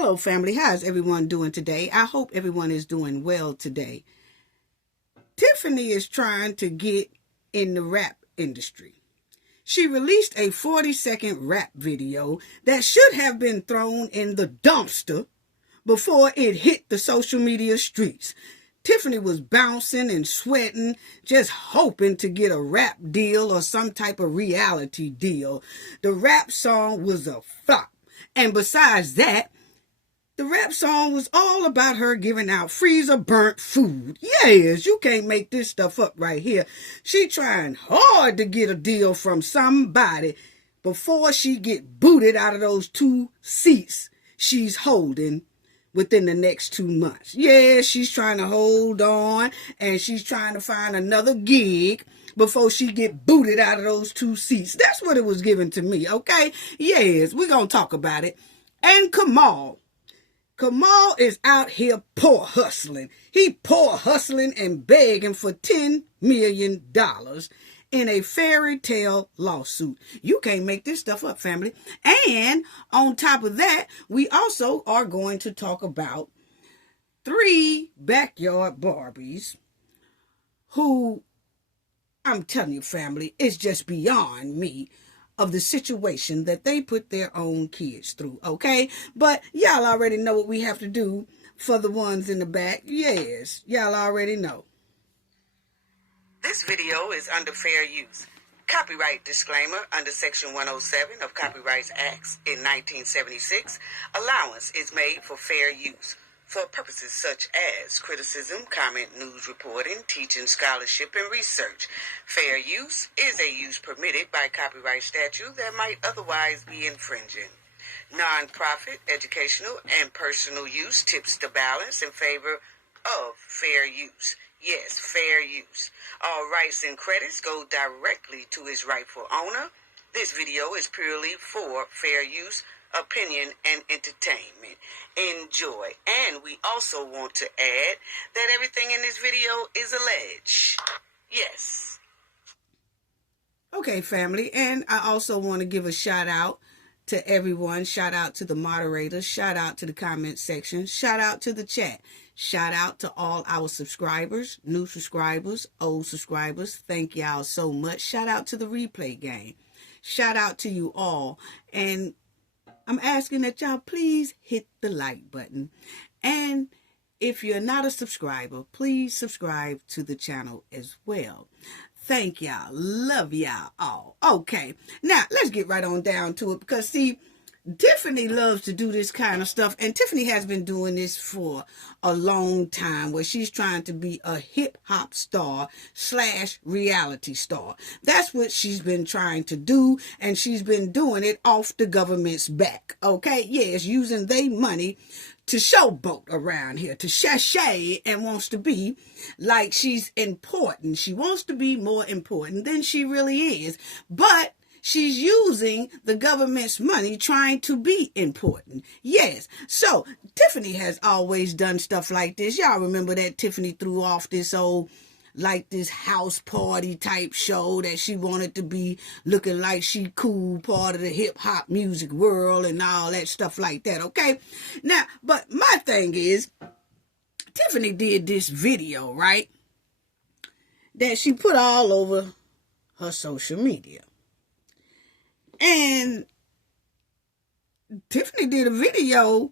Hello, family. How's everyone doing today? I hope everyone is doing well today. Tiffany is trying to get in the rap industry. She released a 40-second rap video that should have been thrown in the dumpster before it hit the social media streets. Tiffany was bouncing and sweating, just hoping to get a rap deal or some type of reality deal. The rap song was a flop. And besides that, the rap song was all about her giving out freezer-burnt food. Yes, you can't make this stuff up right here. She trying hard to get a deal from somebody before she get booted out of those 2 seats she's holding within the next 2 months. Yeah, she's trying to hold on, and she's trying to find another gig before she get booted out of those 2 seats. That's what it was given to me, okay? Yes, we're going to talk about it. And Kamal is out here poor hustling. He poor hustling and begging for $10 million in a fairy tale lawsuit. You can't make this stuff up, family. And on top of that, we also are going to talk about 3 backyard Barbies who, I'm telling you, family, it's just beyond me of the situation that they put their own kids through, okay? But y'all already know what we have to do for the ones in the back. Yes, y'all already know. This video is under fair use. Copyright disclaimer under Section 107 of Copyright Acts in 1976. Allowance is made for fair use for purposes such as criticism, comment, news reporting, teaching, scholarship, and research. Fair use is a use permitted by copyright statute that might otherwise be infringing. Non-profit, educational, and personal use tips the balance in favor of fair use. Yes, fair use. All rights and credits go directly to its rightful owner. This video is purely for fair use, opinion, and entertainment. Enjoy. And we also want to add that everything in this video is alleged. Yes. Okay, family. And I also want to give a shout out to everyone. Shout out to the moderators. Shout out to the comment section. Shout out to the chat. Shout out to all our subscribers, new subscribers, old subscribers. Thank y'all so much. Shout out to the replay game. Shout out to you all. And I'm asking that y'all please hit the like button. And if you're not a subscriber, please subscribe to the channel as well. Thank y'all. Love y'all all. Okay, now let's get right on down to it, because see, Tiffany loves to do this kind of stuff, and Tiffany has been doing this for a long time, where she's trying to be a hip-hop star / reality star. That's what she's been trying to do, and she's been doing it off the government's back, okay? Yes, using their money to showboat around here, to sashay, and wants to be like she's important. She wants to be more important than she really is, but she's using the government's money trying to be important. Yes. So Tiffany has always done stuff like this. Y'all remember that Tiffany threw off this old, like this house party type show that she wanted to be looking like she cool, part of the hip hop music world and all that stuff like that. Okay. Now, but my thing is, Tiffany did this video, right, that she put all over her social media. And Tiffany did a video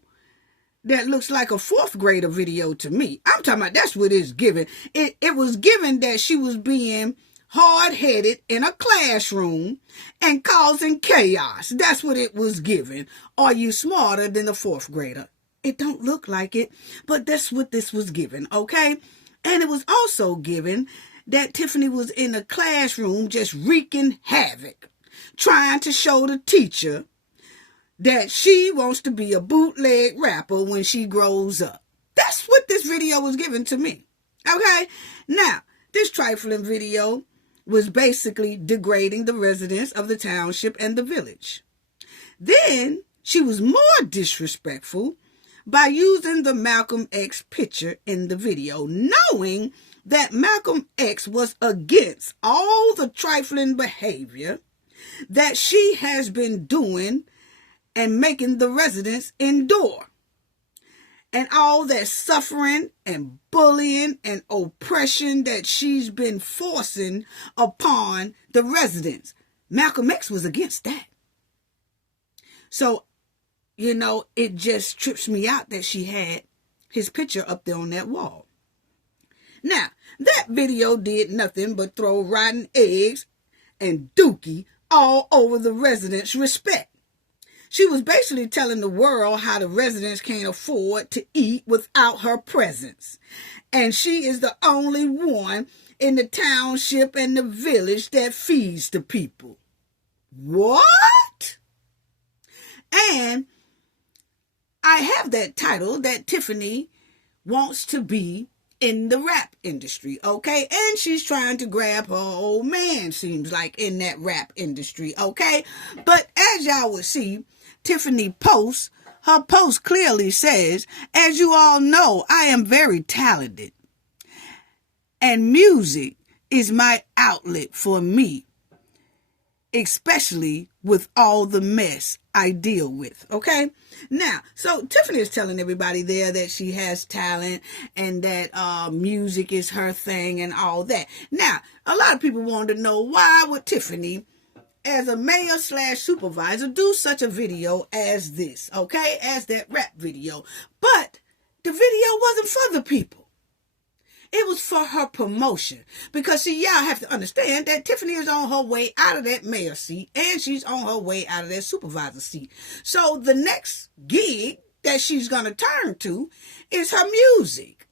that looks like a 4th grader video to me. I'm talking about, that's what it's given. It was given that she was being hard-headed in a classroom and causing chaos. That's what it was given. Are you smarter than a 4th grader? It don't look like it, but that's what this was given, okay? And it was also given that Tiffany was in a classroom just wreaking havoc, trying to show the teacher that she wants to be a bootleg rapper when she grows up. That's what this video was given to me. Okay? Now, this trifling video was basically degrading the residents of the township and the village. Then she was more disrespectful by using the Malcolm X picture in the video, knowing that Malcolm X was against all the trifling behavior that she has been doing and making the residents endure. and all that suffering and bullying and oppression that she's been forcing upon the residents. Malcolm X was against that. So, it just trips me out that she had his picture up there on that wall. Now, that video did nothing but throw rotten eggs and dookie all over the residents' respect. She was basically telling the world how the residents can't afford to eat without her presence. And she is the only one in the township and the village that feeds the people. What? And I have that title that Tiffany wants to be in the rap industry, okay? And she's trying to grab her old man, seems like, in that rap industry, okay? But as y'all will see, Tiffany posts, her post clearly says, as you all know, I am very talented. And music is my outlet for me, especially with all the mess I deal with, okay? Now, so Tiffany is telling everybody there that she has talent and that music is her thing and all that. Now, a lot of people want to know, why would Tiffany, as a mayor/supervisor, do such a video as this, okay? As that rap video. But the video wasn't for the people. It was for her promotion. Because, see, y'all have to understand that Tiffany is on her way out of that mayor seat and she's on her way out of that supervisor seat. So the next gig that she's going to turn to is her music.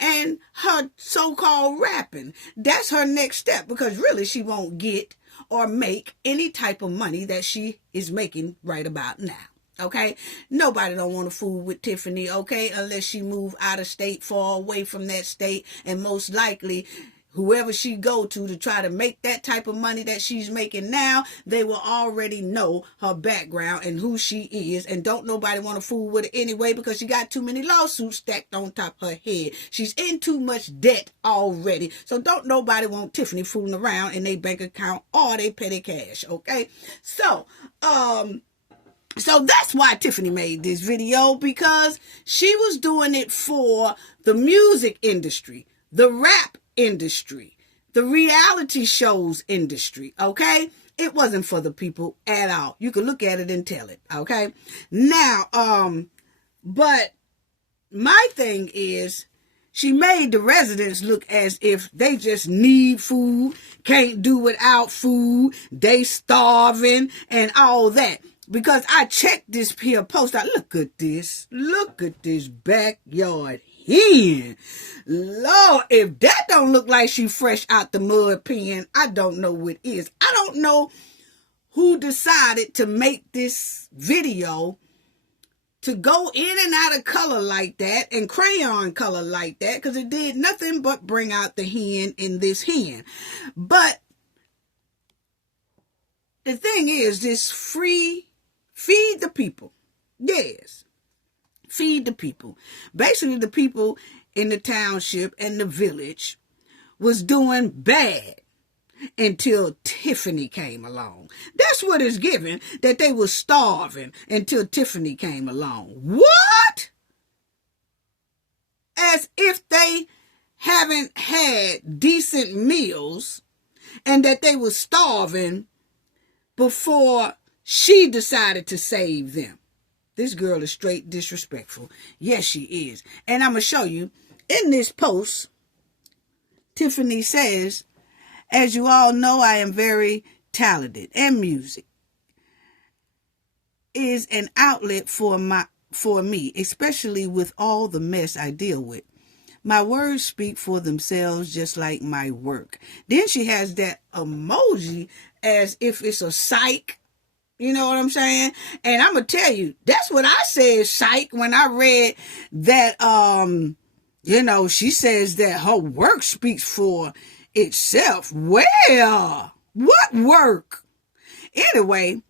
And her so-called rapping. That's her next step, because really she won't get or make any type of money that she is making right about now. Okay, nobody don't want to fool with Tiffany, okay, unless she move out of state, far away from that state, and most likely whoever she go to try to make that type of money that she's making now, they will already know her background and who she is, and don't nobody want to fool with her anyway, because she got too many lawsuits stacked on top of her head. She's in too much debt already, so don't nobody want Tiffany fooling around in their bank account or their petty cash, okay? So that's why Tiffany made this video, because she was doing it for the music industry, the rap industry, the reality shows industry, okay? It wasn't for the people at all. You can look at it and tell it, okay? Now, but my thing is, she made the residents look as if they just need food, can't do without food, they starving, and all that. Because I checked this here post out. Look at this backyard hen. Lord, if that don't look like she fresh out the mud pen, I don't know what is. I don't know who decided to make this video to go in and out of color like that and crayon color like that, because it did nothing but bring out the hen in this hen. But the thing is, this free feed the people. Yes. Feed the people. Basically, the people in the township and the village was doing bad until Tiffany came along. That's what it's given, that they were starving until Tiffany came along. What? As if they haven't had decent meals and that they were starving before she decided to save them. This girl is straight disrespectful. Yes, she is. And I'm going to show you in this post, Tiffany says, as you all know, I am very talented, and music is an outlet for me, especially with all the mess I deal with. My words speak for themselves, just like my work. Then she has that emoji as if it's a psych. You know what I'm saying? And I'm going to tell you, that's what I said, psych, when I read that, she says that her work speaks for itself. Well, what work? Anyway,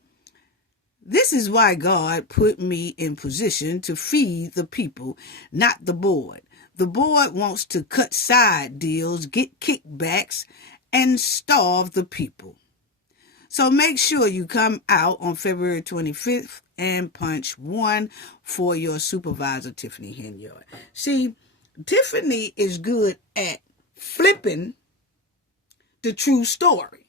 this is why God put me in position to feed the people, not the board. The board wants to cut side deals, get kickbacks, and starve the people. So make sure you come out on February 25th and punch 1 for your supervisor, Tiffany Henyard. See, Tiffany is good at flipping the true story.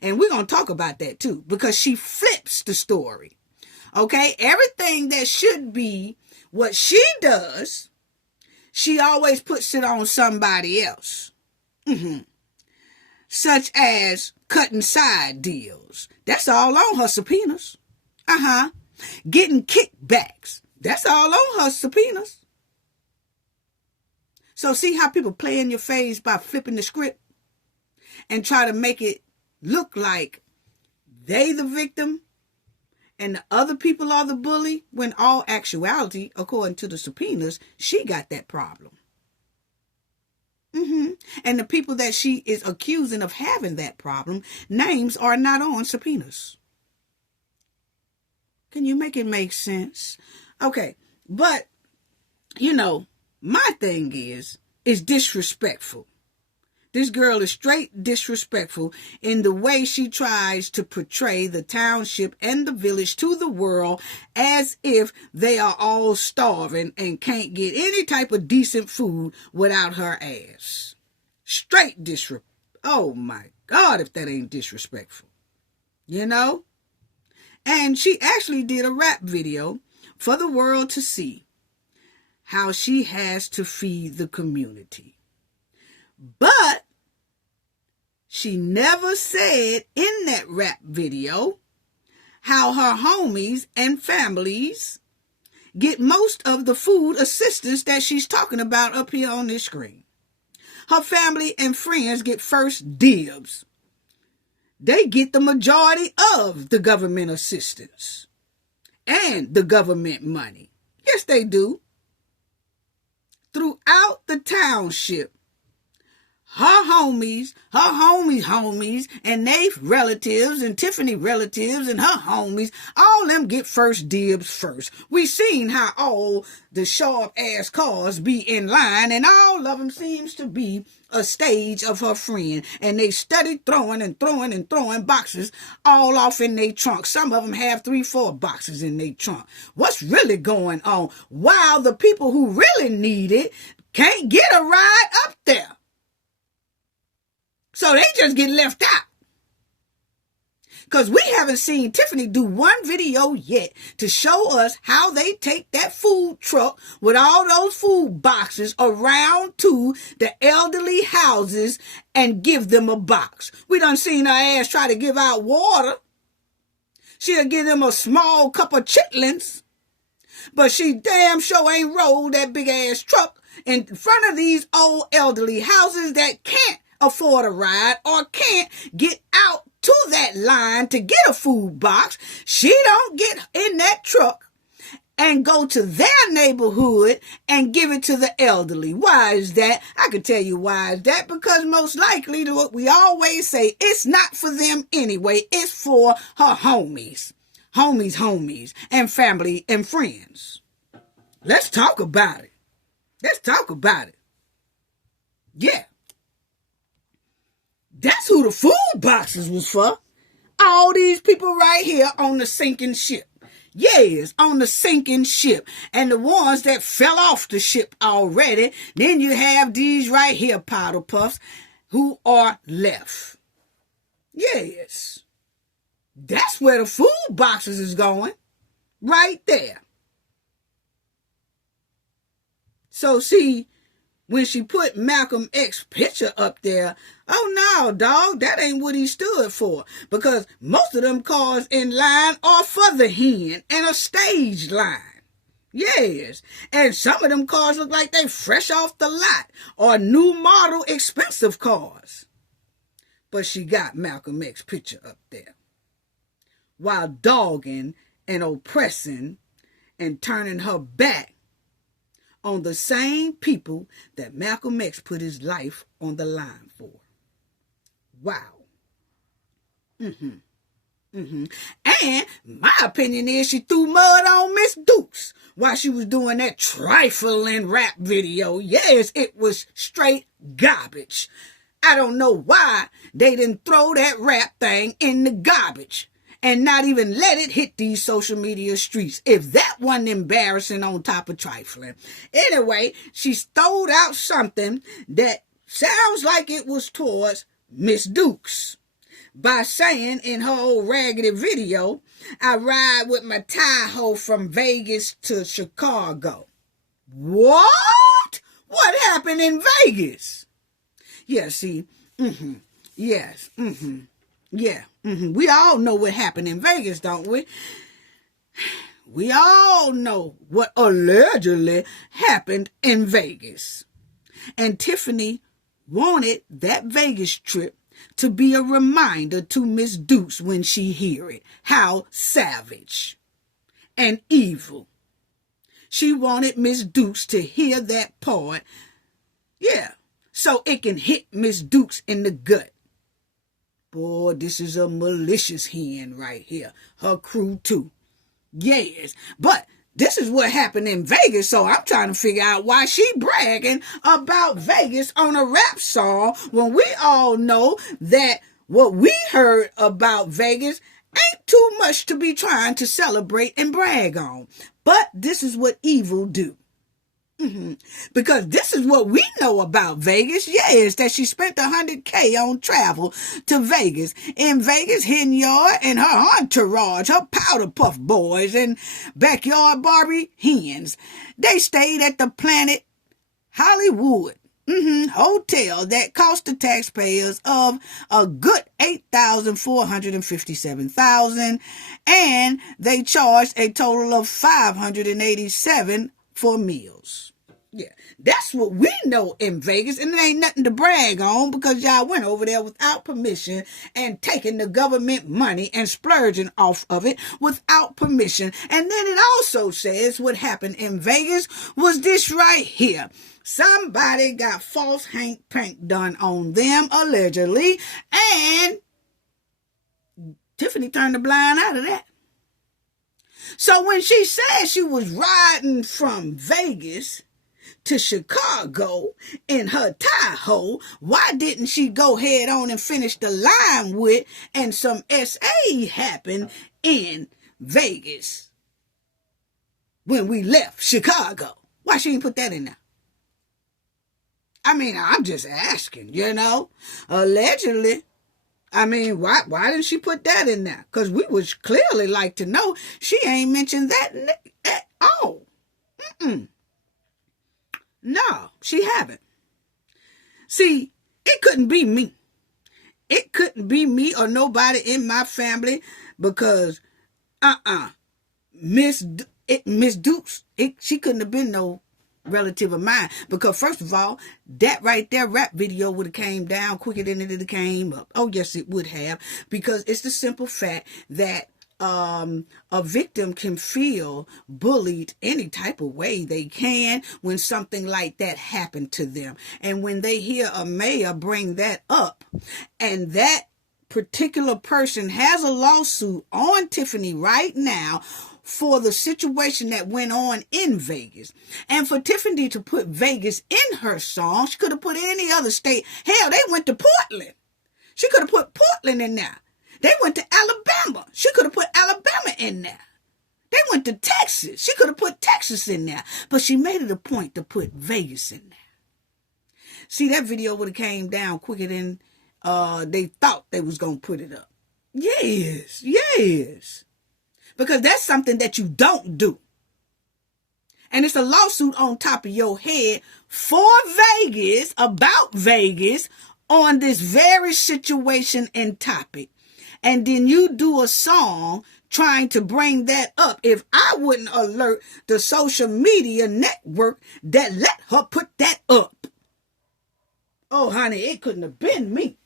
And we're going to talk about that too, because she flips the story. Okay? Everything that should be what she does, she always puts it on somebody else. Such as cutting side deals. That's all on her subpoenas. Getting kickbacks. That's all on her subpoenas. So see how people play in your face by flipping the script and try to make it look like they the victim and the other people are the bully, when all actuality, according to the subpoenas, she got that problem. And the people that she is accusing of having that problem, names are not on subpoenas. Can you make it make sense? Okay, but, my thing is disrespectful. This girl is straight disrespectful in the way she tries to portray the township and the village to the world as if they are all starving and can't get any type of decent food without her ass. Straight disrespect. Oh my God, if that ain't disrespectful. And she actually did a rap video for the world to see how she has to feed the community. But she never said in that rap video how her homies and families get most of the food assistance that she's talking about up here on this screen. Her family and friends get first dibs. They get the majority of the government assistance and the government money. Yes, they do. Throughout the township, her homies, and they relatives, and Tiffany relatives, and her homies, all them get first dibs first. We seen how all the sharp-ass cars be in line, and all of them seems to be a stage of her friend, and they steady throwing boxes all off in their trunk. Some of them have 3-4 boxes in their trunk. What's really going on? While the people who really need it can't get a ride up there. So they just get left out. Because we haven't seen Tiffany do one video yet to show us how they take that food truck with all those food boxes around to the elderly houses and give them a box. We done seen her ass try to give out water. She'll give them a small cup of chitlins. But she damn sure ain't rolled that big ass truck in front of these old elderly houses that can't afford a ride or can't get out to that line to get a food box. She don't get in that truck and go to their neighborhood and give it to the elderly. Why is that? I can tell you why is that. Because most likely, what we always say, it's not for them anyway. It's for her homies, and family and friends. Let's talk about it. Yeah. That's who the food boxes was for. All these people right here on the sinking ship. Yes, on the sinking ship. And the ones that fell off the ship already. Then you have these right here powder puffs who are left. Yes. That's where the food boxes is going. Right there. So see, when she put Malcolm X's picture up there, oh no, dog, that ain't what he stood for. Because most of them cars in line are for the hen and a stage line. Yes. And some of them cars look like they fresh off the lot or new model expensive cars. But she got Malcolm X's picture up there. While dogging and oppressing and turning her back on the same people that Malcolm X put his life on the line for. Wow. And my opinion is she threw mud on Miss Dukes while she was doing that trifling rap video. Yes, it was straight garbage. I don't know why they didn't throw that rap thing in the garbage and not even let it hit these social media streets. If that wasn't embarrassing on top of trifling. Anyway, she stowed out something that sounds like it was towards Miss Dukes by saying in her old raggedy video, I ride with my Tahoe from Vegas to Chicago. What? What happened in Vegas? Yeah, see, yes, yeah, we all know what happened in Vegas, don't we? We all know what allegedly happened in Vegas. And Tiffany wanted that Vegas trip to be a reminder to Miss Dukes when she hear it, how savage and evil. She wanted Miss Dukes to hear that part, yeah, so it can hit Miss Dukes in the gut. Boy, this is a malicious hen right here. Her crew too. Yes, but this is what happened in Vegas, so I'm trying to figure out why she bragging about Vegas on a rap song when we all know that what we heard about Vegas ain't too much to be trying to celebrate and brag on. But this is what evil do. Because this is what we know about Vegas. Yes, that she spent $100K on travel to Vegas. In Vegas, Henyard and her entourage, her powder puff boys and backyard Barbie hens, they stayed at the Planet Hollywood hotel that cost the taxpayers of a good $8,457, and they charged a total of $587 for meals. Yeah, that's what we know in Vegas, and it ain't nothing to brag on because y'all went over there without permission and taking the government money and splurging off of it without permission. And then it also says what happened in Vegas was this right here. Somebody got false Hank Pank done on them, allegedly, and Tiffany turned the blind eye to that. So when she said she was riding from Vegas to Chicago in her Tahoe, why didn't she go head on and finish the line with, and some SA happened in Vegas when we left Chicago? Why she didn't put that in there? I mean, I'm just asking, allegedly. I mean, why didn't she put that in there? Because we would clearly like to know. She ain't mentioned that at all. No, she haven't. See, it couldn't be me. It couldn't be me or nobody in my family because, Miss Dukes, she couldn't have been no relative of mine, because first of all, that right there rap video would have came down quicker than it came up. Oh yes, it would have, because it's the simple fact that a victim can feel bullied any type of way they can when something like that happened to them. And when they hear a mayor bring that up, and that particular person has a lawsuit on Tiffany right now for the situation that went on in Vegas. And for Tiffany to put Vegas in her song, she could have put any other state. Hell, they went to Portland. She could have put Portland in there. They went to Alabama. She could have put Alabama in there. They went to Texas. She could have put Texas in there. But she made it a point to put Vegas in there. See, that video would have came down quicker than they thought they was going to put it up. Yes. Because that's something that you don't do. And it's a lawsuit on top of your head for Vegas, about Vegas, on this very situation and topic. And then you do a song trying to bring that up. If I wouldn't alert the social media network that let her put that up. Oh, honey, it couldn't have been me.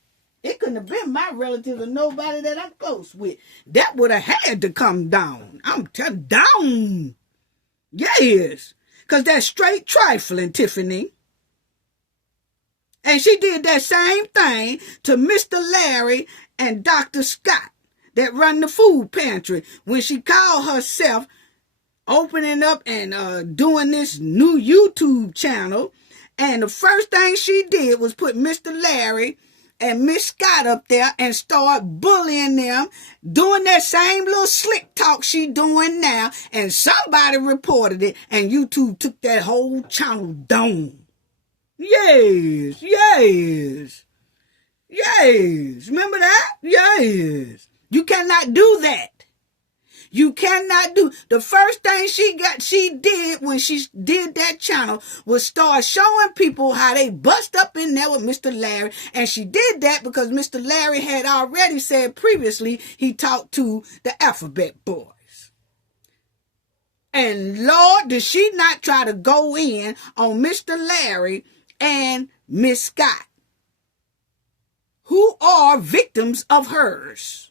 It couldn't have been my relative or nobody that I'm close with. That would have had to come down. I'm telling down. Yes. Because that's straight trifling, Tiffany. And she did that same thing to Mr. Larry and Dr. Scott that run the food pantry when she called herself opening up and doing this new YouTube channel. And the first thing she did was put Mr. Larry and Miss Scott up there and start bullying them, doing that same little slick talk she doing now, and somebody reported it, and YouTube took that whole channel down. Yes. Remember that? Yes. You cannot do that. You cannot do. The first thing she did when she did that channel was start showing people how they bust up in there with Mr. Larry. And she did that because Mr. Larry had already said previously he talked to the Alphabet Boys. And Lord, did she not try to go in on Mr. Larry and Miss Scott, who are victims of hers.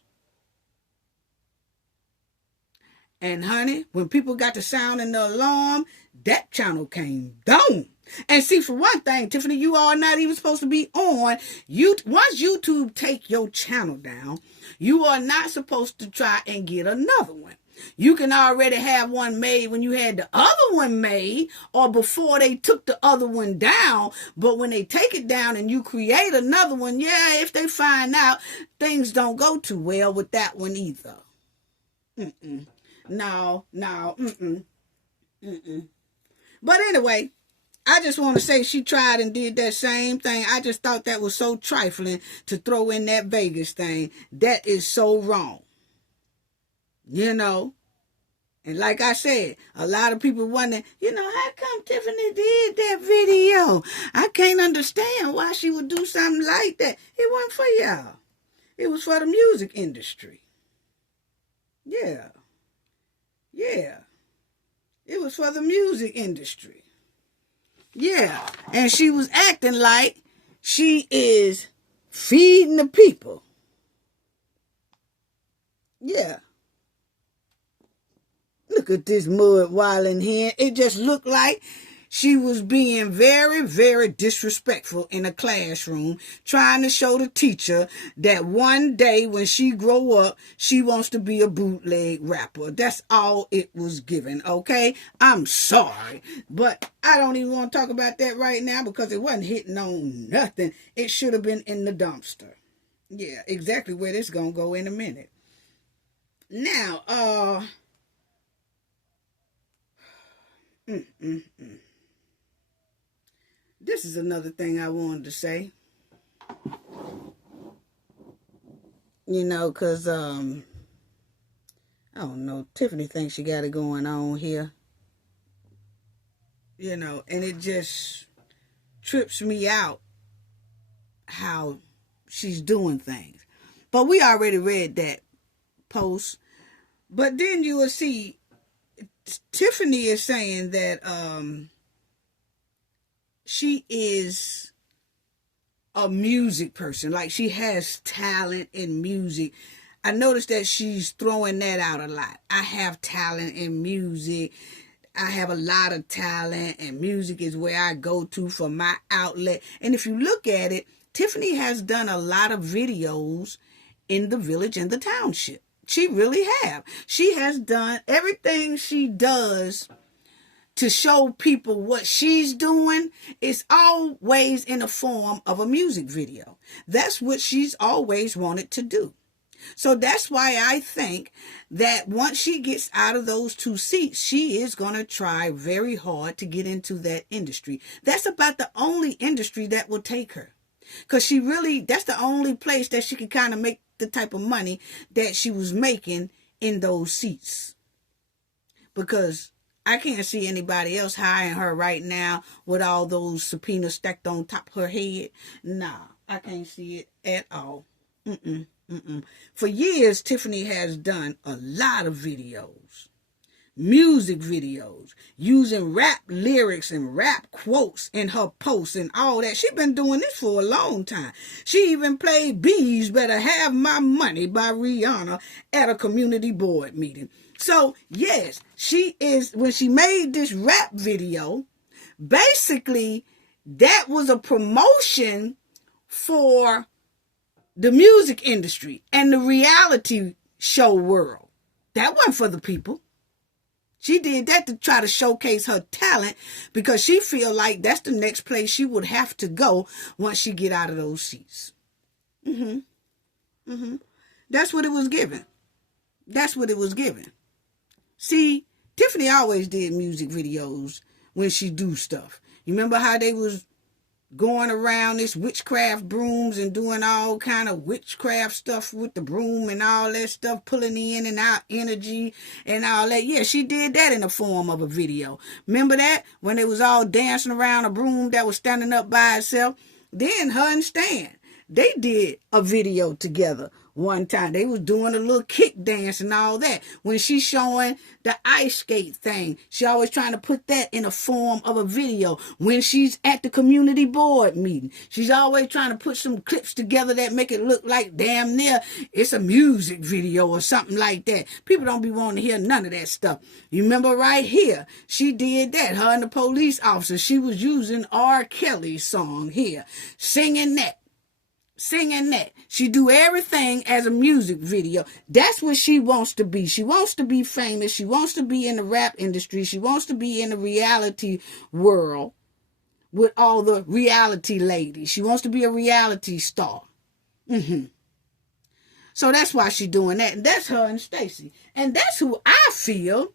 And honey, when people got to sounding the alarm, that channel came down. And see, for one thing, Tiffany, you are not even supposed to be on. Once YouTube take your channel down, you are not supposed to try and get another one. You can already have one made when you had the other one made or before they took the other one down. But when they take it down and you create another one, yeah, if they find out, things don't go too well with that one either. No. But anyway, I just want to say she tried and did that same thing. I just thought that was so trifling to throw in that Vegas thing. That is so wrong. You know? And like I said, a lot of people wonder, how come Tiffany did that video? I can't understand why she would do something like that. It wasn't for y'all. It was for the music industry. Yeah. It was for the music industry. Yeah. And she was acting like she is feeding the people. Yeah. Look at this mud wilding hen. It just looked like she was being very, very disrespectful in a classroom, trying to show the teacher that one day when she grow up, she wants to be a bootleg rapper. That's all it was given, okay? I'm sorry, but I don't even want to talk about that right now because it wasn't hitting on nothing. It should have been in the dumpster. Yeah, exactly where this is going to go in a minute. Now, This is another thing I wanted to say. Because, I don't know, Tiffany thinks she got it going on here. And it just trips me out how she's doing things. But we already read that post. But then you will see Tiffany is saying that, she is a music person. Like she has talent in music. I noticed that she's throwing that out a lot. I have talent in music. I have a lot of talent, and music is where I go to for my outlet. And if you look at it, Tiffany has done a lot of videos in the village and the township. She really have. She has done everything she does to show people what she's doing. Is always in the form of a music video. That's what she's always wanted to do. So that's why I think that once she gets out of those 2 seats, she is going to try very hard to get into that industry. That's about the only industry that will take her. Because that's the only place that she can kind of make the type of money that she was making in those seats. Because I can't see anybody else hiring her right now with all those subpoenas stacked on top of her head. Nah, I can't see it at all. For years, Tiffany has done a lot of videos, music videos, using rap lyrics and rap quotes in her posts and all that. She's been doing this for a long time. She even played Bees Better Have My Money by Rihanna at a community board meeting. So, yes, she is, when she made this rap video, basically that was a promotion for the music industry and the reality show world. That wasn't for the people. She did that to try to showcase her talent because she feel like that's the next place she would have to go once she get out of those seats. Mm-hmm. Mm-hmm. That's what it was given. That's what it was given. See, Tiffany always did music videos when she do stuff. You remember how they was going around this witchcraft brooms and doing all kind of witchcraft stuff with the broom and all that stuff, pulling in and out energy and all that. Yeah, she did that in the form of a video. Remember that? When they was all dancing around a broom that was standing up by itself? Then her and Stan, they did a video together one time. They was doing a little kick dance and all that. When she's showing the ice skate thing, she always trying to put that in a form of a video. When she's at the community board meeting, she's always trying to put some clips together that make it look like damn near it's a music video or something like that. People don't be wanting to hear none of that stuff. You remember right here, she did that. Her and the police officer, she was using R. Kelly's song here, singing that. She do everything as a music video. That's what she wants to be. She wants to be famous. She wants to be in the rap industry. She wants to be in the reality world with all the reality ladies. She wants to be a reality star. So that's why she's doing that. And that's her and Stacy. And that's who I feel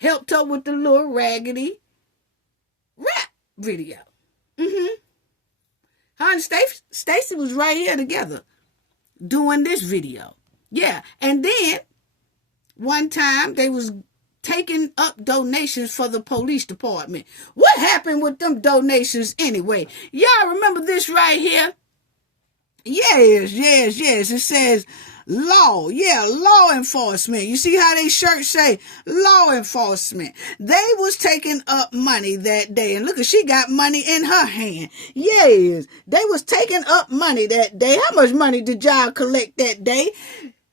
helped her with the little raggedy rap video. Her and Stacy was right here together doing this video. Yeah. And then one time they was taking up donations for the police department. What happened with them donations anyway? Y'all remember this right here? Yes. It says law. Yeah, law enforcement. You see how they shirts say law enforcement. They was taking up money that day. And look, she got money in her hand. Yes, they was taking up money that day. How much money did y'all collect that day?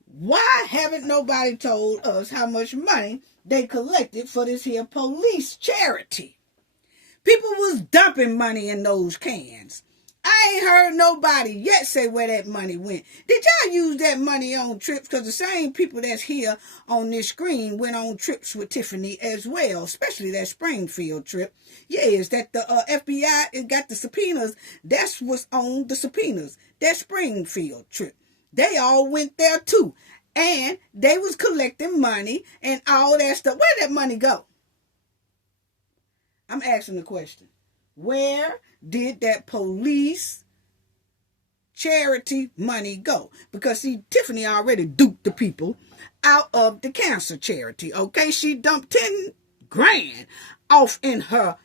Why haven't nobody told us how much money they collected for this here police charity? People was dumping money in those cans. I ain't heard nobody yet say where that money went. Did y'all use that money on trips? Because the same people that's here on this screen went on trips with Tiffany as well, especially that Springfield trip. Yes, that the FBI it got the subpoenas. That's what's on the subpoenas. That Springfield trip. They all went there too. And they was collecting money and all that stuff. Where did that money go? I'm asking the question. Where did that police charity money go? Because see, Tiffany already duped the people out of the cancer charity. Okay, she dumped 10 grand off in her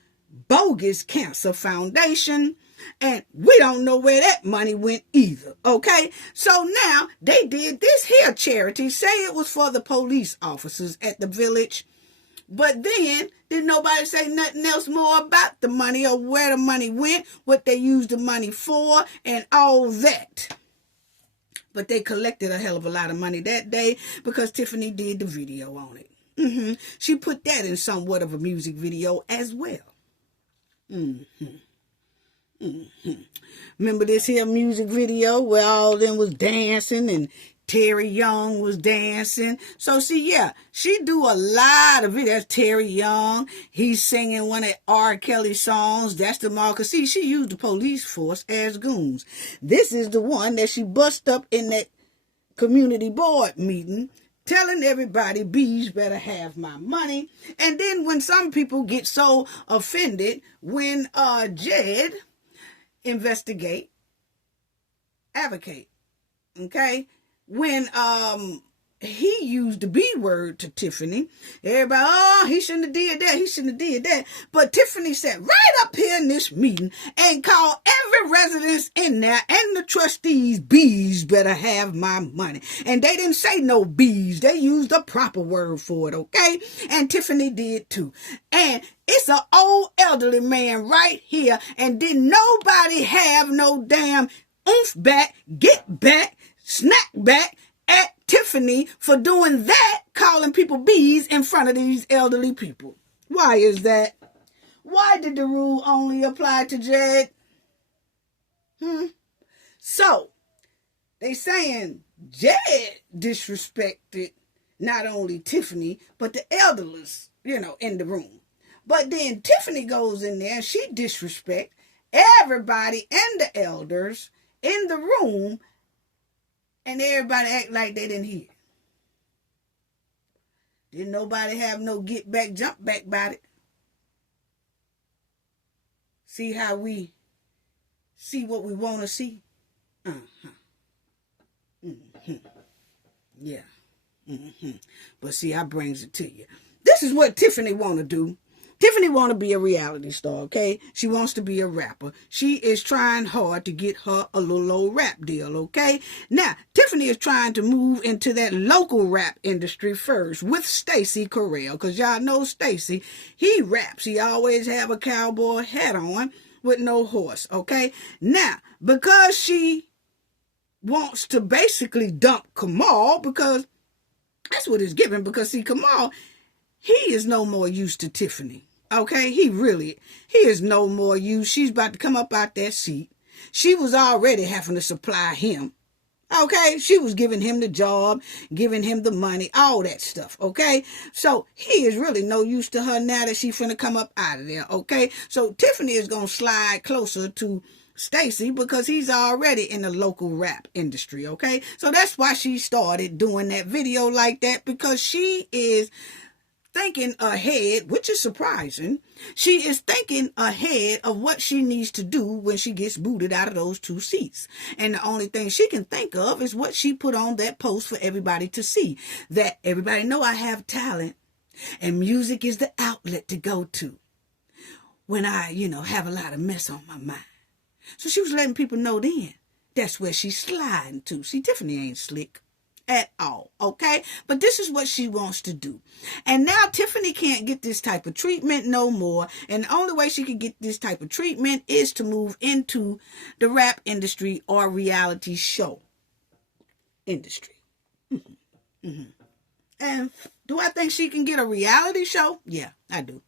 bogus cancer foundation. And we don't know where that money went either. Okay, so now they did this here charity. Say it was for the police officers at the village. But then, did nobody say nothing else more about the money or where the money went, what they used the money for, and all that. But they collected a hell of a lot of money that day because Tiffany did the video on it. She put that in somewhat of a music video as well. Remember this here music video where all of them was dancing and Terry Young was dancing. So see, yeah, she do a lot of it. That's Terry Young. He's singing one of R. Kelly's songs. That's the marker. See, she used the police force as goons. This is the one that she bust up in that community board meeting, telling everybody bees better have my money. And then when some people get so offended when Jed advocate, okay? When he used the B word to Tiffany, everybody, oh, he shouldn't have did that. He shouldn't have did that. But Tiffany sat right up here in this meeting and called every resident in there and the trustees, bees better have my money. And they didn't say no bees. They used a proper word for it, okay? And Tiffany did too. And it's an old elderly man right here. And didn't nobody have no damn oomph back, get back, snack back at Tiffany for doing that, calling people bees in front of these elderly people. Why is that? Why did the rule only apply to Jed? So, they saying Jed disrespected not only Tiffany, but the elders, in the room. But then Tiffany goes in there and she disrespect everybody and the elders in the room And everybody act like they didn't hear. Didn't nobody have no get back, jump back about it. See how we see what we want to see? Uh-huh. Mm-hmm. Yeah. Mm-hmm. But see, I brings it to you. This is what Tiffany want to do. Tiffany want to be a reality star, okay? She wants to be a rapper. She is trying hard to get her a little old rap deal, okay? Now, Tiffany is trying to move into that local rap industry first with Stacey Carell, because y'all know Stacey, he raps. He always have a cowboy hat on with no horse, okay? Now, because she wants to basically dump Kamal, because that's what it's given, because see, Kamal, he is no more use to Tiffany. Okay, he is no more use. She's about to come up out that seat. She was already having to supply him. Okay, she was giving him the job, giving him the money, all that stuff. Okay, so he is really no use to her now that she's finna come up out of there. Okay, so Tiffany is gonna slide closer to Stacey because he's already in the local rap industry. Okay, so that's why she started doing that video like that, because she is thinking ahead, which is surprising. She is thinking ahead of what she needs to do when she gets booted out of those 2 seats. And the only thing she can think of is what she put on that post for everybody to see. That everybody know I have talent and music is the outlet to go to when I, have a lot of mess on my mind. So she was letting people know then that's where she's sliding to. See, Tiffany ain't slick at all, okay? But this is what she wants to do. And now Tiffany can't get this type of treatment no more. And the only way she can get this type of treatment is to move into the rap industry or reality show industry. Mm-hmm. Mm-hmm. And do I think she can get a reality show? Yeah, I do.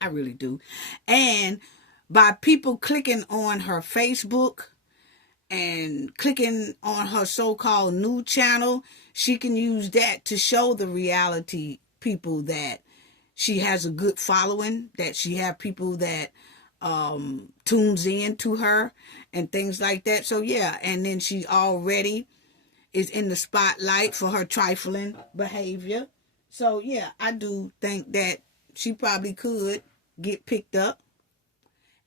I really do. And by people clicking on her Facebook and clicking on her so-called new channel, she can use that to show the reality people that she has a good following, that she have people that tunes in to her and things like that. So yeah, and then she already is in the spotlight for her trifling behavior. So yeah, I do think that she probably could get picked up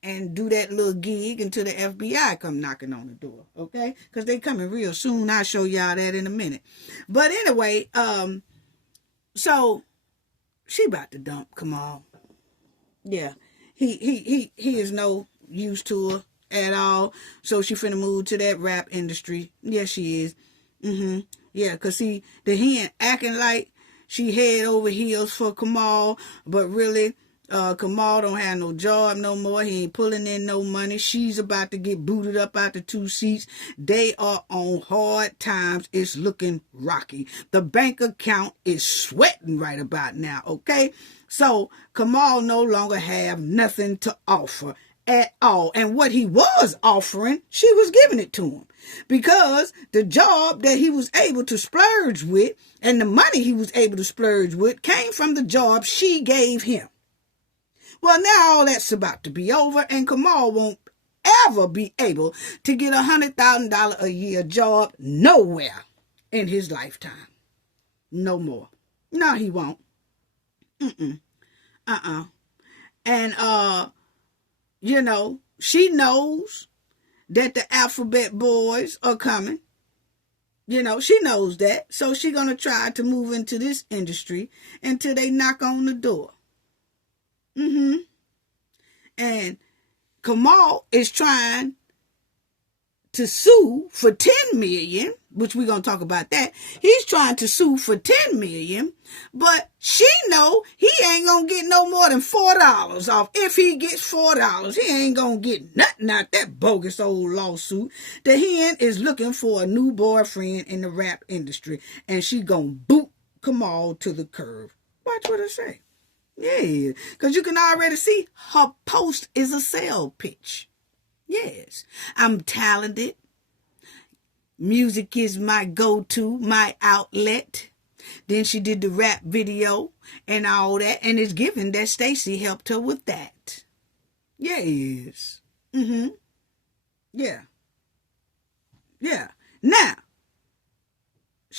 and do that little gig until the FBI come knocking on the door, okay? Because they coming real soon. I'll show y'all that in a minute. But anyway, so she about to dump Kamal. Yeah, he is no use to her at all. So she finna move to that rap industry. Yes, she is. Yeah, because see, the hen acting like she head over heels for Kamal, but really, Kamal don't have no job no more. He ain't pulling in no money. She's about to get booted up out the 2 seats. They are on hard times. It's looking rocky. The bank account is sweating right about now, okay? So Kamal no longer have nothing to offer at all. And what he was offering, she was giving it to him. Because the job that he was able to splurge with and the money he was able to splurge with came from the job she gave him. Well, now all that's about to be over, and Kamal won't ever be able to get $100,000 a year job nowhere in his lifetime. No more. No, he won't. And, she knows that the alphabet boys are coming. She knows that. So she's going to try to move into this industry until they knock on the door. And Kamal is trying to sue for $10 million, which we're going to talk about that. He's trying to sue for $10 million, but she know he ain't going to get no more than $4 off. If he gets $4, he ain't going to get nothing out that bogus old lawsuit. The hen is looking for a new boyfriend in the rap industry, and she going to boot Kamal to the curb. Watch what I say. Yeah, because you can already see her post is a sale pitch. Yes, I'm talented. Music is my go-to, my outlet. Then she did the rap video and all that. And it's given that Stacey helped her with that. Yes. Yeah. Yeah. Now,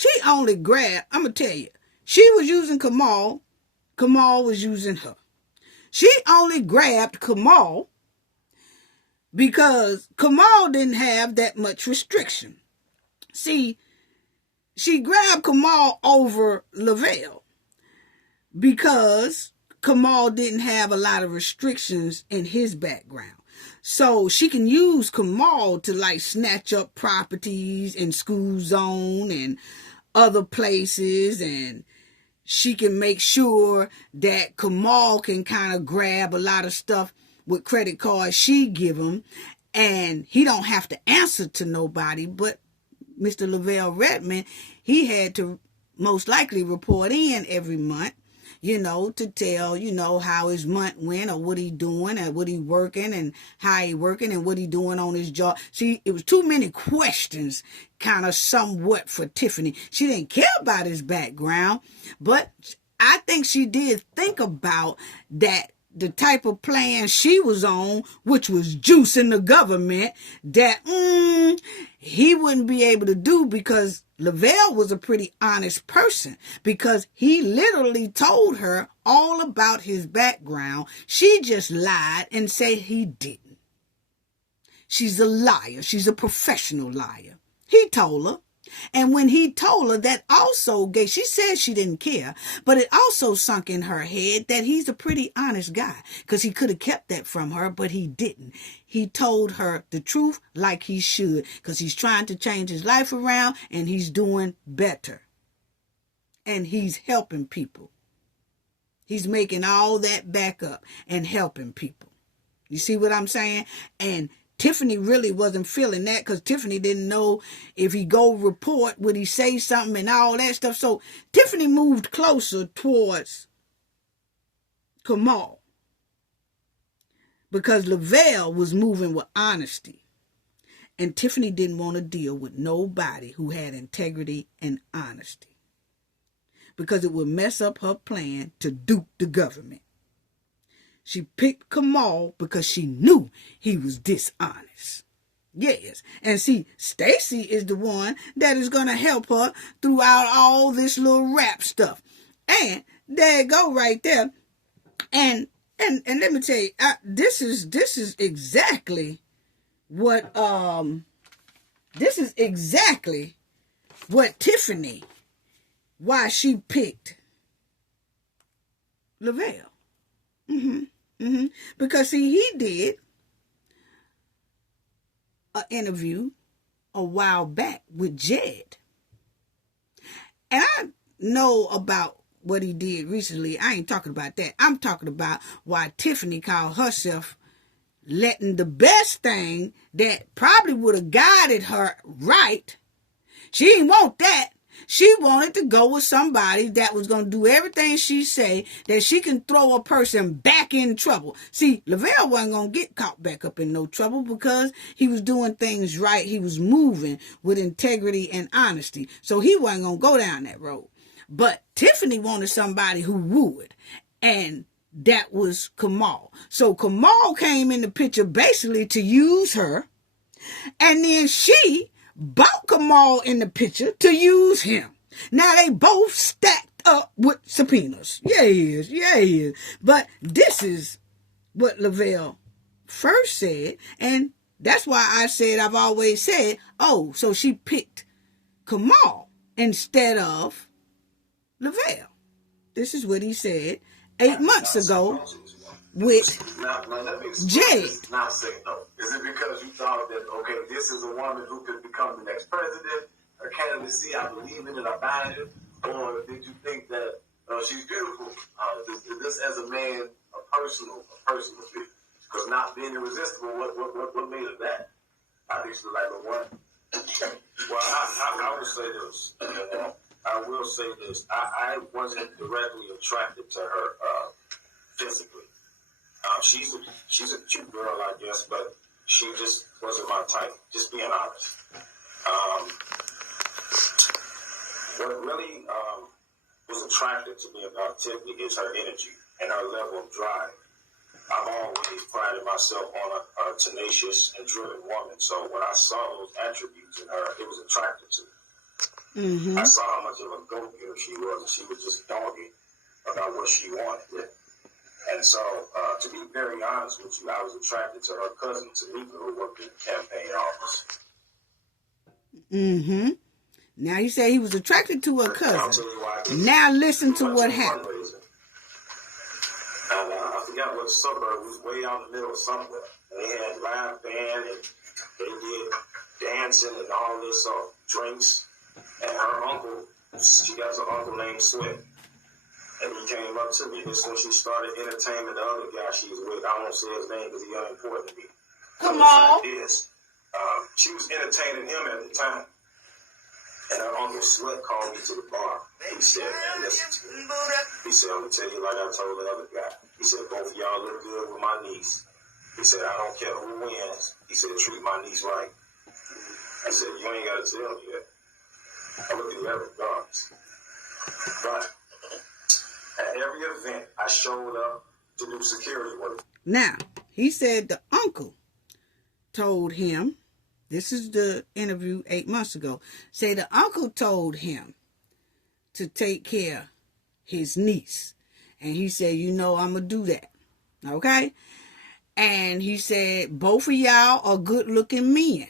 She only grabbed, I'm going to tell you, she was using Kamal. Kamal was using her. She only grabbed Kamal because Kamal didn't have that much restriction. See, she grabbed Kamal over Lavelle because Kamal didn't have a lot of restrictions in his background. So she can use Kamal to like snatch up properties in school zone and other places, and she can make sure that Kamal can kind of grab a lot of stuff with credit cards she give him, and he don't have to answer to nobody. But Mr. Lavelle Redmond, he had to most likely report in every month, to tell, how his month went, or what he doing, and what he working, and how he working, and what he doing on his job. See, it was too many questions, kind of somewhat, for Tiffany. She didn't care about his background, but I think she did think about that, the type of plan she was on, which was juicing the government, that he wouldn't be able to do, because Lavelle was a pretty honest person, because he literally told her all about his background. She just lied and said he didn't. She's a liar. She's a professional liar. He told her. And when he told her, that also gave, she said she didn't care, but it also sunk in her head that he's a pretty honest guy, because he could have kept that from her, but he didn't. He told her the truth like he should, because he's trying to change his life around, and he's doing better. And he's helping people. He's making all that back up and helping people. You see what I'm saying? And Tiffany really wasn't feeling that, because Tiffany didn't know if he go report, would he say something and all that stuff. So Tiffany moved closer towards Kamal, because Lavelle was moving with honesty. And Tiffany didn't want to deal with nobody who had integrity and honesty, because it would mess up her plan to dupe the government. She picked Kamal because she knew he was dishonest. Yes. And see, Stacy is the one that is going to help her throughout all this little rap stuff. And there you go right there. And let me tell you, this is exactly what Tiffany, why she picked Lavelle. Because see, he did an interview a while back with Jed. And I know about what he did recently. I ain't talking about that. I'm talking about why Tiffany called herself letting the best thing that probably would have guided her right. She didn't want that. She wanted to go with somebody that was going to do everything she say, that she can throw a person back in trouble. See, Lavelle wasn't going to get caught back up in no trouble, because he was doing things right. He was moving with integrity and honesty. So he wasn't going to go down that road. But Tiffany wanted somebody who would. And that was Kamal. So Kamal came in the picture basically to use her. And then she bought Kamal in the picture to use him. Now they both stacked up with subpoenas. Yeah, he is. But this is what Lavelle first said. And that's why I said, I've always said, oh, so she picked Kamal instead of Lavelle. This is what he said 8 months ago with Jade. Now say no. Is it because you thought that, okay, this is a woman who could become the next president? Her candidacy, I believe in it, I buy it. Or did you think that she's beautiful? This as a man, a personal feel? Because not being irresistible, what made it that? I think she's like the one. Well, I will say this. I will say this. I wasn't directly attracted to her physically. She's a cute girl, I guess, but she just wasn't my type. Just being honest. What really was attractive to me about Tiffany is her energy and her level of drive. I've always prided myself on a tenacious and driven woman. So when I saw those attributes in her, it was attractive to me. Mm-hmm. I saw how much of a go-getter she was, and she was just dogged about what she wanted. And so, to be very honest with you, I was attracted to her cousin, Tamika, who worked in the campaign office. Mm-hmm. Now you say he was attracted to her cousin. Now listen to what happened. And I forgot what suburb, it was way out in the middle somewhere. They had live band, and they did dancing and all this drinks. And her uncle, she got an uncle named Sweat. And he came up to me just when she started entertaining the other guy she was with. I won't say his name because he's unimportant to me. Kamal. She was entertaining him at the time. And her uncle Sweat called me to the bar. He said, man, listen to me. He said, I'm going to tell you like I told the other guy. He said, both of y'all look good with my niece. He said, I don't care who wins. He said, treat my niece right. I said, you ain't got to tell me that. I'm going to do that regardless. But at every event, I showed up to do security work. Now, he said the uncle told him, this is the interview 8 months ago, say the uncle told him to take care of his niece. And he said, you know, I'm going to do that. Okay? And he said, both of y'all are good-looking men.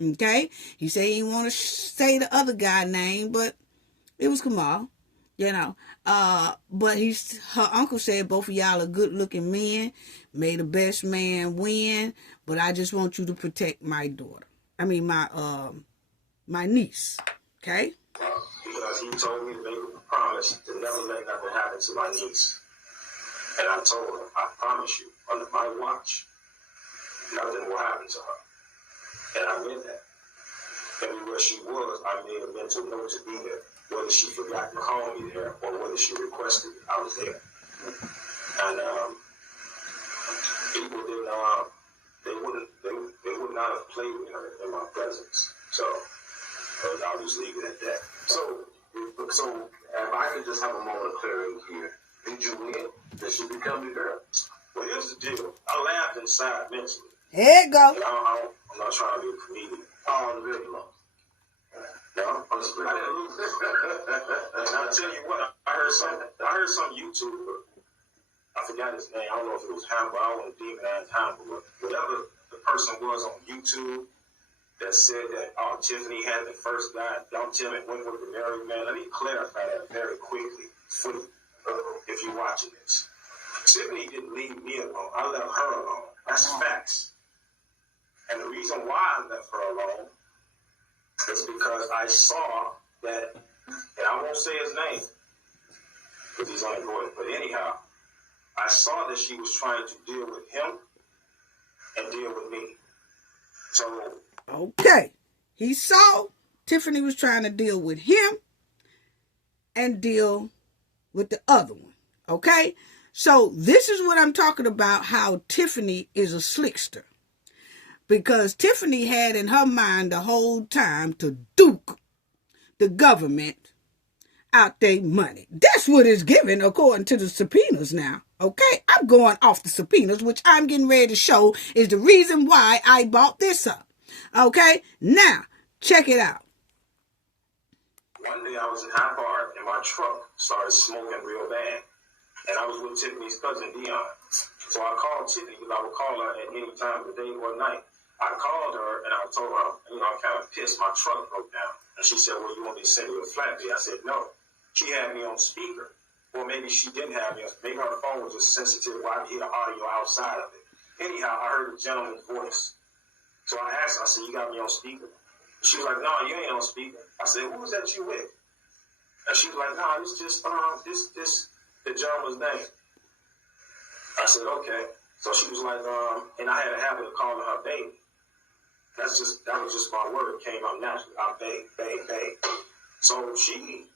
Okay? He said he didn't want to say the other guy's name, but it was Kamal. You know, but her uncle said both of y'all are good-looking men. May the best man win. But I just want you to protect my daughter. I mean, my niece. Okay? Because he told me to make a promise to never let nothing happen to my niece. And I told him, I promise you, under my watch, nothing will happen to her. And I meant that. Everywhere she was, I made a mental note to be there. Whether she forgot to call me there or whether she requested it, I was there. And people didn't, they would not have played with her in my presence. So I'll just leave it at that. So if I could just have a moment of clarity here, did you win? Did she become the girl? Well, here's the deal. I laughed inside mentally. There you go. I'm not trying to be a comedian. Oh, really long. No, I'm just I didn't lose. And I'll tell you what, I heard some YouTuber, I forgot his name, I don't know if it was Hannibal, I don't want to demonize Hannibal, but whatever the person was on YouTube that said that, oh, Tiffany had the first guy, don't tell me when with the married man. Let me clarify that very quickly for you, if you're watching this. Tiffany didn't leave me alone. I left her alone. That's facts. And the reason why I left her alone is because I saw that, and I won't say his name because he's unimportant, but anyhow, I saw that she was trying to deal with him and deal with me. So, okay, he saw Tiffany was trying to deal with him and deal with the other one. Okay, so this is what I'm talking about, how Tiffany is a slickster. Because Tiffany had in her mind the whole time to duke the government out their money. That's what it's given according to the subpoenas now. Okay? I'm going off the subpoenas, which I'm getting ready to show is the reason why I bought this up. Okay? Now, check it out. One day I was in High Bar in my truck, started smoking real bad. And I was with Tiffany's cousin, Dion. So I called Tiffany because I would call her at any time of the day or night. I called her and I told her, I'm kind of pissed. My truck broke down. And she said, well, you want me to send you a flat fee? I said, no. She had me on speaker. Or maybe she didn't have me on speaker. Maybe her phone was just sensitive where I could hear the audio outside of it. Anyhow, I heard a gentleman's voice. So I asked her, I said, you got me on speaker? She was like, no, you ain't on speaker. I said, who was that you with? And she was like, no, it's just the gentleman's name. I said, okay. So she was like, and I had a habit of calling her baby. That was just my word. It came out naturally. I babe. So she,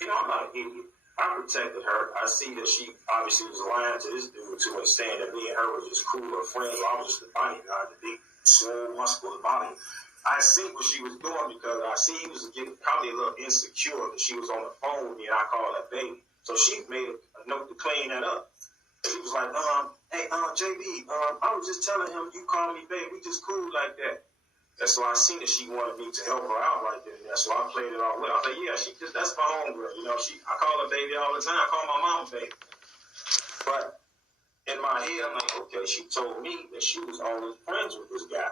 I'm not an idiot. I protected her. I see that she obviously was lying to this dude to understand that me and her were just cooler friends. I was just the bodyguard, the big, slow, muscular body. I see what she was doing because I see he was getting probably a little insecure that she was on the phone with me and I called her baby. So she made a note to clean that up. She was like, hey, JB, I was just telling him you call me babe. We just cool like that. And so I seen that she wanted me to help her out right then and there. So I played it all with her. I was like, yeah, that's my homegirl. You know, I call her baby all the time. I call my mom baby. But in my head, I'm like, okay, she told me that she was only friends with this guy.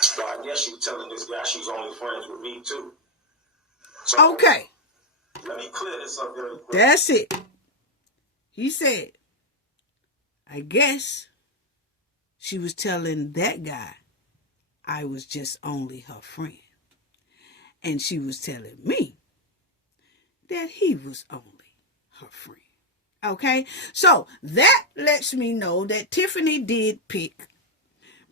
So I guess she was telling this guy she's only friends with me too. So Okay. Let me clear this up very quick. That's it. He said, I guess she was telling that guy I was just only her friend. And she was telling me that he was only her friend. Okay? So that lets me know that Tiffany did pick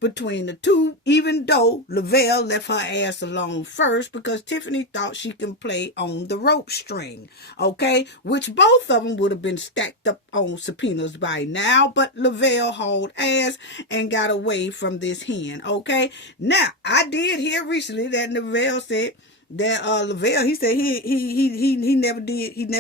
between the two, even though Lavelle left her ass alone first because Tiffany thought she can play on the rope string, okay? Which both of them would have been stacked up on subpoenas by now, but Lavelle hauled ass and got away from this hen, okay? Now, I did hear recently that Lavelle said that Lavelle, he said he never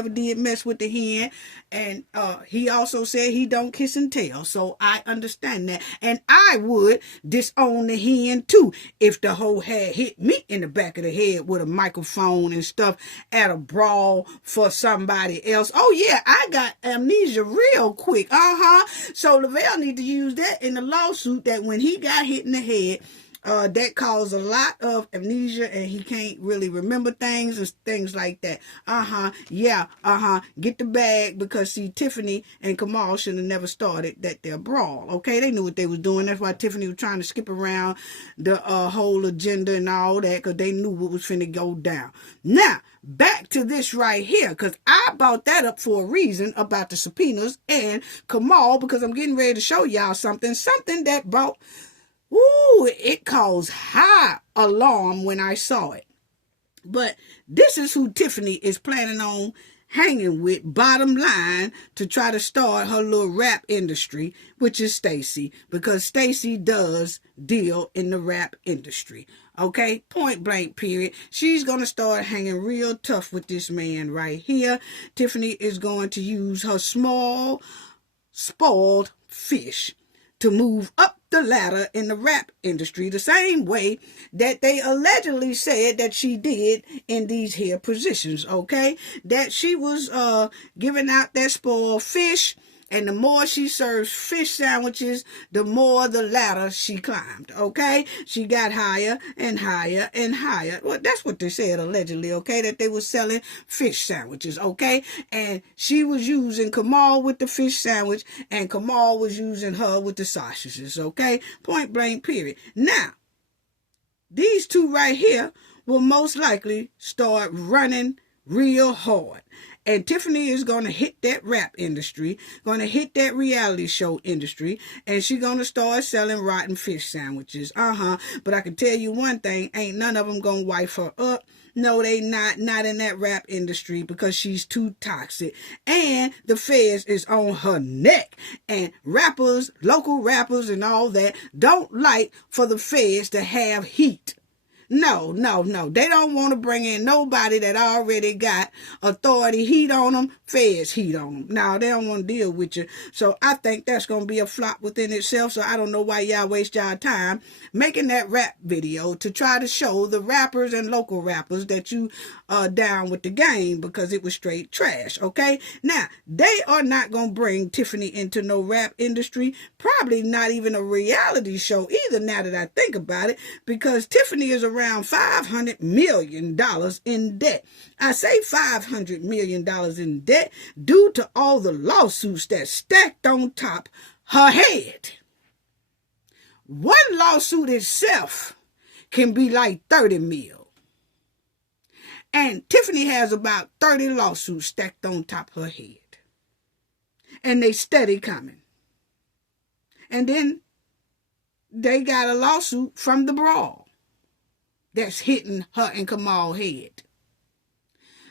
did mess with the hen, and he also said he don't kiss and tell. So I understand that, and I would disown the hen too if the hoe had hit me in the back of the head with a microphone and stuff at a brawl for somebody else. Oh yeah, I got amnesia real quick. So Lavelle need to use that in the lawsuit, that when he got hit in the head, that caused a lot of amnesia and he can't really remember things and things like that. Get the bag, because see, Tiffany and Kamal should have never started their brawl. Okay, they knew what they was doing. That's why Tiffany was trying to skip around the whole agenda and all that, because they knew what was finna go down. Now, back to this right here, because I brought that up for a reason about the subpoenas and Kamal, because I'm getting ready to show y'all something that brought... Ooh, it caused high alarm when I saw it. But this is who Tiffany is planning on hanging with, bottom line, to try to start her little rap industry, which is Stacy, because Stacy does deal in the rap industry. Okay, point blank period. She's going to start hanging real tough with this man right here. Tiffany is going to use her small, spoiled fish to move up the ladder in the rap industry, the same way that they allegedly said that she did in these here positions, okay? That she was giving out that spoiled fish, and the more she serves fish sandwiches, the more the ladder she climbed, okay? She got higher and higher and higher. Well, that's what they said allegedly, okay? That they were selling fish sandwiches, okay? And she was using Kamal with the fish sandwich, and Kamal was using her with the sausages, okay? Point blank period. Now, these two right here will most likely start running real hard. And Tiffany is going to hit that rap industry, going to hit that reality show industry, and she's going to start selling rotten fish sandwiches. But I can tell you one thing, ain't none of them going to wife her up. No, they not in that rap industry, because she's too toxic. And the feds is on her neck. And rappers, local rappers and all that, don't like for the feds to have heat. No. They don't want to bring in nobody that already got authority heat on them, feds heat on them. No, they don't want to deal with you. So I think that's going to be a flop within itself. So I don't know why y'all waste y'all time making that rap video to try to show the rappers and local rappers that you are down with the game, because it was straight trash, okay? Now, they are not going to bring Tiffany into no rap industry, probably not even a reality show either, now that I think about it, because Tiffany is around $500 million in debt. I say $500 million in debt due to all the lawsuits that stacked on top her head. One lawsuit itself can be like 30 mil. And Tiffany has about 30 lawsuits stacked on top her head. And they steady coming. And then they got a lawsuit from the brawl that's hitting her and Kamal's head.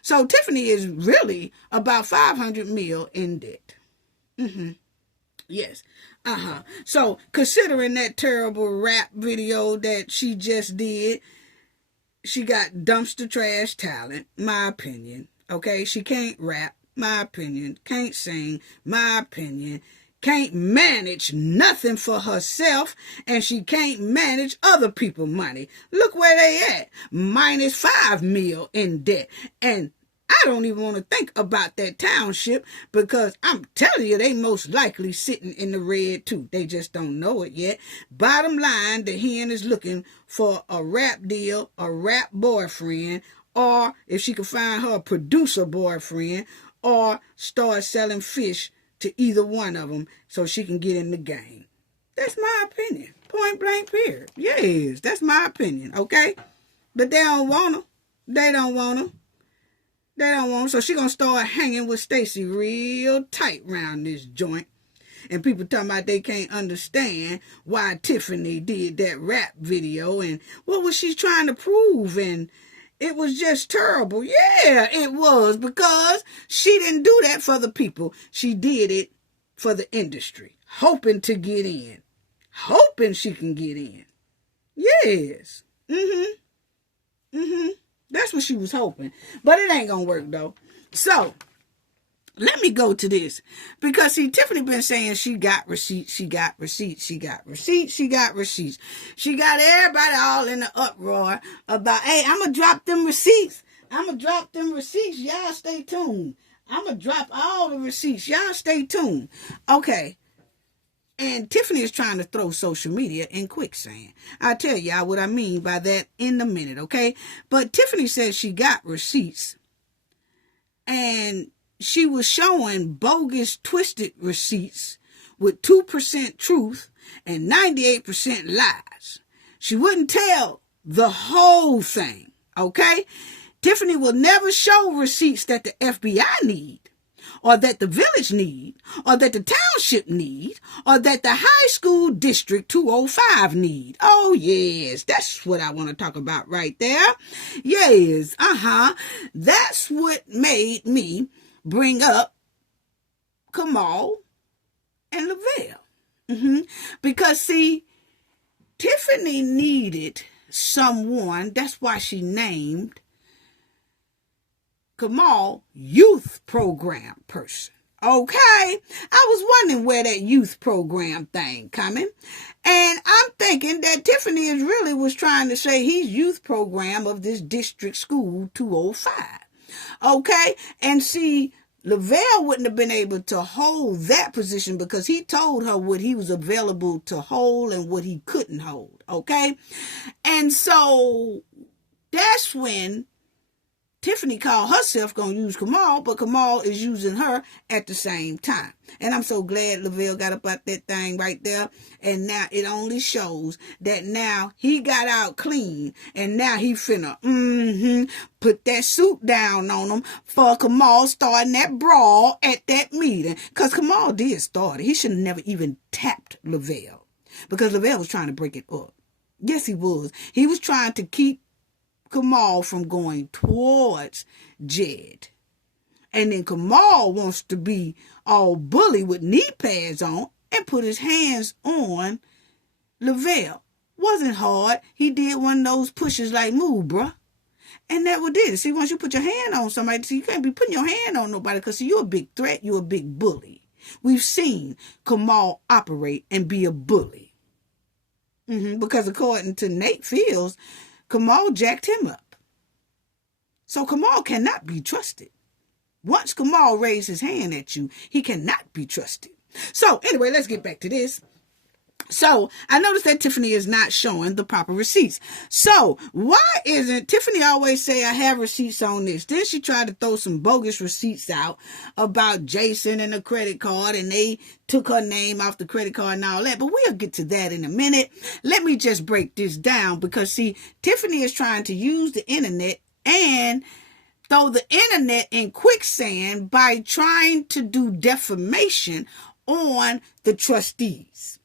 So Tiffany is really about 500 mil in debt. Yes. So considering that terrible rap video that she just did, she got dumpster trash talent, my opinion. Okay, she can't rap, my opinion. Can't sing, my opinion. can't manage nothing for herself, and she can't manage other people's money. Look where they at, minus $5 million in debt. And I don't even want to think about that township, because I'm telling you, they most likely sitting in the red too. They just don't know it yet. Bottom line, the hen is looking for a rap deal, a rap boyfriend, or if she can find her a producer boyfriend, or start selling fish to either one of them so she can get in the game. That's my opinion. Point blank period. Yes, that's my opinion, okay? But they don't want her. They don't want her. They don't want her. So she gonna start hanging with Stacy real tight around this joint. And people talking about they can't understand why Tiffany did that rap video and what was she trying to prove, and it was just terrible. Yeah, it was, because she didn't do that for the people. She did it for the industry, hoping to get in, hoping she can get in. Yes. That's what she was hoping. But it ain't gonna work though. So let me go to this, because see, Tiffany been saying she got receipts, she got receipts, she got receipts, she got receipts. She got everybody all in the uproar about, hey, I'm going to drop them receipts. I'm going to drop them receipts. Y'all stay tuned. I'm going to drop all the receipts. Y'all stay tuned. Okay. And Tiffany is trying to throw social media in quicksand. I'll tell y'all what I mean by that in a minute, okay? But Tiffany says she got receipts, and she was showing bogus, twisted receipts with 2% truth and 98% lies. She wouldn't tell the whole thing, okay? Tiffany will never show receipts that the FBI need, or that the village need, or that the township need, or that the high school district 205 need. Oh, yes, that's what I want to talk about right there. Yes, that's what made me bring up Kamal and Lavelle. Because, see, Tiffany needed someone, that's why she named Kamal youth program person. Okay, I was wondering where that youth program thing coming. And I'm thinking that Tiffany is really was trying to say he's youth program of this district school 205. Okay, and see, Lavelle wouldn't have been able to hold that position because he told her what he was available to hold and what he couldn't hold. Okay, and so that's when Tiffany called herself going to use Kamal, but Kamal is using her at the same time. And I'm so glad Lavelle got up out that thing right there. And now it only shows that now he got out clean. And now he finna put that suit down on him for Kamal starting that brawl at that meeting. Because Kamal did start it. He should have never even tapped Lavelle, because Lavelle was trying to break it up. Yes, he was. He was trying to keep Kamal from going towards Jed. And then Kamal wants to be all bully with knee pads on and put his hands on Lavelle. Wasn't hard. He did one of those pushes like, move, bruh. And that what did it. See, once you put your hand on somebody, see, you can't be putting your hand on nobody, because you're a big threat. You're a big bully. We've seen Kamal operate and be a bully. Because according to Nate Fields, Kamal jacked him up. So Kamal cannot be trusted. Once Kamal raised his hand at you, he cannot be trusted. So anyway, let's get back to this. So I noticed that Tiffany is not showing the proper receipts. So why isn't Tiffany always say I have receipts on this? Then she tried to throw some bogus receipts out about Jason and the credit card, and they took her name off the credit card and all that. But we'll get to that in a minute. Let me just break this down, because see, Tiffany is trying to use the internet and throw the internet in quicksand by trying to do defamation on the trustees.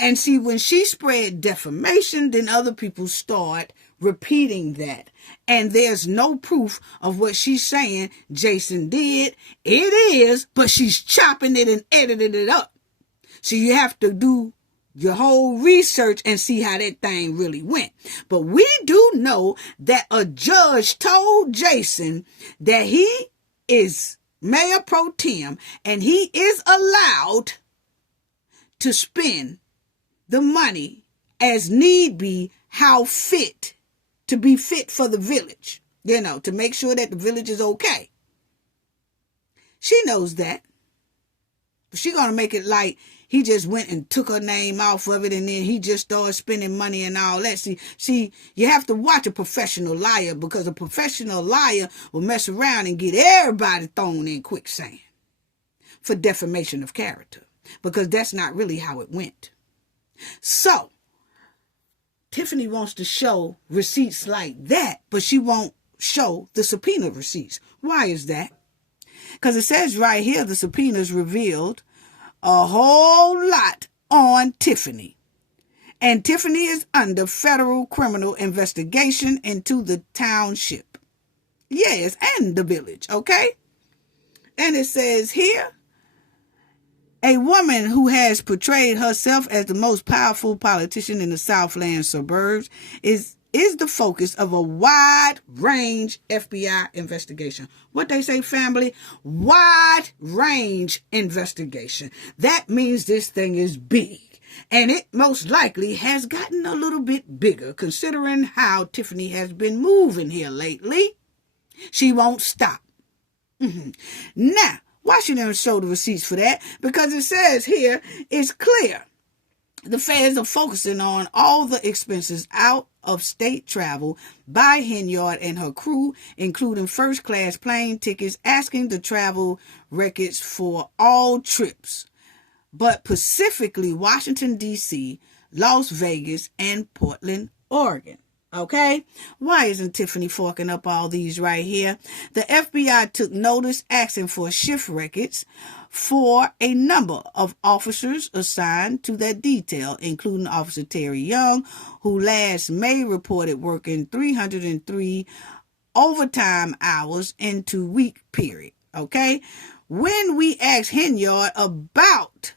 And see, when she spread defamation, then other people start repeating that. And there's no proof of what she's saying Jason did. It is, but she's chopping it and editing it up. So you have to do your whole research and see how that thing really went. But we do know that a judge told Jason that he is mayor pro tem and he is allowed to spend the money as need be, how fit, to be fit for the village, to make sure that the village is okay. She knows that. But she's going to make it like he just went and took her name off of it and then he just started spending money and all that. See, you have to watch a professional liar, because a professional liar will mess around and get everybody thrown in quicksand for defamation of character, because that's not really how it went. So, Tiffany wants to show receipts like that, but she won't show the subpoena receipts. Why is that? Because it says right here, the subpoenas revealed a whole lot on Tiffany. And Tiffany is under federal criminal investigation into the township. Yes, and the village, okay? And it says here, a woman who has portrayed herself as the most powerful politician in the Southland suburbs is the focus of a wide-range FBI investigation. What they say, family? Wide-range investigation. That means this thing is big. And it most likely has gotten a little bit bigger, considering how Tiffany has been moving here lately. She won't stop. Now, why she didn't show the receipts for that? Because it says here, it's clear the feds are focusing on all the expenses out of state travel by Henyard and her crew, including first-class plane tickets, asking the travel records for all trips, but specifically Washington, D.C., Las Vegas, and Portland, Oregon. Okay? Why isn't Tiffany forking up all these right here? The FBI took notice asking for shift records for a number of officers assigned to that detail, including Officer Terry Young, who last May reported working 303 overtime hours in 2-week period. Okay? When we asked Henyard about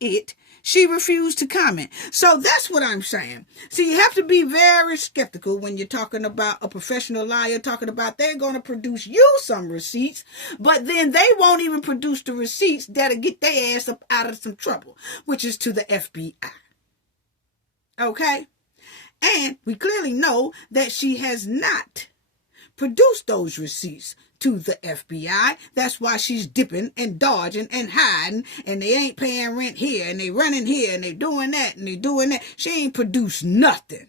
it, she refused to comment. So that's what I'm saying. See, you have to be very skeptical when you're talking about a professional liar, talking about they're going to produce you some receipts, but then they won't even produce the receipts that'll get their ass up out of some trouble, which is to the FBI. Okay? And we clearly know that she has not produced those receipts to the FBI. That's why she's dipping and dodging and hiding, and they ain't paying rent here, and they running here, and they doing that, and they doing that. She ain't produced nothing.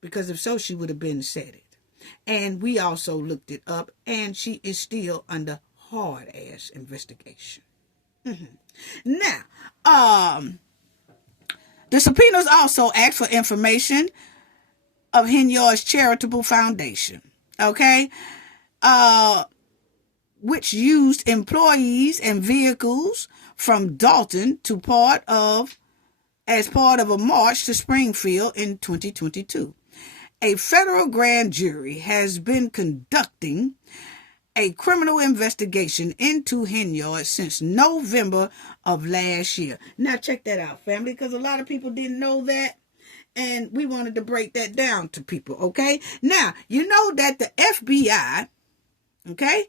Because if so, she would have been said it. And we also looked it up, and she is still under hard-ass investigation. Now, the subpoenas also asked for information of Henyard's charitable foundation, okay, which used employees and vehicles from Dalton as part of a march to Springfield in 2022. A federal grand jury has been conducting a criminal investigation into Henyard since November of last year. Now check that out, family, because a lot of people didn't know that. And we wanted to break that down to people, okay? Now, you know that the FBI, okay,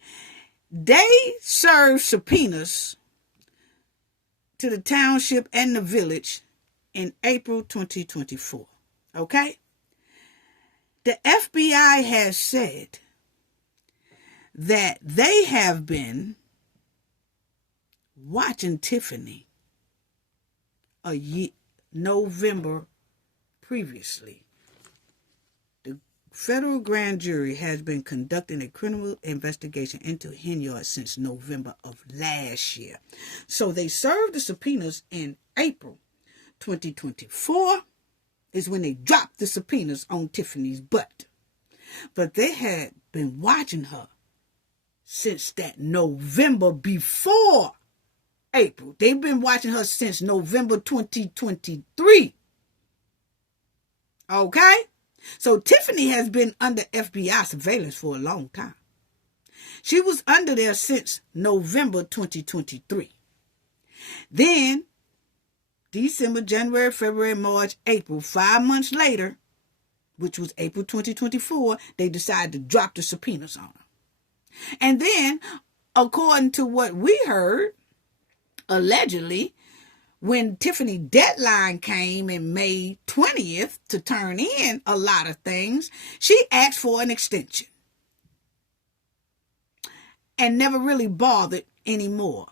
they serve subpoenas to the township and the village in April 2024, okay? The FBI has said that they have been watching Tiffany November previously. The federal grand jury has been conducting a criminal investigation into Henyard since November of last year. So they served the subpoenas in April 2024 is when they dropped the subpoenas on Tiffany's butt. But they had been watching her since that November before April. They've been watching her since November 2023. Okay? So Tiffany has been under FBI surveillance for a long time. She was under there since November 2023. Then, December, January, February, March, April, 5 months later, which was April 2024, they decided to drop the subpoenas on her. And then, according to what we heard, Allegedly, when Tiffany deadline came in May 20th to turn in a lot of things, she asked for an extension and never really bothered anymore.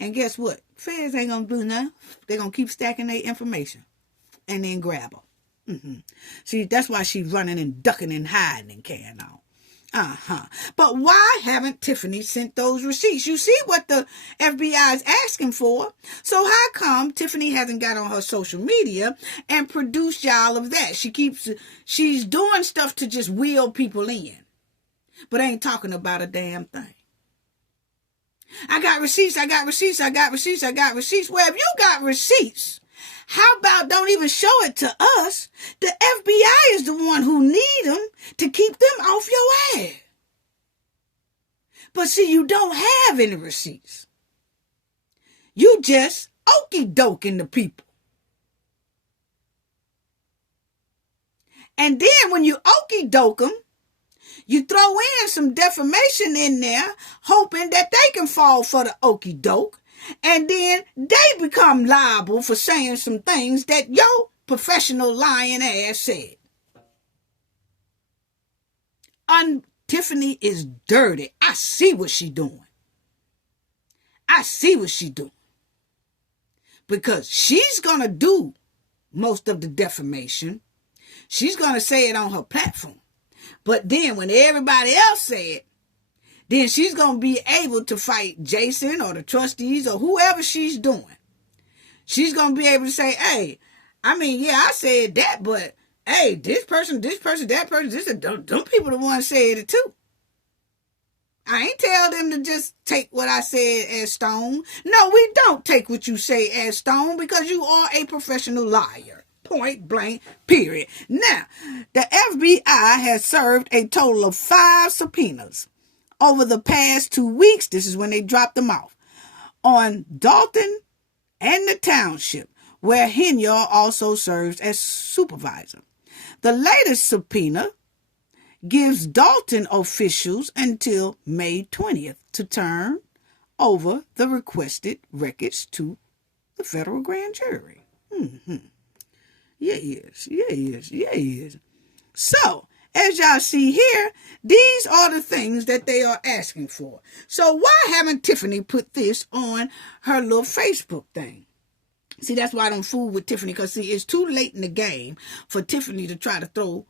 And guess what? Feds ain't going to do nothing. They're going to keep stacking their information and then grab her. See, that's why she's running and ducking and hiding and carrying on. But why haven't Tiffany sent those receipts? You see what the FBI is asking for. So how come Tiffany hasn't got on her social media and produced y'all of that? She's doing stuff to just wheel people in, but ain't talking about a damn thing. I got receipts. Well, if you got receipts, how about don't even show it to us? The FBI is the one who need them to keep them off your ass. But see, you don't have any receipts. You just okey-doking the people. And then when you okey-doke them, you throw in some defamation in there, hoping that they can fall for the okey-doke. And then they become liable for saying some things that your professional lying ass said. Tiffany is dirty. I see what she doing. Because she's going to do most of the defamation. She's going to say it on her platform. But then when everybody else say it, then she's going to be able to fight Jason or the trustees or whoever she's doing. She's going to be able to say, hey, I said that, but hey, this person, that person, them people the ones said it too. I ain't tell them to just take what I said as stone. No, we don't take what you say as stone because you are a professional liar. Point blank, period. Now, the FBI has served a total of 5 subpoenas over the past 2 weeks. This is when they dropped them off on Dalton and the Township, where Henyard also serves as supervisor. The latest subpoena gives Dalton officials until May 20th to turn over the requested records to the federal grand jury. Yes. So, as y'all see here, these are the things that they are asking for. So why haven't Tiffany put this on her little Facebook thing? See, that's why I don't fool with Tiffany, because see, it's too late in the game for Tiffany to try to throw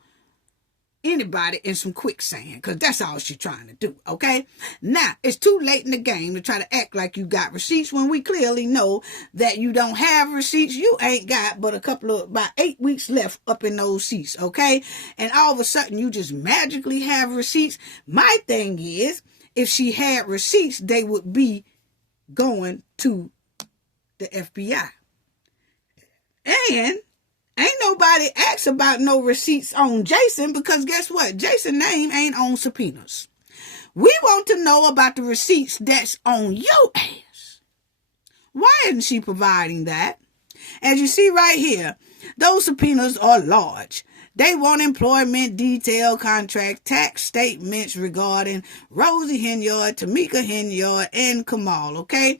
anybody in some quicksand, because that's all she's trying to do, okay? Now, it's too late in the game to try to act like you got receipts when we clearly know that you don't have receipts. You ain't got but about 8 weeks left up in those seats, okay? And all of a sudden, you just magically have receipts. My thing is, if she had receipts, they would be going to the FBI. And ain't nobody asked about no receipts on Jason, because guess what? Jason's name ain't on subpoenas. We want to know about the receipts that's on your ass. Why isn't she providing that? As you see right here, those subpoenas are large. They want employment detail contract, tax statements regarding Rosie Henyard, Tamika Henyard, and Kamal, okay?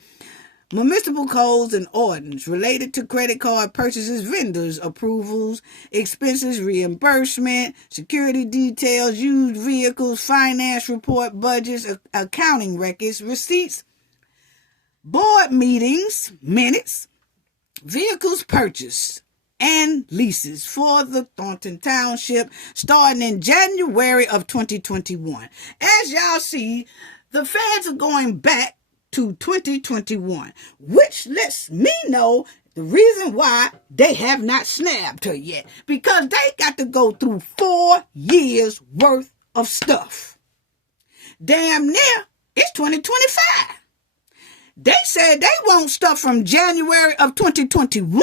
Municipal codes and ordinance related to credit card purchases, vendors, approvals, expenses, reimbursement, security details, used vehicles, finance report, budgets, accounting records, receipts, board meetings, minutes, vehicles purchased, and leases for the Thornton Township starting in January of 2021. As y'all see, the feds are going back to 2021, which lets me know the reason why they have not snapped her yet, because they got to go through 4 years worth of stuff. Damn near, it's 2025. They said they want stuff from January of 2021.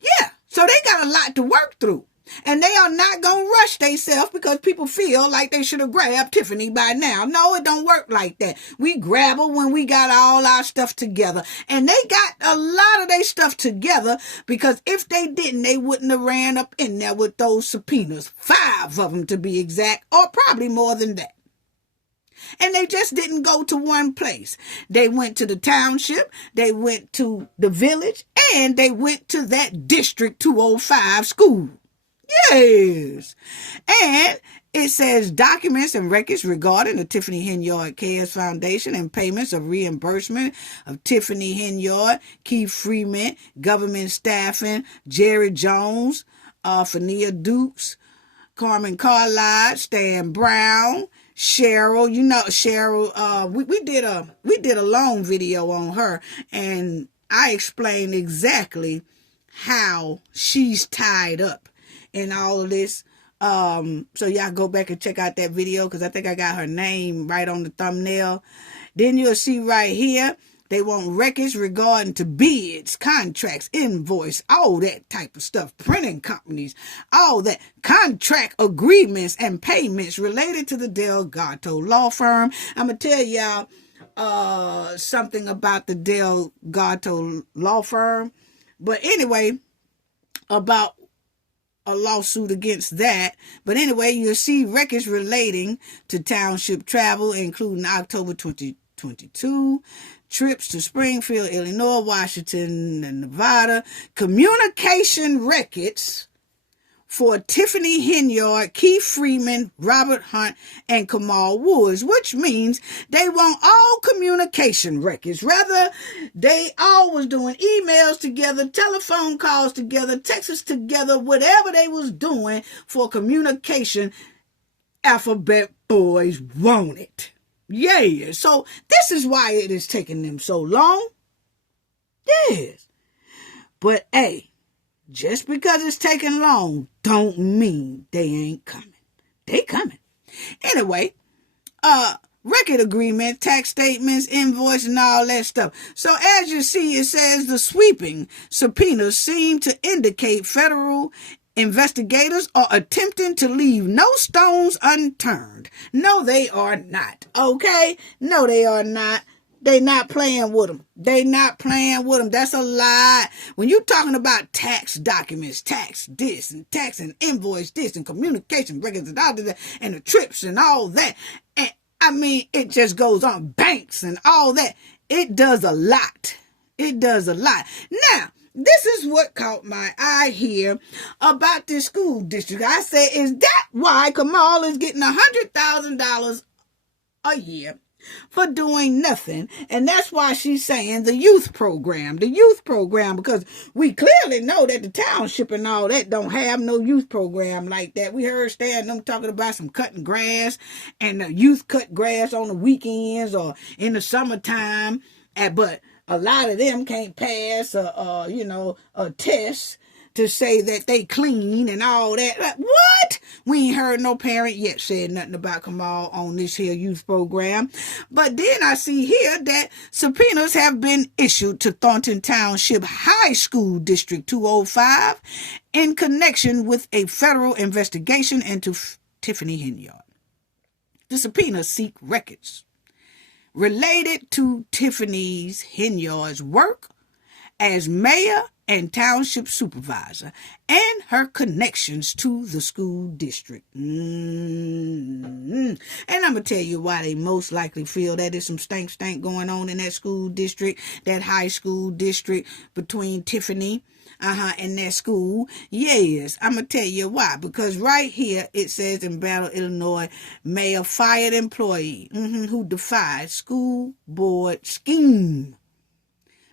Yeah, so they got a lot to work through. And they are not going to rush themselves because people feel like they should have grabbed Tiffany by now. No, it don't work like that. We grab her when we got all our stuff together. And they got a lot of their stuff together, because if they didn't, they wouldn't have ran up in there with those subpoenas. 5 of them to be exact, or probably more than that. And they just didn't go to one place. They went to the township, they went to the village, and they went to that District 205 school. Yes. And it says documents and records regarding the Tiffany Henyard Cares Foundation and payments of reimbursement of Tiffany Henyard, Keith Freeman, government staffing, Jerry Jones, Fania Dukes, Carmen Carlisle, Stan Brown, Cheryl. You know Cheryl. We did a long video on her, and I explained exactly how she's tied up in all of this. So y'all go back and check out that video, because I think I got her name right on the thumbnail. Then you'll see right here, they want records regarding to bids, contracts, invoice, all that type of stuff, printing companies, all that, contract agreements and payments related to the Delgado law firm. I'm going to tell y'all something about the Delgado law firm. But anyway, about a lawsuit against that. But anyway, you'll see records relating to township travel, including October 2022, trips to Springfield, Illinois, Washington, and Nevada, communication records for Tiffany Henyard, Keith Freeman, Robert Hunt, and Kamal Woods, which means they want all communication records. Rather, they all was doing emails together, telephone calls together, texts together, whatever they was doing for communication. Alphabet boys want it. Yeah, so this is why it is taking them so long. Yes. But hey, just because it's taking long don't mean they ain't coming. They coming. Anyway, record agreement, tax statements, invoice, and all that stuff. So as you see, it says the sweeping subpoenas seem to indicate federal investigators are attempting to leave no stones unturned. No, they are not. Okay? No, they are not. They not playing with them. They not playing with them. That's a lie. When you talking about tax documents, tax this and tax and invoice this and communication records and all that and the trips and all that. And I mean, it just goes on. Banks and all that. It does a lot. It does a lot. Now, this is what caught my eye here about this school district. I said, is that why Kamal is getting $100,000 a year for doing nothing? And that's why she's saying the youth program, because we clearly know that the township and all that don't have no youth program like that. We heard Stan them talking about some cutting grass, and the youth cut grass on the weekends or in the summertime, but a lot of them can't pass a test to say that they clean and all that. Like, what? We ain't heard no parent yet said nothing about Kamal on this here youth program. But then I see here that subpoenas have been issued to Thornton Township High School District 205 in connection with a federal investigation into Tiffany Henyard. The subpoenas seek records related to Tiffany's Henyard's work as mayor and township supervisor and her connections to the school district. And I'm going to tell you why they most likely feel that there's some stank going on in that school district, that high school district between Tiffany and that school. Yes, I'm going to tell you why. Because right here it says in Battle, Illinois, mayor fired employee who defied school board scheme.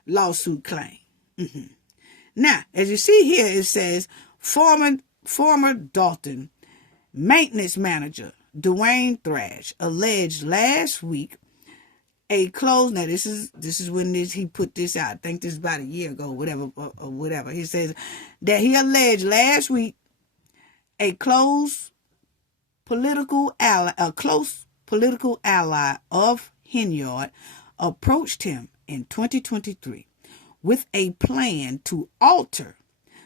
Lawsuit claim. Now, as you see here, it says former Dalton maintenance manager Dwayne Thrash alleged last week a close. Now, this is when he put this out. I think this is about a year ago, whatever. He says that he alleged last week a close political ally of Henyard approached him in 2023 with a plan to alter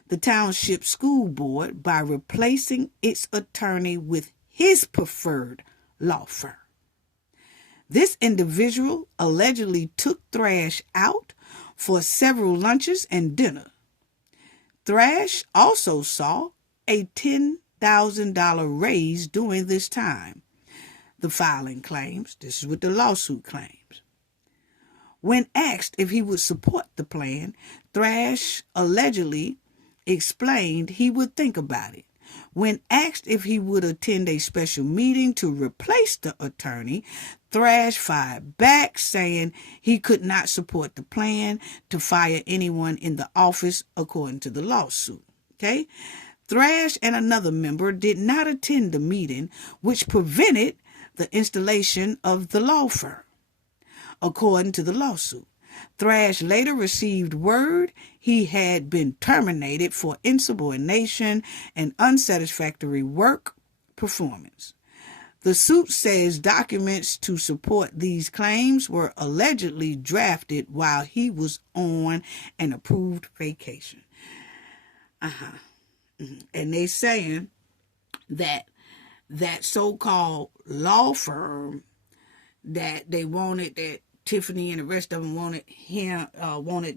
the township school board by replacing its attorney with his preferred law firm. This individual allegedly took Thrash out for several lunches and dinner. Thrash also saw a $10,000 raise during this time. the filing claims. This is what the lawsuit claims. When asked if he would support the plan, Thrash allegedly explained he would think about it. When asked if he would attend a special meeting to replace the attorney, Thrash fired back, saying he could not support the plan to fire anyone in the office, according to the lawsuit. Okay? Thrash and another member did not attend the meeting, which prevented the installation of the law firm, according to the lawsuit. Thrash later received word he had been terminated for insubordination and unsatisfactory work performance. The suit says documents to support these claims were allegedly drafted while he was on an approved vacation. And they saying that so-called law firm that they wanted, that Tiffany and the rest of them wanted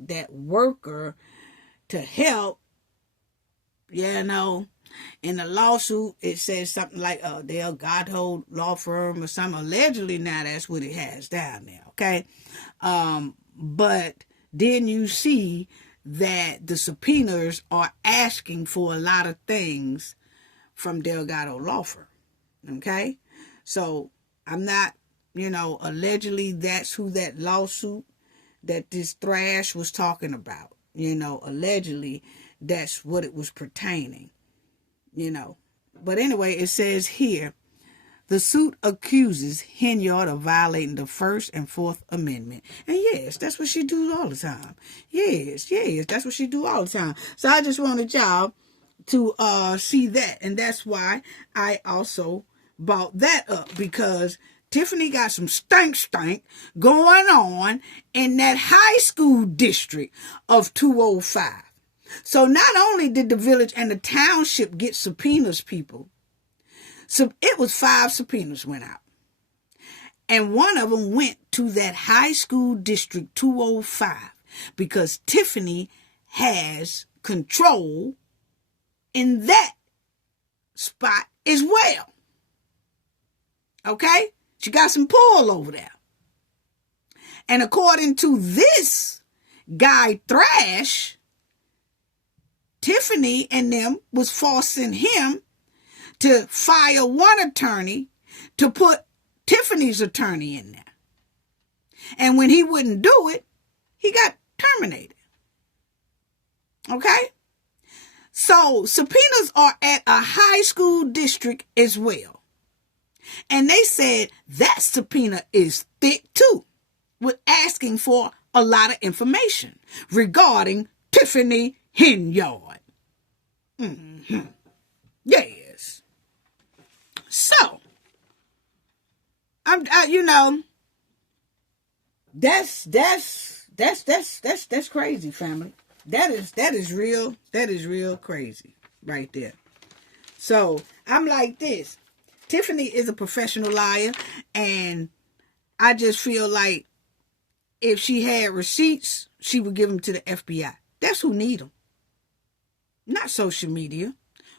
that worker to help, in the lawsuit, it says something like Dale Gotthold law firm or something. Allegedly, now that's what it has down there, okay? But then you see that the subpoenas are asking for a lot of things from Delgado law firm, okay? So I'm not, allegedly that's who that lawsuit that this Thrash was talking about. Allegedly that's what it was pertaining, But anyway, it says here, the suit accuses Henyard of violating the First and Fourth Amendment. And yes, that's what she do all the time. Yes, that's what she do all the time. So I just wanted y'all to see that. And that's why I also brought that up, because Tiffany got some stank going on in that high school district of 205. So not only did the village and the township get subpoenas, people, so it was 5 subpoenas went out. And one of them went to that high school district 205 because Tiffany has control in that spot as well. Okay? She got some pull over there. And according to this guy Thrash, Tiffany and them was forcing him to fire one attorney to put Tiffany's attorney in there. And when he wouldn't do it, he got terminated. Okay? So subpoenas are at a high school district as well. And they said that subpoena is thick too, with asking for a lot of information regarding Tiffany Henyard. Yes. So, that's crazy, family. That is real crazy right there. So I'm like this. Tiffany is a professional liar, and I just feel like if she had receipts, she would give them to the FBI. That's who need them. Not social media,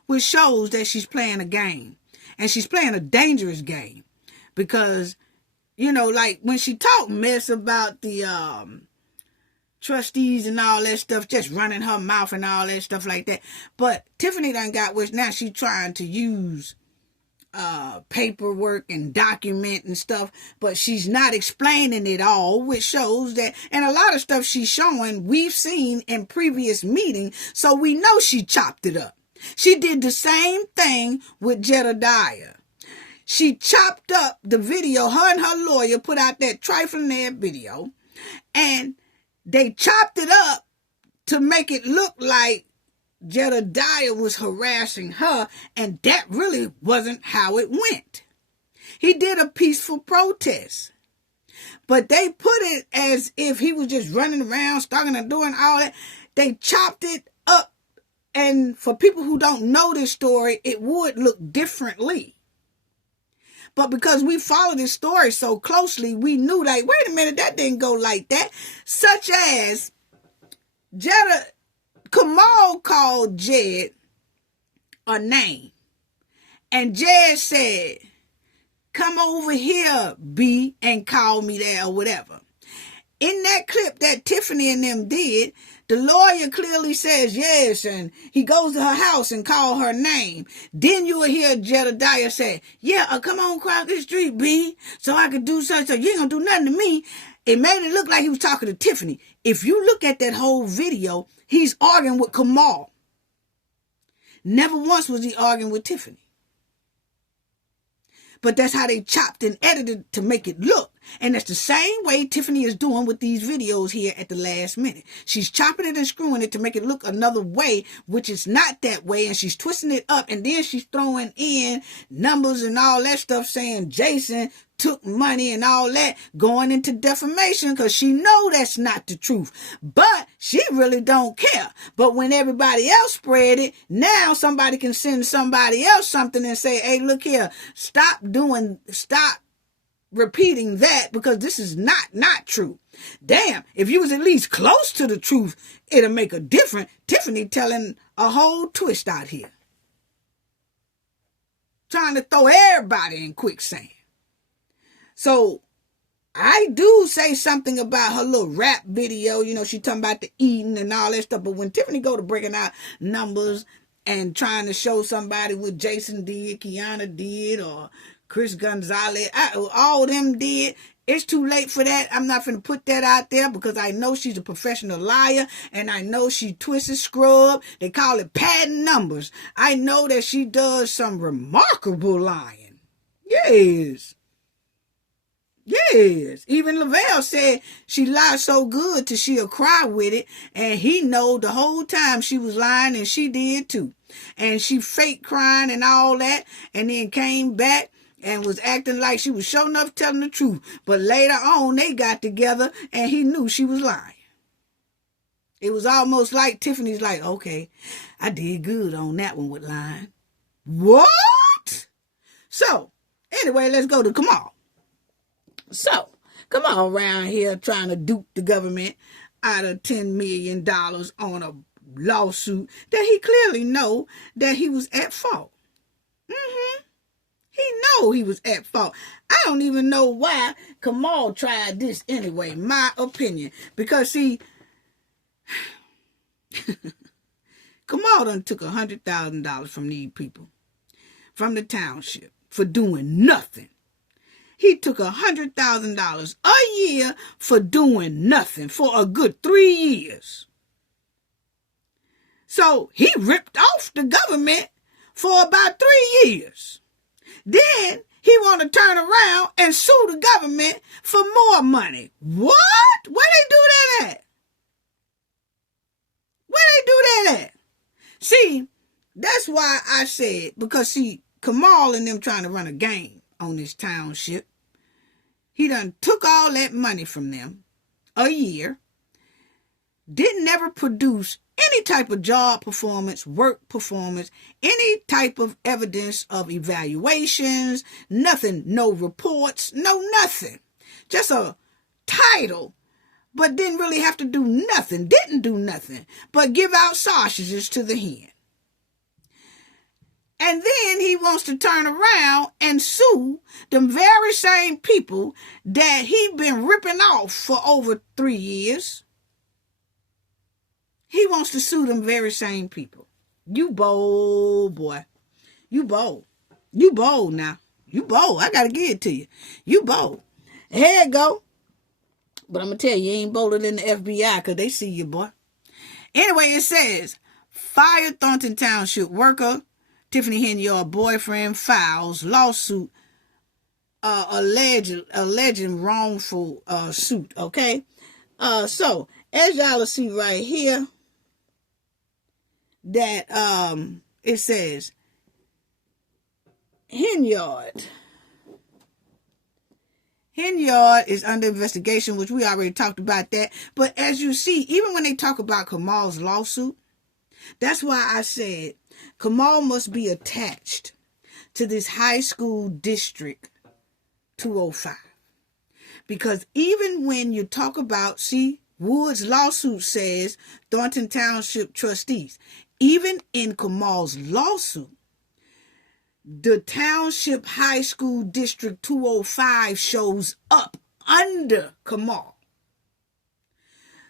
which shows that she's playing a game. And she's playing a dangerous game. Because, like when she talked mess about the trustees and all that stuff, just running her mouth and all that stuff like that. But Tiffany done got which now she's trying to use paperwork and document and stuff, but she's not explaining it all, which shows that, and a lot of stuff she's showing we've seen in previous meetings, so we know she chopped it up. She did the same thing with Jedediah. She chopped up the video. Her and her lawyer put out that trifling ass video, and they chopped it up to make it look like Jedediah was harassing her, and that really wasn't how it went. He did a peaceful protest, but they put it as if he was just running around, stalking and doing all that. They chopped it up, and for people who don't know this story, it would look differently. But because we follow this story so closely, we knew, like, wait a minute, that didn't go like that. Such as Kamal called Jed a name. And Jed said, come over here, B, and call me there or whatever. In that clip that Tiffany and them did, the lawyer clearly says yes, and he goes to her house and call her name. Then you will hear Jedediah say, yeah, come on across this street, B, so I could do something. So you ain't gonna do nothing to me. It made it look like he was talking to Tiffany. If you look at that whole video, he's arguing with Kamal. Never once was he arguing with Tiffany. But that's how they chopped and edited to make it look. And that's the same way Tiffany is doing with these videos here at the last minute. She's chopping it and screwing it to make it look another way, which is not that way. And she's twisting it up. And then she's throwing in numbers and all that stuff saying Jason took money and all that, going into defamation because she know that's not the truth. But she really don't care. But when everybody else spread it, now somebody can send somebody else something and say, hey, look here, stop repeating that because this is not true. Damn, if you was at least close to the truth, it'll make a difference. Tiffany telling a whole twist out here. Trying to throw everybody in quicksand. So I do say something about her little rap video. You know, she talking about the eating and all that stuff. But when Tiffany go to breaking out numbers and trying to show somebody what Jason did, Kiana did, or Chris Gonzalez, all of them did, it's too late for that. I'm not going to put that out there because I know she's a professional liar and I know she twists and scrub. They call it padding numbers. I know that she does some remarkable lying. Yes. Yes. Even Lavelle said she lied so good till she'll cry with it. And he know the whole time she was lying and she did too. And she fake crying and all that. And then came back and was acting like she was sure enough telling the truth. But later on they got together and he knew she was lying. It was almost like Tiffany's like, okay, I did good on that one with lying. What? So, anyway, let's go to Kamal. So, come on around here trying to dupe the government out of $10 million on a lawsuit that he clearly know that he was at fault. He know he was at fault. I don't even know why Kamal tried this anyway, my opinion. Because, see, Kamal done took $100,000 from these people, from the township, for doing nothing. He took $100,000 a year for doing nothing for a good 3 years. So he ripped off the government for about 3 years. Then he want to turn around and sue the government for more money. What? Where they do that at? Where they do that at? See, that's why I said, because see, Kamal and them trying to run a game on this township. He done took all that money from them a year, didn't never produce any type of job performance, work performance, any type of evidence of evaluations, nothing, no reports, no nothing. Just a title, but didn't really have to do nothing, didn't do nothing, but give out sausages to the hen. And then he wants to turn around and sue them very same people that he been ripping off for over 3 years. He wants to sue them very same people. You bold, boy. You bold. You bold now. You bold. I got to give it to you. You bold. Here you go. But I'm going to tell you, you ain't bolder than the FBI because they see you, boy. Anyway, it says, fire Thornton Township worker Tiffany Henyard boyfriend files lawsuit alleging wrongful suit. Okay, so as y'all see right here, that it says Henyard is under investigation, which we already talked about that. But as you see, even when they talk about Kamal's lawsuit, that's why I said Kamal must be attached to this high school district 205. Because even when you talk about, see, Wood's lawsuit says Thornton Township trustees. Even in Kamal's lawsuit, the Township High School District 205 shows up under Kamal.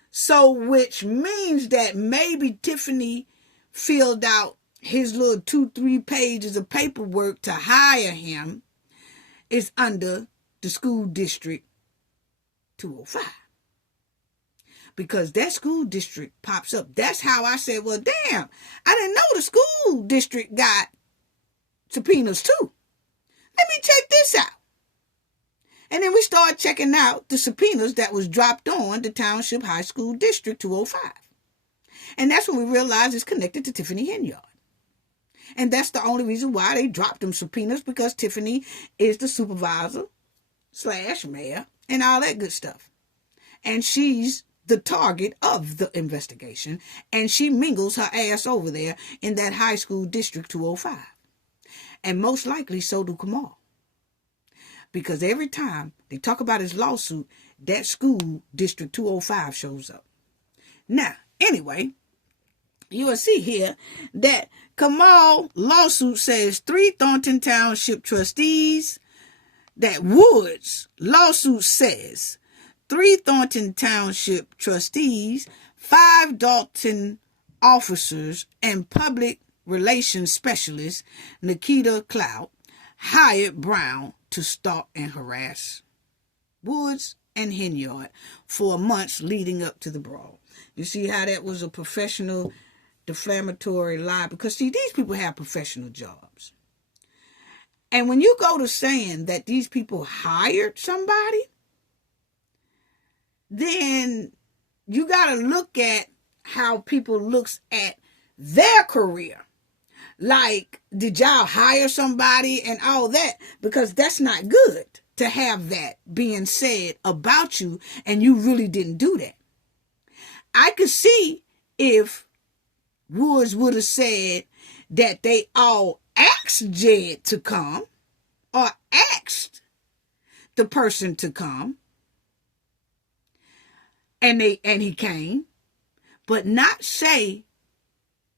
So, which means that maybe Tiffany filled out his little 2-3 pages of paperwork to hire him is under the school district 205. Because that school district pops up. That's how I said, well, damn, I didn't know the school district got subpoenas too. Let me check this out. And then we start checking out the subpoenas that was dropped on the Township High School District 205. And that's when we realized it's connected to Tiffany Henyard. And that's the only reason why they dropped them subpoenas, because Tiffany is the supervisor / mayor and all that good stuff. And she's the target of the investigation, and she mingles her ass over there in that high school district 205. And most likely so do Kamal. Because every time they talk about his lawsuit, that school district 205 shows up. Now, anyway, you will see here that Kamal lawsuit says 3 Thornton Township trustees. That Woods lawsuit says 3 Thornton Township trustees, 5 Dalton officers, and public relations specialist Nikita Clout hired Brown to stalk and harass Woods and Henyard for months leading up to the brawl. You see how that was a professional defamatory lie? Because, see, these people have professional jobs. And when you go to saying that these people hired somebody, then you got to look at how people looks at their career. Like, did y'all hire somebody and all that? Because that's not good to have that being said about you and you really didn't do that. I could see if Woods would have said that they all asked Jed to come or asked the person to come and he came, but not say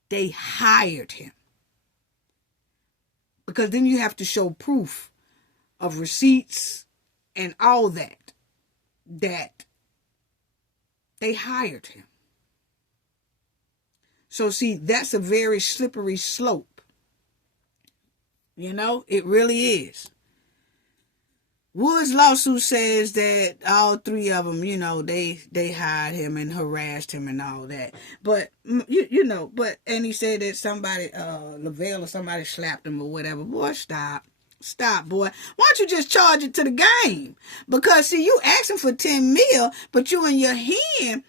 they hired him. Because then you have to show proof of receipts and all that they hired him. So see, that's a very slippery slope. You know, it really is. Woods' lawsuit says that all 3 of them, you know, they hired him and harassed him and all that. But, you know, and he said that somebody, Lavelle or somebody slapped him or whatever. Boy, stop. Stop, boy. Why don't you just charge it to the game? Because, see, you asking for 10 mil, but you and your hen,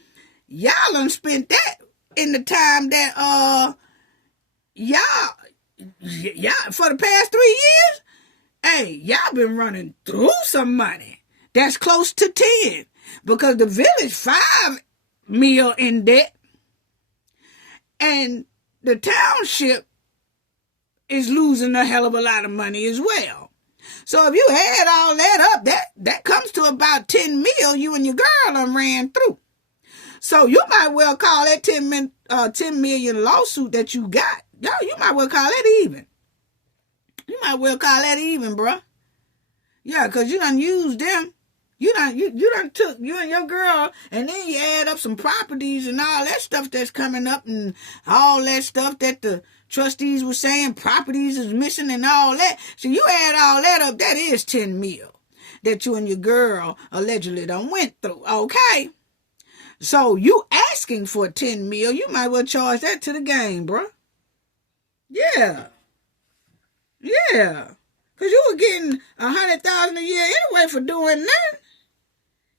y'all done spent that in the time that, y'all, for the past 3 years, hey, y'all been running through some money. That's close to 10. Because the village 5 mil in debt. And the township is losing a hell of a lot of money as well. So if you add all that up, that comes to about 10 mil you and your girl done ran through. So you might well call that 10 million lawsuit that you got. Yo, you might well call that even. You might well call that even, bruh. Yeah, because you done used them. You done took you and your girl, and then you add up some properties and all that stuff that's coming up and all that stuff that the trustees were saying properties is missing and all that. So you add all that up, that is 10 mil that you and your girl allegedly done went through, okay? So you asking for 10 mil, you might well charge that to the game, bruh. Yeah. Yeah. Because you were getting $100,000 a year anyway for doing that.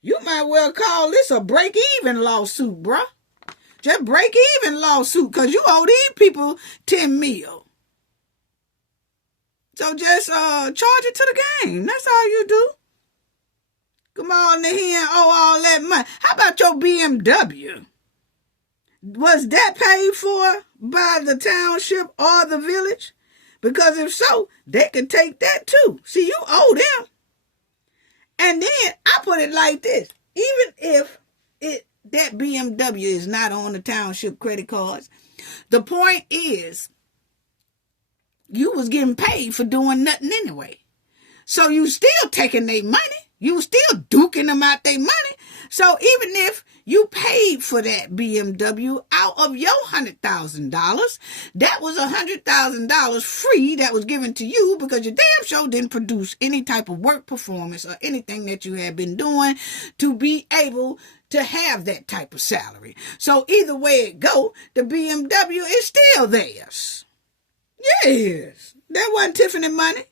You might well call this a break-even lawsuit, bruh. Just break-even lawsuit, because you owe these people 10 mil. So just charge it to the game. That's all you do. Come on in here and owe all that money. How about your BMW? Was that paid for by the township or the village? Because if so, they can take that too. See, you owe them. And then I put it like this. Even if that BMW is not on the township credit cards, the point is you was getting paid for doing nothing anyway. So you still taking their money. You still duking them out their money. So even if you paid for that BMW out of your $100,000, that was $100,000 free that was given to you because your damn show didn't produce any type of work performance or anything that you had been doing to be able to have that type of salary. So either way it go, the BMW is still theirs. Yes, that wasn't Tiffany money.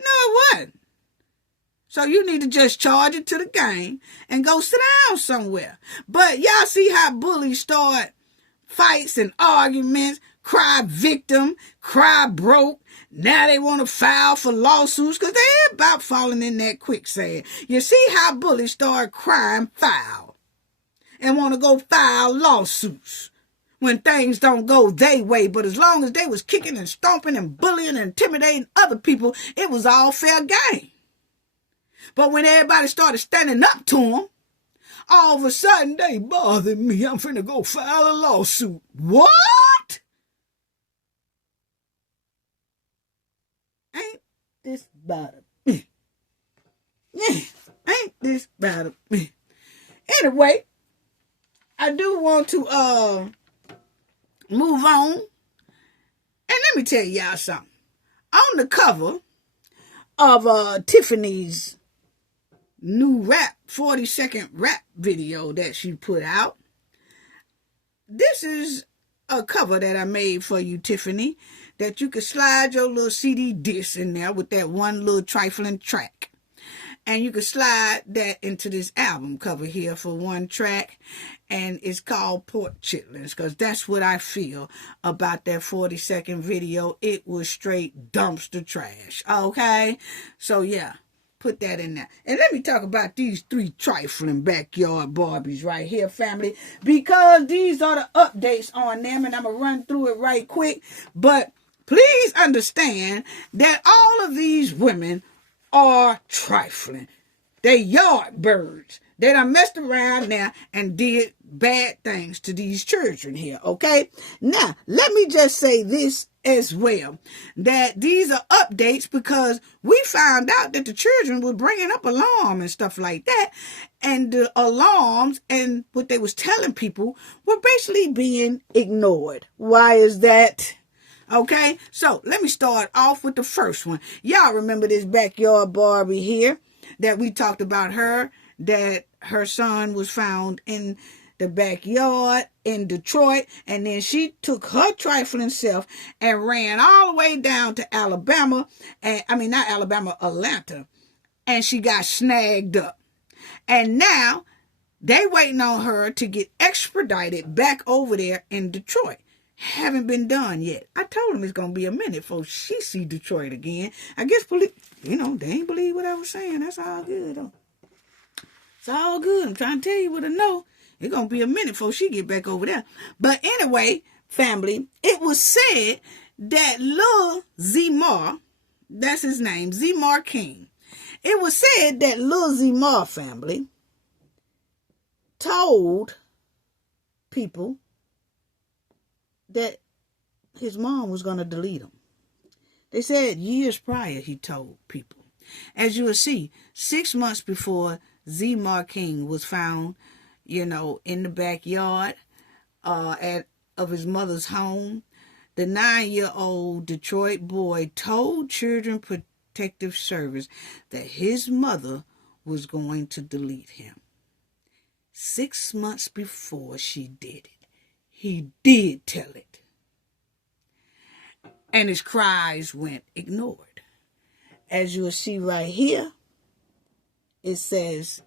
No, it wasn't. So you need to just charge it to the game and go sit down somewhere. But y'all see how bullies start fights and arguments, cry victim, cry broke. Now they want to file for lawsuits because they're about falling in that quicksand. You see how bullies start crying foul and want to go file lawsuits when things don't go their way. But as long as they was kicking and stomping and bullying and intimidating other people, it was all fair game. But when everybody started standing up to them, all of a sudden they bothered me. I'm finna go file a lawsuit. What? Ain't this about me? Ain't this about me? Anyway, I do want to move on. And let me tell y'all something. On the cover of Tiffany's new 40-second rap video that she put out, this is a cover that I made for you, Tiffany, that you can slide your little CD disc in there with that one little trifling track. And you can slide that into this album cover here for one track. And it's called Pork Chitlins, because that's what I feel about that 40-second video. It was straight dumpster trash. Okay? So, yeah. Put that in there. And let me talk about these 3 trifling backyard Barbies right here, family, because these are the updates on them, and I'm going to run through it right quick. But please understand that all of these women are trifling. They're yard birds. They done messed around now and did bad things to these children here, okay? Now, let me just say this as well, that these are updates because we found out that the children were bringing up alarm and stuff like that, and the alarms and what they was telling people were basically being ignored. Why is that? Okay, so let me start off with the first one. Y'all remember this backyard Barbie here that we talked about her, that her son was found in the backyard in Detroit, and then she took her trifling self and ran all the way down to Alabama, and not Alabama, Atlanta, and she got snagged up. And now they waiting on her to get extradited back over there in Detroit. Haven't been done yet. I told him it's gonna be a minute before she see Detroit again. I guess they ain't believe what I was saying. That's all good though. It's all good. I'm trying to tell you what I know. It's going to be a minute before she get back over there. But anyway, family, it was said that Lil Zmar, that's his name, Zmar King. It was said that Lil Zmar family told people that his mom was going to delete him. They said years prior he told people. As you will see, 6 months before Zmar King was found, in the backyard of his mother's home, the 9-year-old Detroit boy told Children Protective Service that his mother was going to delete him. 6 months before she did it, he did tell it. And his cries went ignored. As you will see right here, it says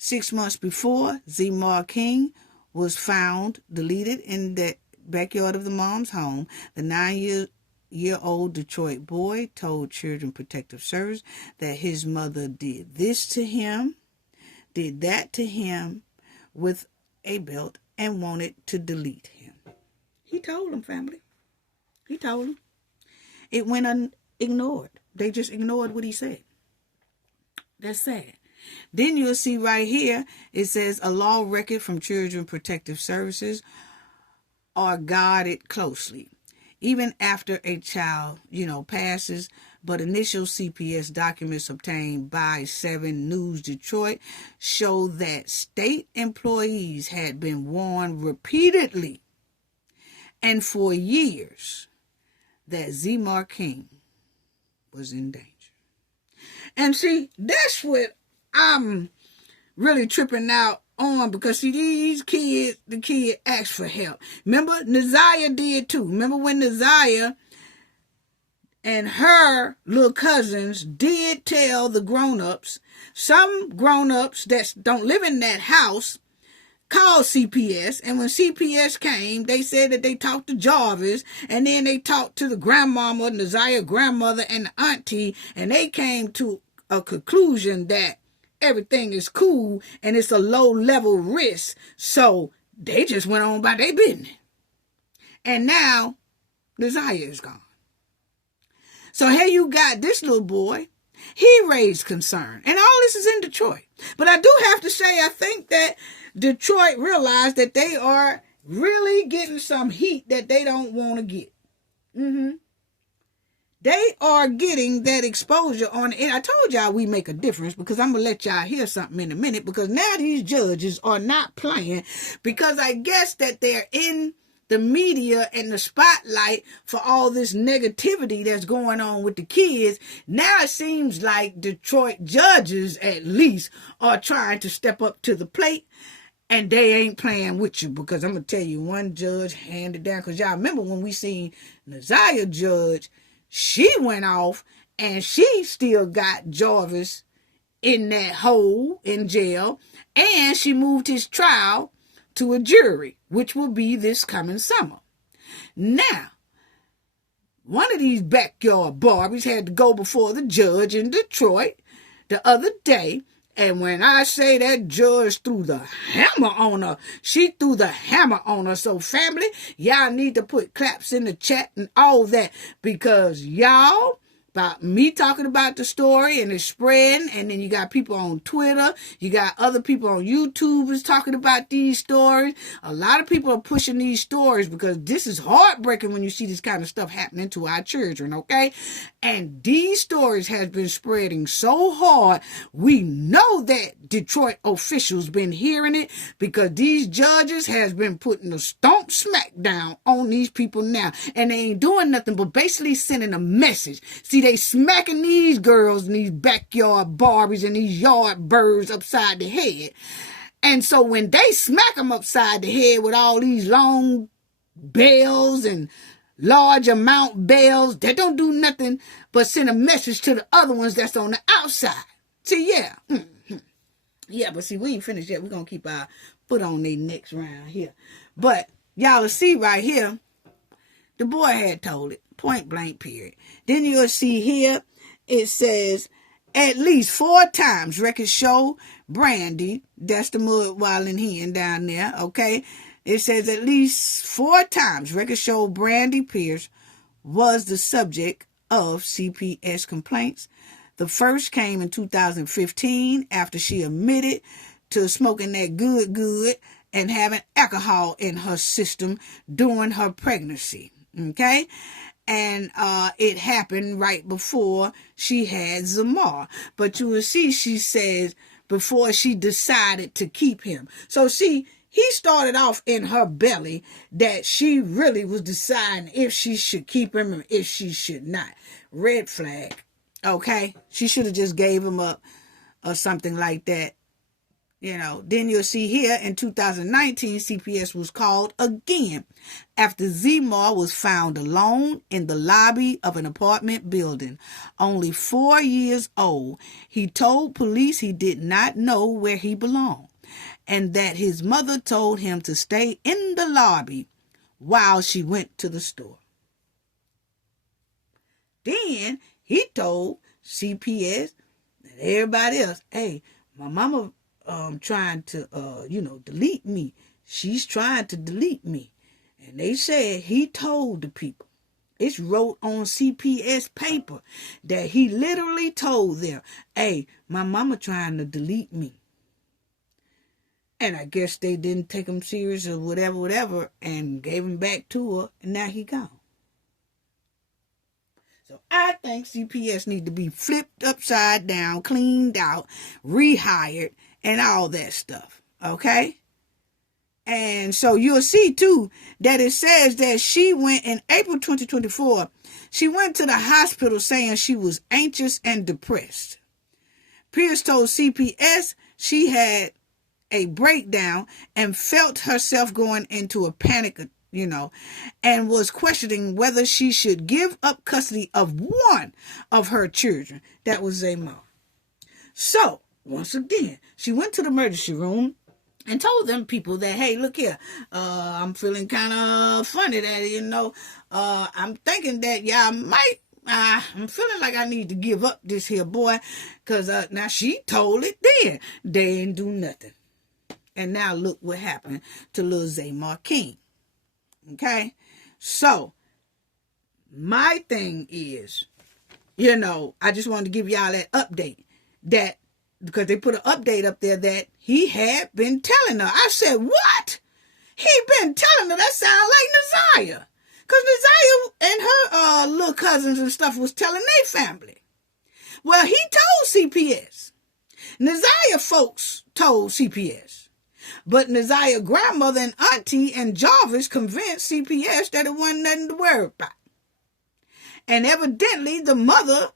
6 months before Zmar King was found deleted in the backyard of the mom's home, the 9-year-old Detroit boy told Children Protective Service that his mother did this to him, did that to him with a belt, and wanted to delete him. He told them, family. He told them. It went ignored. They just ignored what he said. That's sad. Then you'll see right here, it says a law record from Children Protective Services are guarded closely. even after a child, passes. But initial CPS documents obtained by 7 News Detroit show that state employees had been warned repeatedly and for years that Zemar King was in danger. And see, that's what I'm really tripping out on, because see, these kids, the kid asked for help. Remember, Naziah did too. Remember when Naziah and her little cousins did tell the grown-ups, some grown-ups that don't live in that house called CPS, and when CPS came, they said that they talked to Jarvis, and then they talked to the grandmama, Naziah's grandmother, and the auntie, and they came to a conclusion that everything is cool and it's a low-level risk, so they just went on by their business. And now, Naziah is gone. So here you got this little boy. He raised concern. And all this is in Detroit. But I do have to say, I think that Detroit realized that they are really getting some heat that they don't want to get. They are getting that exposure on it. I told y'all we make a difference, because I'm going to let y'all hear something in a minute, because now these judges are not playing, because I guess that they're in the media and the spotlight for all this negativity that's going on with the kids. Now it seems like Detroit judges, at least, are trying to step up to the plate, and they ain't playing with you, because I'm going to tell you, one judge handed down, because y'all remember when we seen Naziah judge, she went off and she still got Jarvis in that hole in jail, and she moved his trial to a jury, which will be this coming summer. Now, one of these backyard Barbies had to go before the judge in Detroit the other day, and when I say that judge threw the hammer on her, she threw the hammer on her. So family, y'all need to put claps in the chat and all that, because y'all, about me talking about the story and it's spreading, and then you got people on Twitter, you got other people on YouTube is talking about these stories. A lot of people are pushing these stories, because this is heartbreaking when you see this kind of stuff happening to our children, okay? And these stories has been spreading so hard, we know that Detroit officials been hearing it, because these judges has been putting a stomp smack down on these people now, and they ain't doing nothing but basically sending a message. See, they smacking these girls and these backyard Barbies and these yard birds upside the head. And so when they smack them upside the head with all these long bells and large amount bells, that don't do nothing but send a message to the other ones that's on the outside. See, yeah. Yeah, but see, we ain't finished yet. We're going to keep our foot on their necks round here. But y'all will see right here, the boy had told it. Point blank, period. Then you'll see here, it says, at least 4 times records show Brandy, that's the mud wilding hen down there, okay? It says at least 4 times records show Brandy Pierce was the subject of CPS complaints. The first came in 2015 after she admitted to smoking that good and having alcohol in her system during her pregnancy, okay? And it happened right before she had Zemar. But you will see, she says, before she decided to keep him. So see, he started off in her belly that she really was deciding if she should keep him or if she should not. Red flag. Okay? She should have just gave him up or something like that. Then you'll see here in 2019, CPS was called again after Zemar was found alone in the lobby of an apartment building, only 4 years old. He told police he did not know where he belonged and that his mother told him to stay in the lobby while she went to the store. Then he told CPS and everybody else, hey, my mama trying to, delete me. She's trying to delete me. And they said he told the people. It's wrote on CPS paper that he literally told them, hey, my mama trying to delete me. And I guess they didn't take him serious or whatever, and gave him back to her, and now he gone. So I think CPS need to be flipped upside down, cleaned out, rehired, and all that stuff. Okay? And so you'll see too that it says that she went in April 2024. She went to the hospital saying she was anxious and depressed. Pierce told CPS she had a breakdown and felt herself going into a panic, and was questioning whether she should give up custody of one of her children. That was Zamar. So, once again, she went to the emergency room and told them people that, hey, look here, I'm feeling kind of funny that, I'm thinking that y'all might, I'm feeling like I need to give up this here boy, because now she told it then. They ain't do nothing. And now look what happened to little Zamar King. Okay? So, my thing is, I just wanted to give y'all that update. That, because they put an update up there that he had been telling her. I said, what? He been telling her? That sounds like Nasiah. Because Nasiah and her little cousins and stuff was telling their family. Well, he told CPS. Nasiah folks told CPS. But Nasiah's grandmother and auntie and Jarvis convinced CPS that it wasn't nothing to worry about. And evidently the mother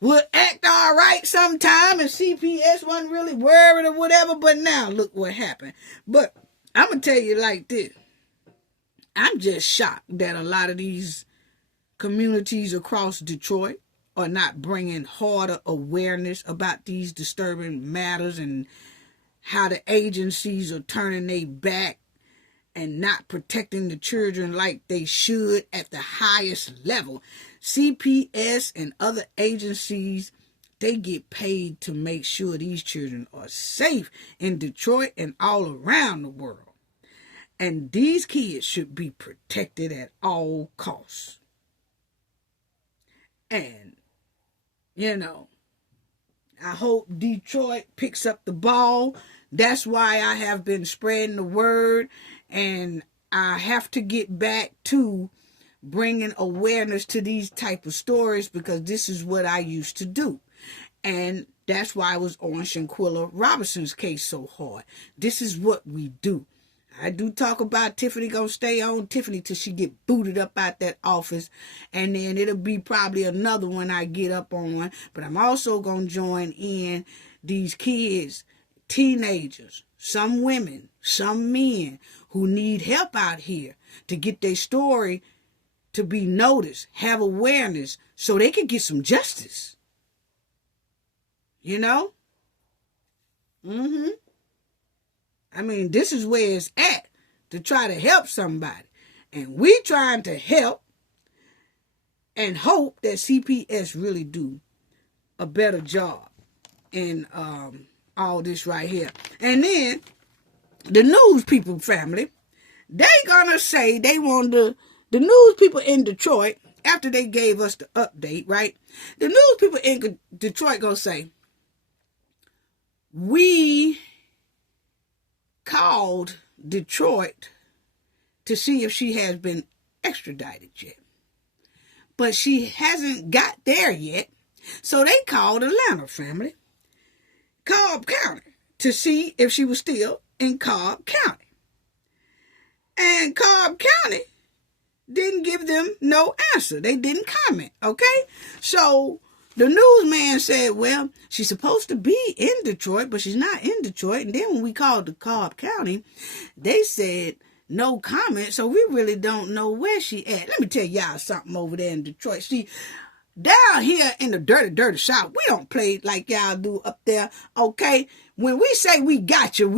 would act all right sometime and CPS wasn't really worried or whatever. But now look what happened. But I'm going to tell you like this. I'm just shocked that a lot of these communities across Detroit are not bringing harder awareness about these disturbing matters and how the agencies are turning their back and not protecting the children like they should at the highest level. CPS and other agencies, they get paid to make sure these children are safe in Detroit and all around the world. And these kids should be protected at all costs. And, I hope Detroit picks up the ball. That's why I have been spreading the word, and I have to get back to bringing awareness to these type of stories, because this is what I used to do. And that's why I was on Shanquilla Robinson's case so hard. This is what we do. I do talk about Tiffany gonna stay on Tiffany till she get booted up out that office, and then it'll be probably another one I get up on. But I'm also gonna join in these kids, teenagers, some women, some men who need help out here to get their story to be noticed, have awareness, so they can get some justice. I mean, this is where it's at, to try to help somebody. And we trying to help and hope that CPS really do a better job in all this right here. And then the news people family, they gonna say they want the news people in Detroit, after they gave us the update, right? The news people in Detroit gonna say, we called Detroit to see if she has been extradited yet. But she hasn't got there yet. So they called Atlanta family, Cobb County, to see if she was still in Cobb County. And Cobb County didn't give them no answer. They didn't comment, okay? So the newsman said, well, she's supposed to be in Detroit, but she's not in Detroit. And then when we called the Cobb County, they said no comment, so we really don't know where she at. Let me tell y'all something over there in Detroit. See, down here in the dirty, dirty South, we don't play like y'all do up there, okay? When we say we got you,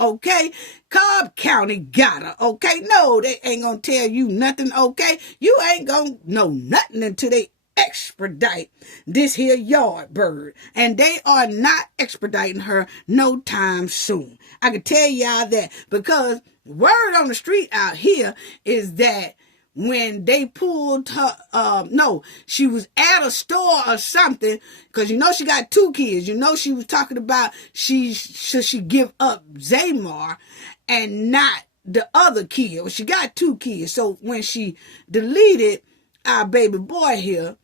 okay? Cobb County got her, okay? No, they ain't gonna tell you nothing, okay? You ain't gonna know nothing until they expedite this here yard bird, and they are not expediting her no time soon. I can tell y'all that, because word on the street out here is that when they pulled her, she was at a store or something, because she got 2 kids. She was talking about should she give up Zamar and not the other kid. Well, she got 2 kids. So when she deleted our baby boy here,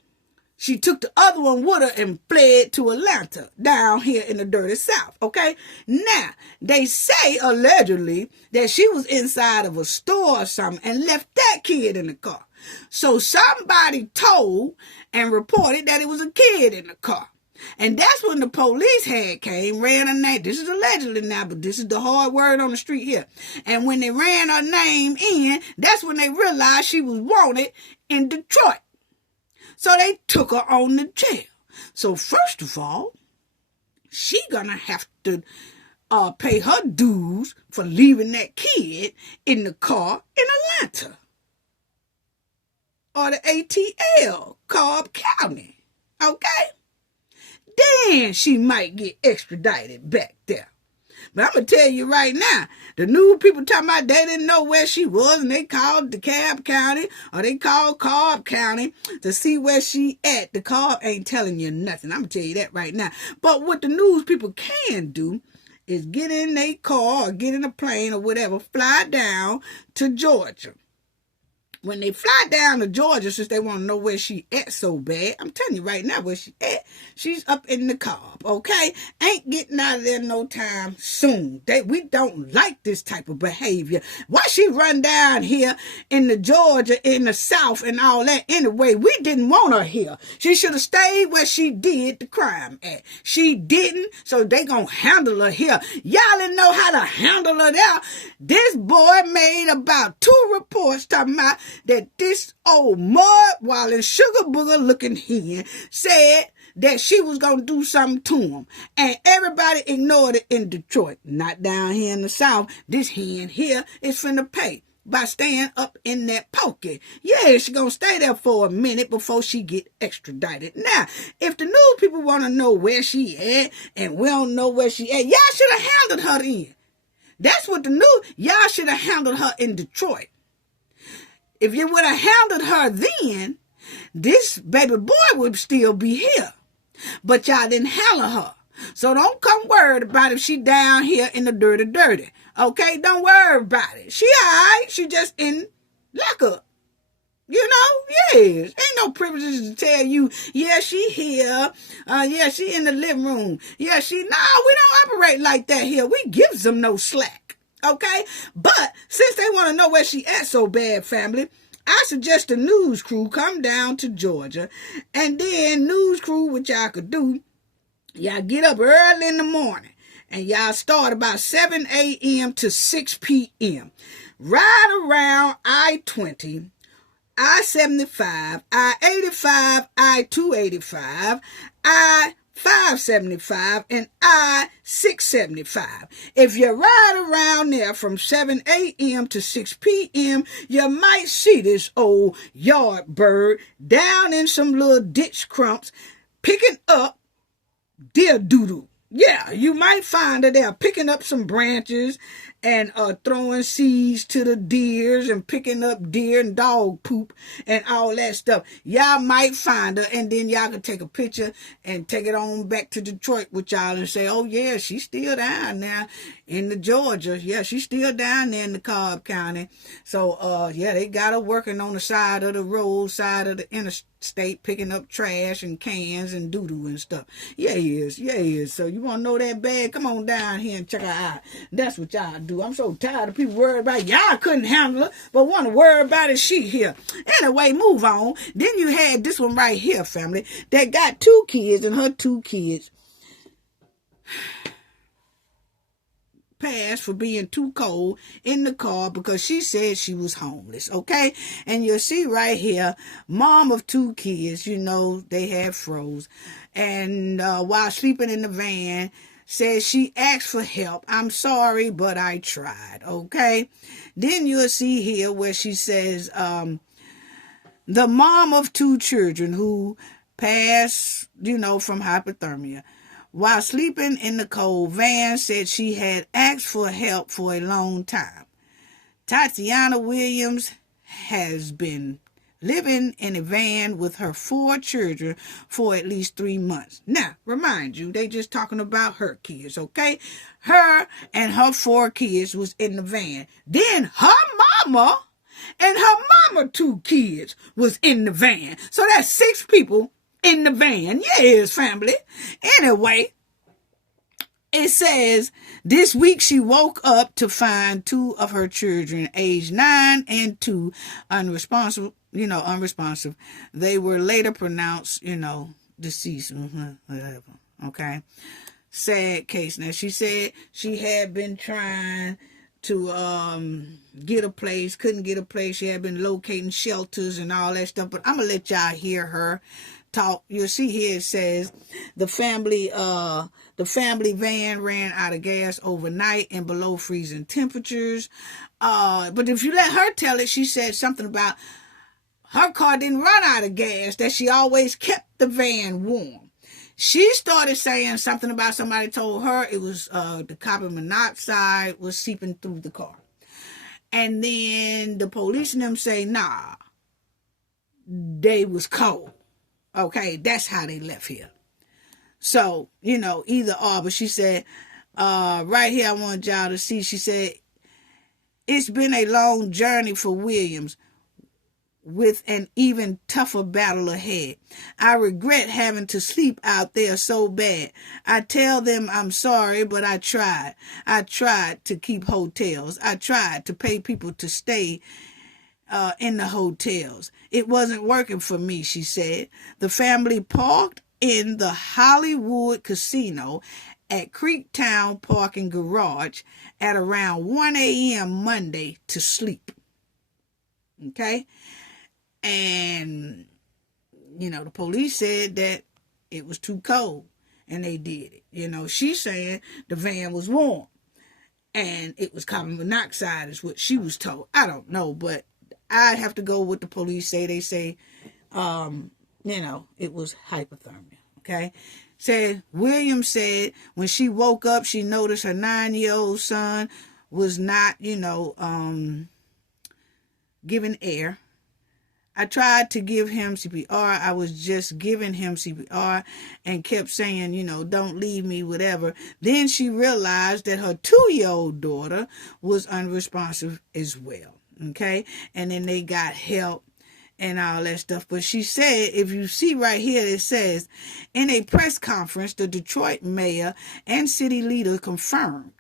she took the other one with her and fled to Atlanta, down here in the dirty South, okay? Now, they say, allegedly, that she was inside of a store or something and left that kid in the car. So somebody told and reported that it was a kid in the car. And that's when the police came, ran her name. This is allegedly now, but this is the hard word on the street here. And when they ran her name in, that's when they realized she was wanted in Detroit. So they took her on to jail. So first of all, she gonna have to pay her dues for leaving that kid in the car in Atlanta. Or the ATL, Cobb County. Okay? Then she might get extradited back there. But I'm going to tell you right now, the new people talking about they didn't know where she was and they called DeKalb County or they called Cobb County to see where she at. The Cobb ain't telling you nothing. I'm going to tell you that right now. But what the news people can do is get in their car or get in a plane or whatever, fly down to Georgia. When they fly down to Georgia, since they want to know where she at so bad, I'm telling you right now where she at. She's up in the Cobb, okay? Ain't getting out of there no time soon. We don't like this type of behavior. Why she run down here in the Georgia, in the South and all that anyway? We didn't want her here. She should have stayed where she did the crime at. She didn't, so they gonna handle her here. Y'all didn't know how to handle her there. This boy made about 2 reports talking about that this old mud while in sugar booger looking hen said that she was going to do something to him. And everybody ignored it in Detroit. Not down here in the South. This hen here is finna pay by staying up in that pokey. Yeah, she going to stay there for a minute before she get extradited. Now, if the news people want to know where she at and we don't know where she at, y'all should have handled her then. That's what the news, y'all should have handled her in Detroit. If you would have handled her then, this baby boy would still be here. But y'all didn't handle her. So don't come worried about if she down here in the dirty. Okay? Don't worry about it. She all right. She just in lockup. You know? Yes. Ain't no privileges to tell you, yeah, she here. Yeah, she in the living room. Yeah, we don't operate like that here. We give them no slack. Okay? But since they want to know where she at so bad, family, I suggest the news crew come down to Georgia. And then news crew, what y'all could do, y'all get up early in the morning. And y'all start about 7 a.m. to 6 p.m. Ride around I-20, I-75, I-85, I-285, I-575, and I-675. If you ride around there from 7 a.m. to 6 p.m., you might see this old yard bird down in some little ditch crumps picking up deer doodle. Yeah, you might find that they're picking up some branches and throwing seeds to the deers and picking up deer and dog poop and all that stuff. Y'all might find her, and then y'all can take a picture and take it on back to Detroit with y'all and say, oh yeah, she's still down there in the Georgia. Yeah, she's still down there in the Cobb County. So yeah, they got her working on the side of the road, side of the interstate, picking up trash and cans and doo-doo and stuff. Yeah, he is. So you want to know that bad? Come on down here and check her out. That's what y'all do. I'm so tired of people worried about y'all couldn't handle her, but want to worry about it, she here. Anyway, move on. Then you had this one right here, family, that got 2 kids, and her 2 kids passed for being too cold in the car because she said she was homeless, okay? And you'll see right here, mom of 2 kids, you know, they had froze. And while sleeping in the van, says she asked for help. I'm sorry, but I tried, okay? Then you'll see here where she says, the mom of 2 children who passed, you know, from hypothermia, while sleeping in the cold van, said she had asked for help for a long time. Tatiana Williams has been living in a van with her 4 children for at least 3 months. Now, remind you, they just talking about her kids, okay? Her and her 4 kids was in the van. Then her mama and her mama 2 kids was in the van. So that's 6 people in the van. Yes, family. Anyway, it says this week she woke up to find 2 of her children, aged 9 and 2, unresponsive. They were later pronounced, deceased. Whatever. Okay. Sad case. Now, she said she had been trying to get a place, couldn't get a place. She had been locating shelters and all that stuff. But I'm going to let y'all hear her talk. You'll see here it says the family van ran out of gas overnight and below freezing temperatures. But if you let her tell it, she said something about her car didn't run out of gas, that she always kept the van warm. She started saying something about somebody told her it was the carbon monoxide was seeping through the car. And then the police and them say, nah, they was cold. Okay, that's how they left here. So, either or. But she said, right here, I want y'all to see, she said, it's been a long journey for Williams with an even tougher battle ahead. I regret having to sleep out there so bad. I tell them I'm sorry, but I tried. I tried to keep hotels. I tried to pay people to stay in the hotels. It wasn't working for me, she said. The family parked in the Hollywood Casino at Creektown Parking Garage at around 1 a.m. Monday to sleep. Okay? And, the police said that it was too cold and they did it. She's saying the van was warm and it was carbon monoxide is what she was told. I don't know, but I'd have to go with the police say. They say, it was hypothermia. Okay. William said when she woke up, she noticed her 9-year-old son was not, giving air. I tried to give him CPR. I was just giving him CPR and kept saying, don't leave me, whatever. Then she realized that her 2-year-old daughter was unresponsive as well. Okay. And then they got help and all that stuff. But she said, if you see right here, it says, in a press conference, the Detroit mayor and city leader confirmed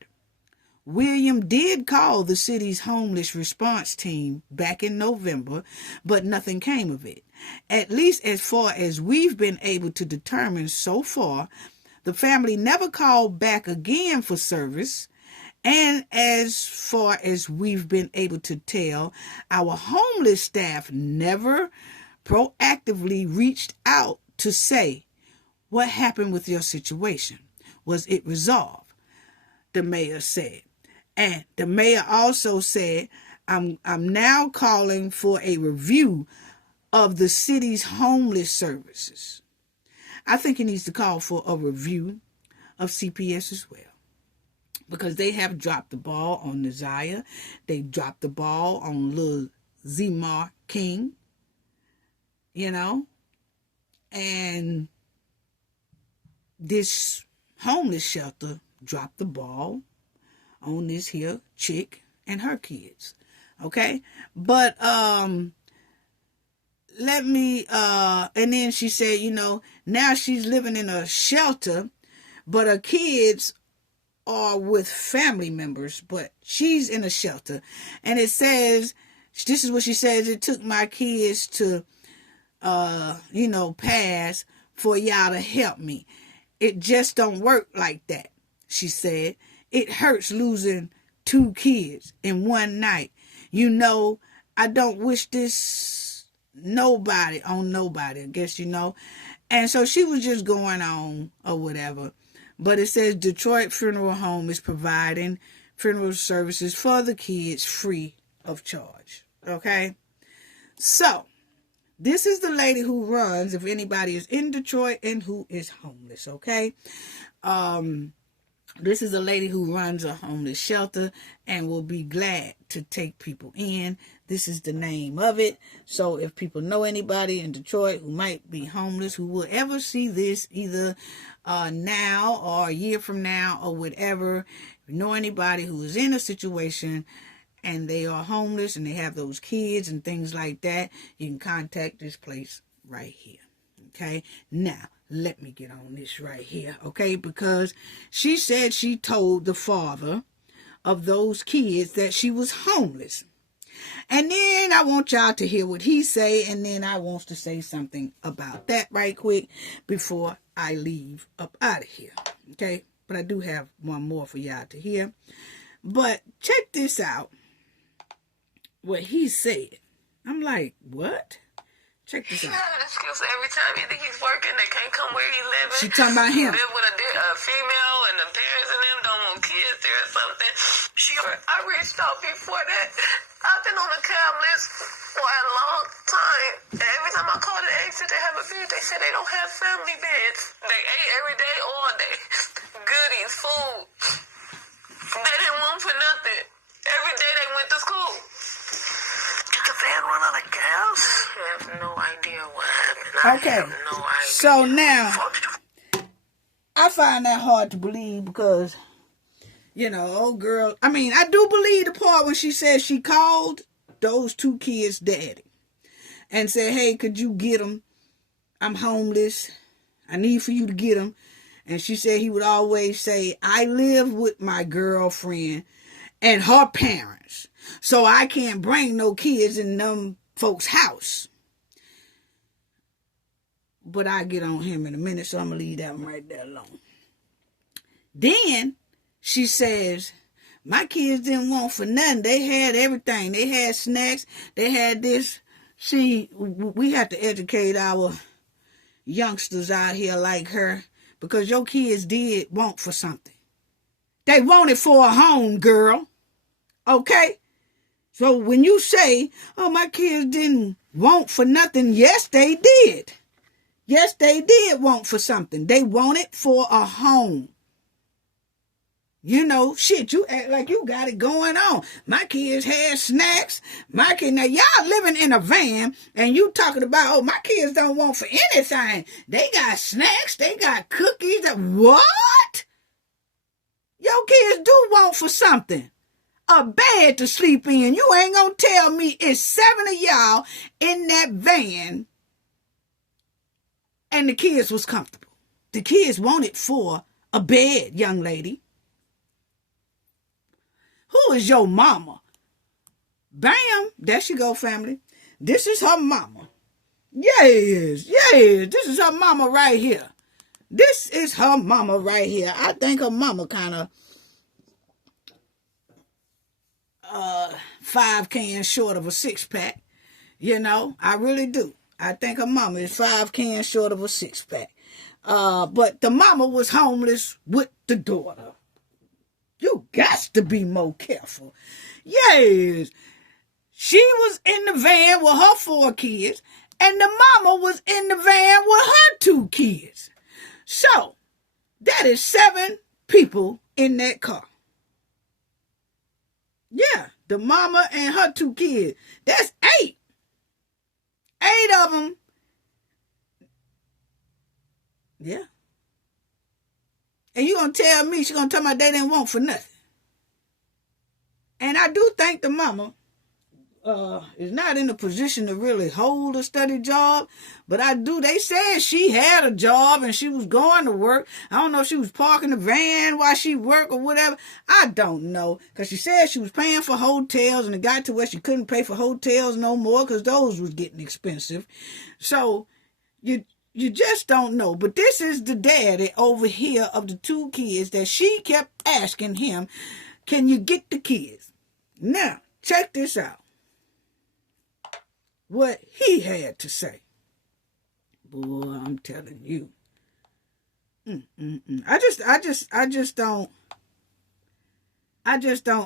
William did call the city's homeless response team back in November, but nothing came of it. At least as far as we've been able to determine so far, the family never called back again for service. And as far as we've been able to tell, our homeless staff never proactively reached out to say, what happened with your situation? Was it resolved? The mayor said. And the mayor also said, I'm now calling for a review of the city's homeless services. I think he needs to call for a review of CPS as well, because they have dropped the ball on Naziah. They dropped the ball on Lil Zemar King, and this homeless shelter dropped the ball on this here chick and her kids. Okay. But, and then she said, now she's living in a shelter, but her kids are with family members, but she's in a shelter. And it says, this is what she says, it took my kids to, pass for y'all to help me. It just don't work like that, she said. It hurts losing 2 kids in one night. I don't wish this nobody on nobody, I guess, And so she was just going on or whatever. But it says Detroit Funeral Home is providing funeral services for the kids free of charge. Okay? So, this is the lady who runs, if anybody is in Detroit and who is homeless, okay? This is a lady who runs a homeless shelter and will be glad to take people in. This is the name of it. So if people know anybody in Detroit who might be homeless, who will ever see this either now or a year from now or whatever, if you know anybody who is in a situation and they are homeless and they have those kids and things like that, you can contact this place right here. Okay, now let me get on this right here, okay, because she said she told the father of those kids that she was homeless. And then I want y'all to hear what he say, and then I want to say something about that right quick before I leave up out of here, okay? But I do have one more for y'all to hear. But check this out, what he said. I'm like, what? Check this out. He have an excuse every time he think he's working, they can't come where he living. She talking about him. Live with a female and the parents and them don't want kids there or something. I reached out before that. I've been on the cab list for a long time. And every time I call the agency, they have a bed. They say they don't have family beds. They ate every day, all day. Goodies, food. They didn't want for nothing. Every day they went to school. Did the van run out of gas? I have no idea what happened. Okay. I have no idea. So now, I find that hard to believe because, you know, old girl, I mean, I do believe the part when she said she called those two kids' daddy and said, hey, could you get them? I'm homeless. I need for you to get them. And she said he would always say, I live with my girlfriend and her parents, so I can't bring no kids in them folks' house. But I get on him in a minute, so I'm going to leave that one right there alone. Then she says, my kids didn't want for nothing. They had everything. They had snacks. They had this. See, we have to educate our youngsters out here like her, because your kids did want for something. They wanted for a home, girl. Okay? So when you say, oh, my kids didn't want for nothing, yes, they did. Yes, they did want for something. They wanted for a home. You know, shit, you act like you got it going on. My kids had snacks. My kids, now y'all living in a van and you talking about, oh, my kids don't want for anything. They got snacks. They got cookies. What? Your kids do want for something. A bed to sleep in. You ain't gonna tell me it's 7 of y'all in that van and the kids was comfortable. The kids wanted for a bed, young lady. Who is your mama? Bam, there she go, family. This is her mama. Yes, this is her mama right here. This is her mama right here. I think her mama kind of 5 cans short of a 6-pack. You know, I really do. I think her mama is 5 cans short of a 6-pack. But the mama was homeless with the daughter. You got to be more careful. Yes, she was in the van with her 4 kids, and the mama was in the van with her 2 kids. So, that is 7 people in that car. Yeah, the mama and her 2 kids. That's 8. 8 of them. Yeah. And you gonna tell me, she gonna tell me they didn't want for nothing. And I do think the mama is not in a position to really hold a steady job. But they said she had a job and she was going to work. I don't know if she was parking the van while she worked or whatever. I don't know. Because she said she was paying for hotels and it got to where she couldn't pay for hotels no more because those was getting expensive. So you just don't know. But this is the daddy over here of the 2 kids that she kept asking him, can you get the kids? Now, check this out. What he had to say. Boy, I'm telling you. I just don't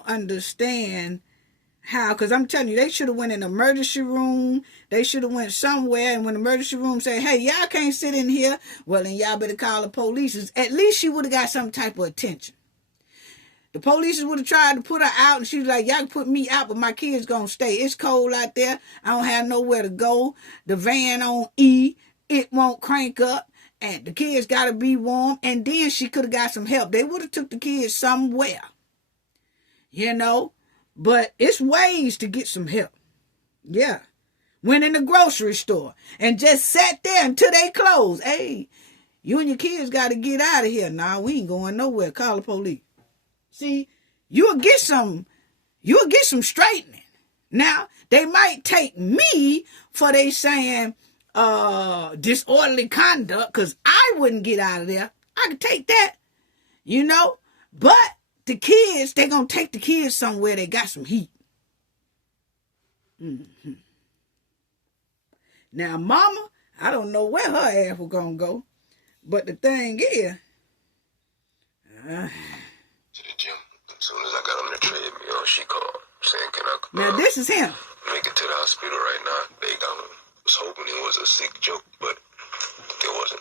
understand how, because I'm telling you, they should have went in the emergency room. They should have went somewhere, and when the emergency room say, hey, y'all can't sit in here, well, then y'all better call the police. At least she would have got some type of attention. The police would have tried to put her out, and she was like, y'all can put me out, but my kids gonna stay. It's cold out there. I don't have nowhere to go. The van on E, it won't crank up, and the kids got to be warm. And then she could have got some help. They would have took the kids somewhere, you know. But it's ways to get some help. Yeah. Went in the grocery store and just sat there until they closed. Hey, you and your kids got to get out of here. Nah, we ain't going nowhere. Call the police. See, you'll get some straightening. Now, they might take me for they saying disorderly conduct, because I wouldn't get out of there. I could take that, But the kids, they going to take the kids somewhere they got some heat. Mm-hmm. Now, mama, I don't know where her ass was going to go. But the thing is... to the gym. As soon as I got on the treadmill, she called, saying, can I... Now, this is him. Make it to the hospital right now. They was hoping it was a sick joke, but it wasn't.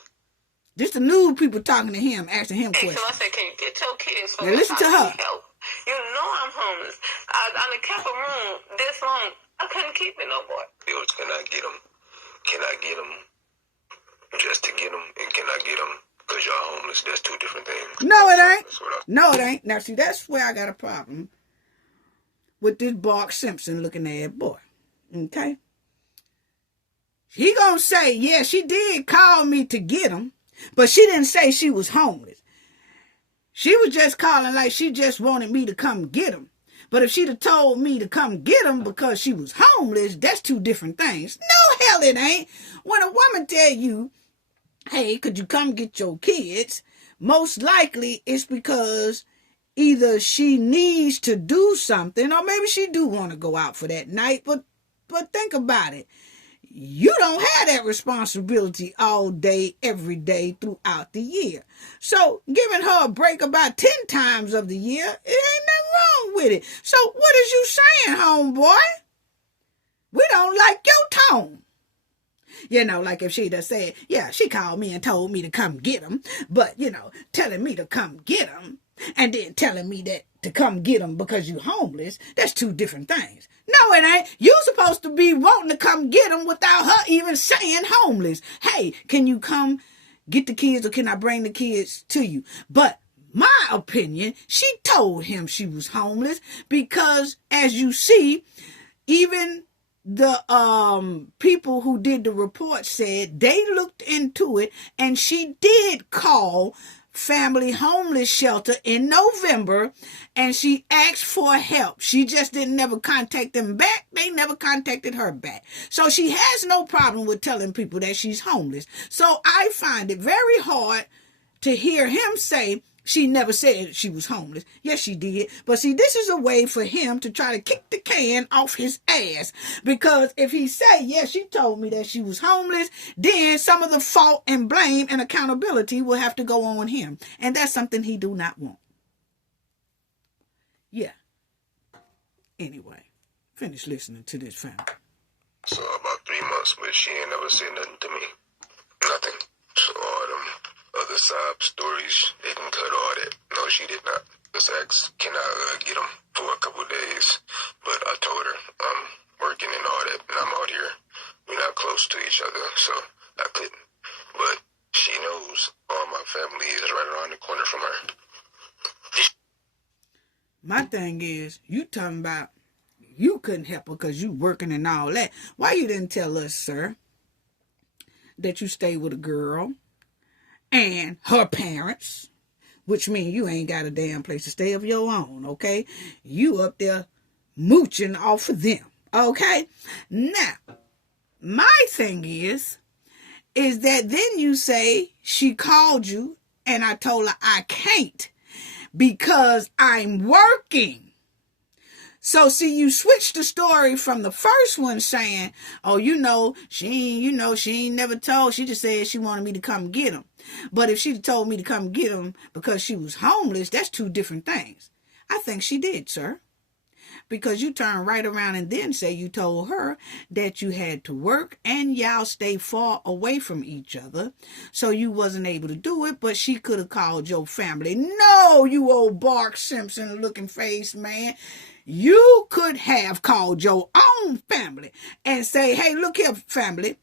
This the news people talking to him, asking him questions. So I said, can you get your kids from now, listen to her. help? You know I'm homeless. I done kept a room this long. I couldn't keep it no more. It was, can I get them? Can I get them just to get them? And can I get them because y'all homeless? That's two different things. No, it ain't. No, it ain't. Now, see, that's where I got a problem with this Bart Simpson looking at boy. Okay? He gonna say, yeah, she did call me to get him, but she didn't say she was homeless. She was just calling like she just wanted me to come get him. But if she'd have told me to come get him because she was homeless, that's two different things. No, hell it ain't. When a woman tell you, hey, could you come get your kids? Most likely it's because either she needs to do something or maybe she do want to go out for that night. But think about it. You don't have that responsibility all day, every day throughout the year. So giving her a break about 10 times of the year, it ain't nothing wrong with it. So what is you saying, homeboy? We don't like your tone. Like if she'd have said, yeah, she called me and told me to come get him, but, telling me to come get him and then telling me that to come get him because you homeless, that's two different things. No, it ain't. You supposed to be wanting to come get him without her even saying homeless. Hey, can you come get the kids or can I bring the kids to you? But my opinion, she told him she was homeless because, as you see, even the people who did the report said they looked into it and she did call Family Homeless Shelter in November and she asked for help. She just didn't never contact them back. They never contacted her back. So she has no problem with telling people that she's homeless. So I find it very hard to hear him say she never said she was homeless. Yes, she did. But see, this is a way for him to try to kick the can off his ass. Because if he say, yeah, she told me that she was homeless, then some of the fault and blame and accountability will have to go on him. And that's something he do not want. Yeah. Anyway, finish listening to this family. So about 3 months, but she ain't never said nothing to me. Nothing. So all them other sob stories, they can cut all that. No, she did not. Just asked, can I get them for a couple of days? But I told her I'm working and all that, and I'm out here. We're not close to each other, so I couldn't. But she knows all my family is right around the corner from her. My thing is, you talking about you couldn't help her because you working and all that. Why you didn't tell us, sir, that you stay with a girl and her parents, which means you ain't got a damn place to stay of your own, okay? You up there mooching off of them, okay? Now, my thing is that then you say she called you and I told her I can't because I'm working. So, see, you switched the story from the first one saying, oh, she ain't never told. She just said she wanted me to come get him. But if she'd told me to come get him because she was homeless, that's two different things. I think she did, sir. Because you turn right around and then say you told her that you had to work and y'all stay far away from each other. So you wasn't able to do it, but she could have called your family. No, you old Bart Simpson looking face, man. You could have called your own family and say, hey, look here, family.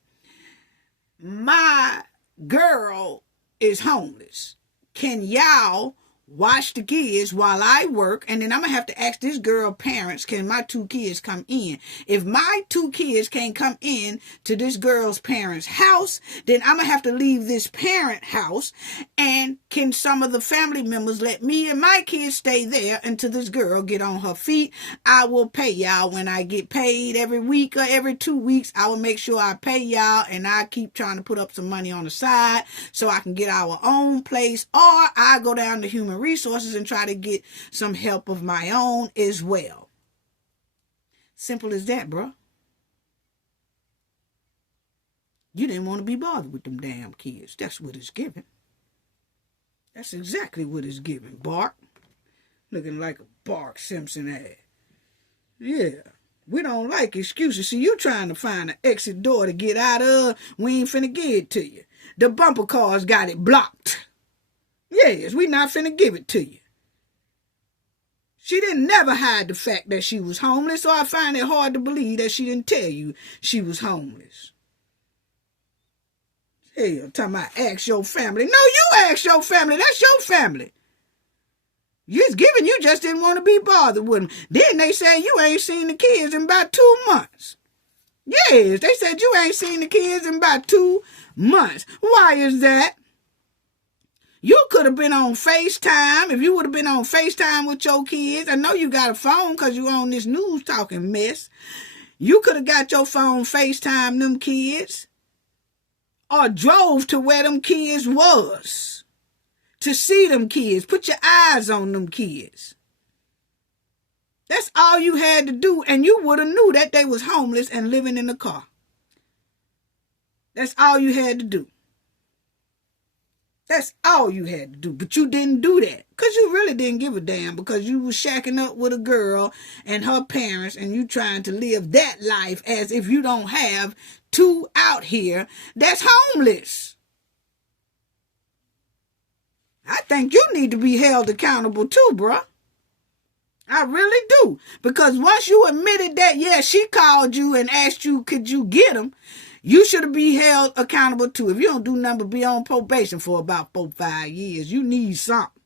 My girl is homeless. Can y'all watch the kids while I work, and then I'm gonna have to ask this girl parents, can my 2 kids come in? If my 2 kids can't come in to this girl's parents' house, then I'm gonna have to leave this parent house, and can some of the family members let me and my kids stay there until this girl get on her feet? I will pay y'all when I get paid every week or every 2 weeks. I will make sure I pay y'all, and I keep trying to put up some money on the side so I can get our own place, or I go down to human resources and try to get some help of my own as well. Simple as that, bro. You didn't want to be bothered with them damn kids. That's what it's giving. That's exactly what it's giving. Bark. Looking like a Bark Simpson ad. Yeah. We don't like excuses. See, you trying to find an exit door to get out of. We ain't finna give it to you. The bumper cars got it blocked. Yes, we not finna give it to you. She didn't never hide the fact that she was homeless, so I find it hard to believe that she didn't tell you she was homeless. Hell, talking about ask your family. No, you ask your family. That's your family. Just giving, you just didn't want to be bothered with them. Then they said you ain't seen the kids in about 2 months. Yes, they said you ain't seen the kids in about 2 months. Why is that? You could have been on FaceTime. If you would have been on FaceTime with your kids, I know you got a phone because you on this news talking mess. You could have got your phone FaceTime them kids, or drove to where them kids was to see them kids. Put your eyes on them kids. That's all you had to do, and you would have knew that they was homeless and living in the car. That's all you had to do. That's all you had to do. But you didn't do that because you really didn't give a damn, because you was shacking up with a girl and her parents, and you trying to live that life as if you don't have 2 out here that's homeless. I think you need to be held accountable too, bruh. I really do. Because once you admitted that, yeah, she called you and asked you, could you get them? You should be held accountable too. If you don't do nothing but be on probation for about 4-5 years, you need something.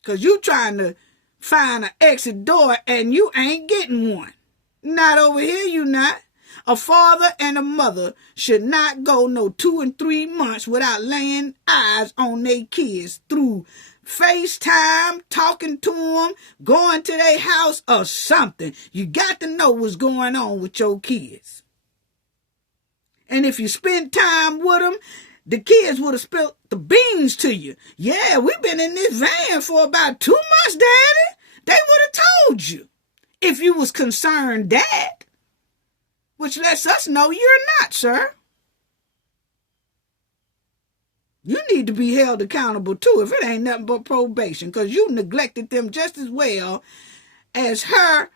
Because you trying to find an exit door and you ain't getting one. Not over here, you not. A father and a mother should not go no 2 and 3 months without laying eyes on their kids through FaceTime, talking to them, going to their house or something. You got to know what's going on with your kids. And if you spend time with them, the kids would have spilled the beans to you. Yeah, we've been in this van for about 2 months, Daddy. They would have told you if you was concerned, Dad. Which lets us know you're not, sir. You need to be held accountable too if it ain't nothing but probation, because you neglected them just as well as her,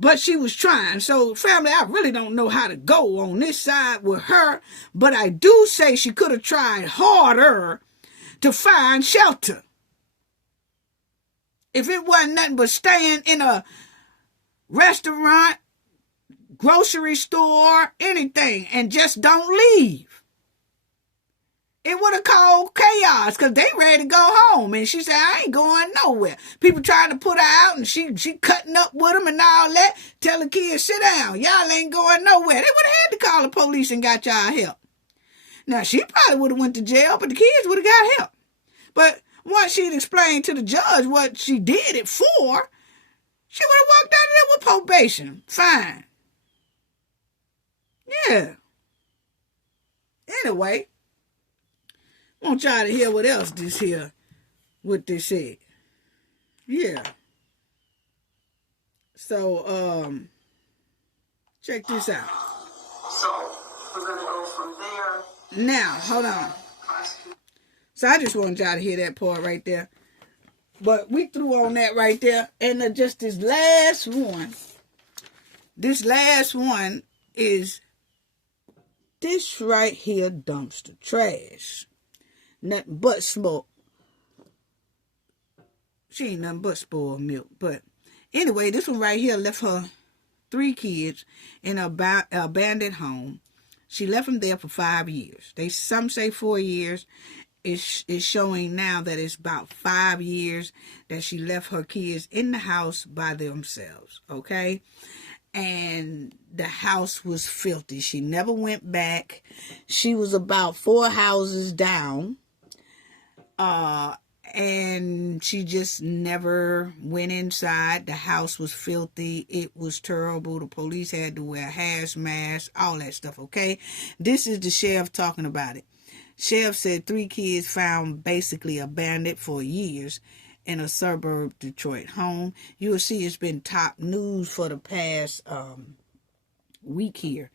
but she was trying. So, family, I really don't know how to go on this side with her, but I do say she could have tried harder to find shelter. If it wasn't nothing but staying in a restaurant, grocery store, anything, and just don't leave, it would have caused chaos because they ready to go home. And she said, I ain't going nowhere. People trying to put her out, and she cutting up with them and all that. Tell the kids, sit down. Y'all ain't going nowhere. They would have had to call the police and got y'all help. Now, she probably would have went to jail, but the kids would have got help. But once she'd explained to the judge what she did it for, she would have walked out of there with probation. Fine. Yeah. Anyway, I want y'all to hear what else what they said. Yeah. So, check this out. So, we're going to go from there. Now, hold on. So, I just wanted y'all to hear that part right there. But we threw on that right there. And just this last one. This last one is this right here, dumpster trash. Nothing but smoke. She ain't nothing but spoiled milk. But anyway, this one right here left her 3 kids in an abandoned home. She left them there for 5 years. Some say 4 years. it's showing now that it's about 5 years that she left her kids in the house by themselves, okay? And the house was filthy. She never went back. She was about 4 houses down. And she just never went inside. The house was filthy. It was terrible. The police had to wear hazmat, all that stuff, okay? This is the sheriff talking about it. Sheriff said 3 kids found basically abandoned for years in a suburb Detroit home. You will see it's been top news for the past week here.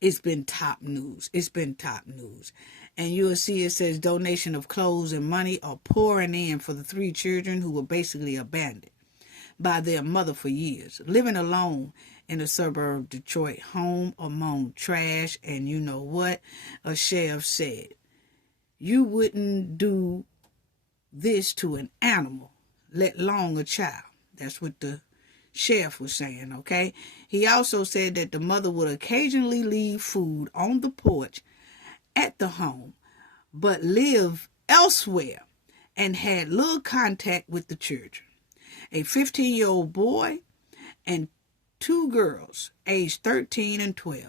It's been top news. It's been top news. And you will see it says donation of clothes and money are pouring in for the 3 children who were basically abandoned by their mother for years, living alone in a suburb Detroit home among trash. And you know what? A sheriff said, you wouldn't do this to an animal, let alone a child. That's what the sheriff was saying, okay? He also said that the mother would occasionally leave food on the porch at the home, but live elsewhere and had little contact with the children. A 15-year-old boy and 2 girls, aged 13 and 12.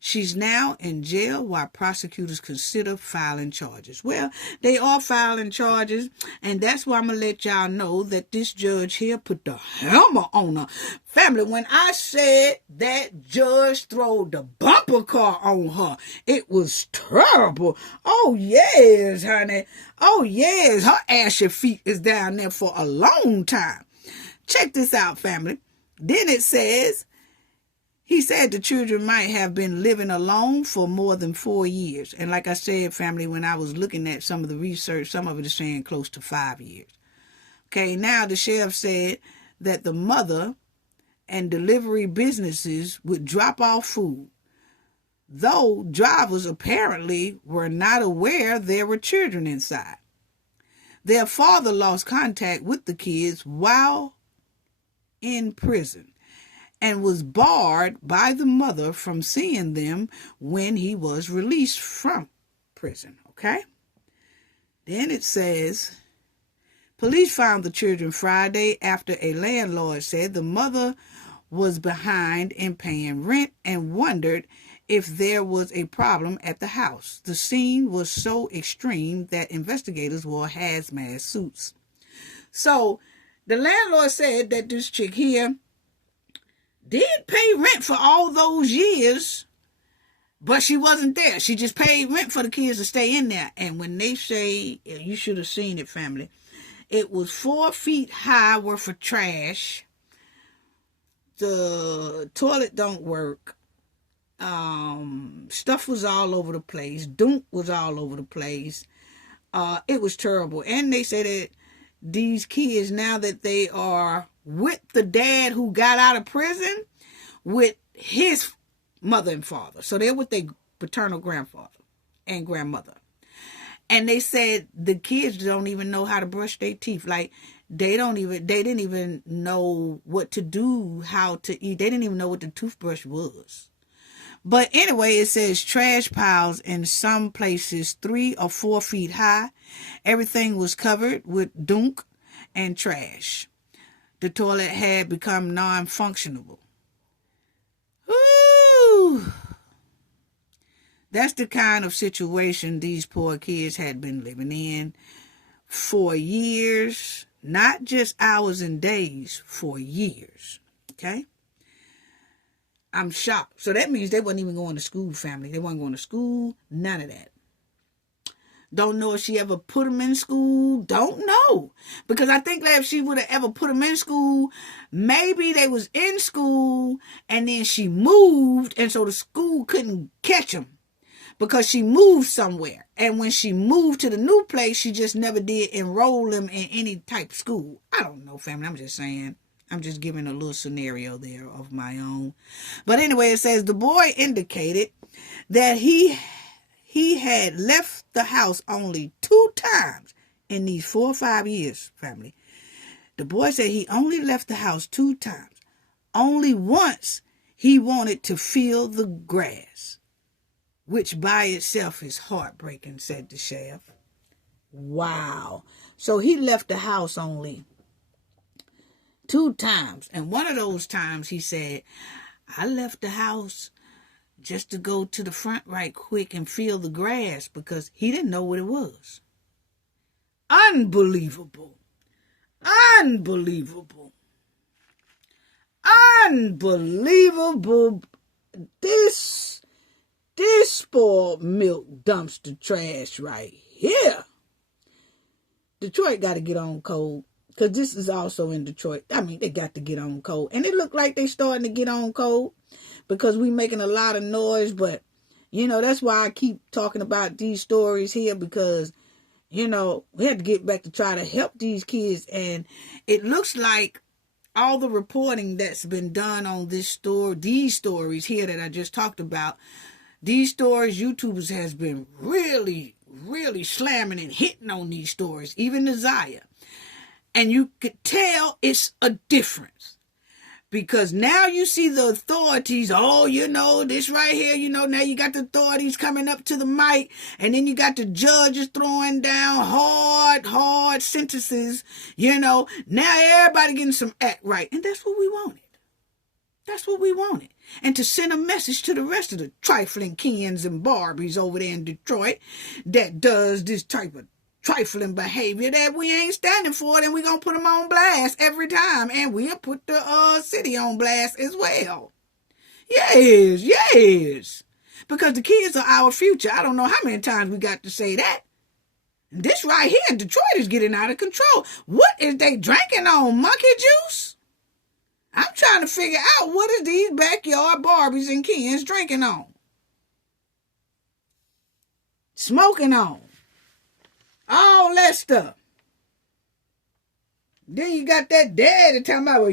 She's now in jail while prosecutors consider filing charges. Well, they are filing charges, and that's why I'm going to let y'all know that this judge here put the hammer on her. Family, when I said that judge throwed the bumper car on her, it was terrible. Oh, yes, honey. Oh, yes. Her ashy feet is down there for a long time. Check this out, family. Then it says, he said the children might have been living alone for more than 4 years. And like I said, family, when I was looking at some of the research, some of it is saying close to 5 years. Okay, now the sheriff said that the mother and delivery businesses would drop off food, though drivers apparently were not aware there were children inside. Their father lost contact with the kids while in prison and was barred by the mother from seeing them when he was released from prison, okay? Then it says, police found the children Friday after a landlord said the mother was behind in paying rent and wondered if there was a problem at the house. The scene was so extreme that investigators wore hazmat suits. So the landlord said that this chick here did pay rent for all those years, but she wasn't there. She just paid rent for the kids to stay in there. And when they say, you should have seen it, family, it was 4 feet high worth of trash. The toilet don't work. Stuff was all over the place. Dunk was all over the place. It was terrible. And they said that these kids, now that they are with the dad who got out of prison, with his mother and father. So they're with their paternal grandfather and grandmother. And they said the kids don't even know how to brush their teeth. Like, they didn't even know what to do, how to eat. They didn't even know what the toothbrush was. But anyway, it says trash piles in some places 3 or 4 feet high. Everything was covered with dunk and trash. The toilet had become non-functional. Ooh. That's the kind of situation these poor kids had been living in for years. Not just hours and days, for years. Okay? I'm shocked. So that means they wasn't even going to school, family. They weren't going to school. None of that. Don't know if she ever put them in school. Don't know. Because I think that if she would have ever put them in school, maybe they was in school and then she moved and so the school couldn't catch them because she moved somewhere. And when she moved to the new place, she just never did enroll them in any type of school. I don't know, family. I'm just saying. I'm just giving a little scenario there of my own. But anyway, it says the boy indicated that he had left the house only 2 times in these 4 or 5 years, family. The boy said he only left the house 2 times. Only once he wanted to feel the grass, which by itself is heartbreaking, said the sheriff. Wow. So he left the house only 2 times. And one of those times he said, I left the house just to go to the front right quick and feel the grass because he didn't know what it was. Unbelievable. Unbelievable. Unbelievable. This spoiled milk dumpster trash right here. Detroit got to get on code, because this is also in Detroit. I mean, they got to get on code. And it look like they starting to get on code because we making a lot of noise. But, that's why I keep talking about these stories here, because, we had to get back to try to help these kids. And it looks like all the reporting that's been done on these stories here that I just talked about, these stories, YouTubers has been really, really slamming and hitting on these stories, even Isaiah. And you could tell it's a difference. Because now you see the authorities, this right here, now you got the authorities coming up to the mic, and then you got the judges throwing down hard sentences, now everybody getting some act right. And that's what we wanted. That's what we wanted. And to send a message to the rest of the trifling Kens and Barbies over there in Detroit that does this type of trifling behavior that we ain't standing for, then we're going to put them on blast every time. And we'll put the city on blast as well. Yes. Because the kids are our future. I don't know how many times we got to say that. This right here in Detroit is getting out of control. What is they drinking on? Monkey juice? I'm trying to figure out what is these backyard Barbies and Kens drinking on. Smoking on. All that stuff. Then you got that daddy talking about,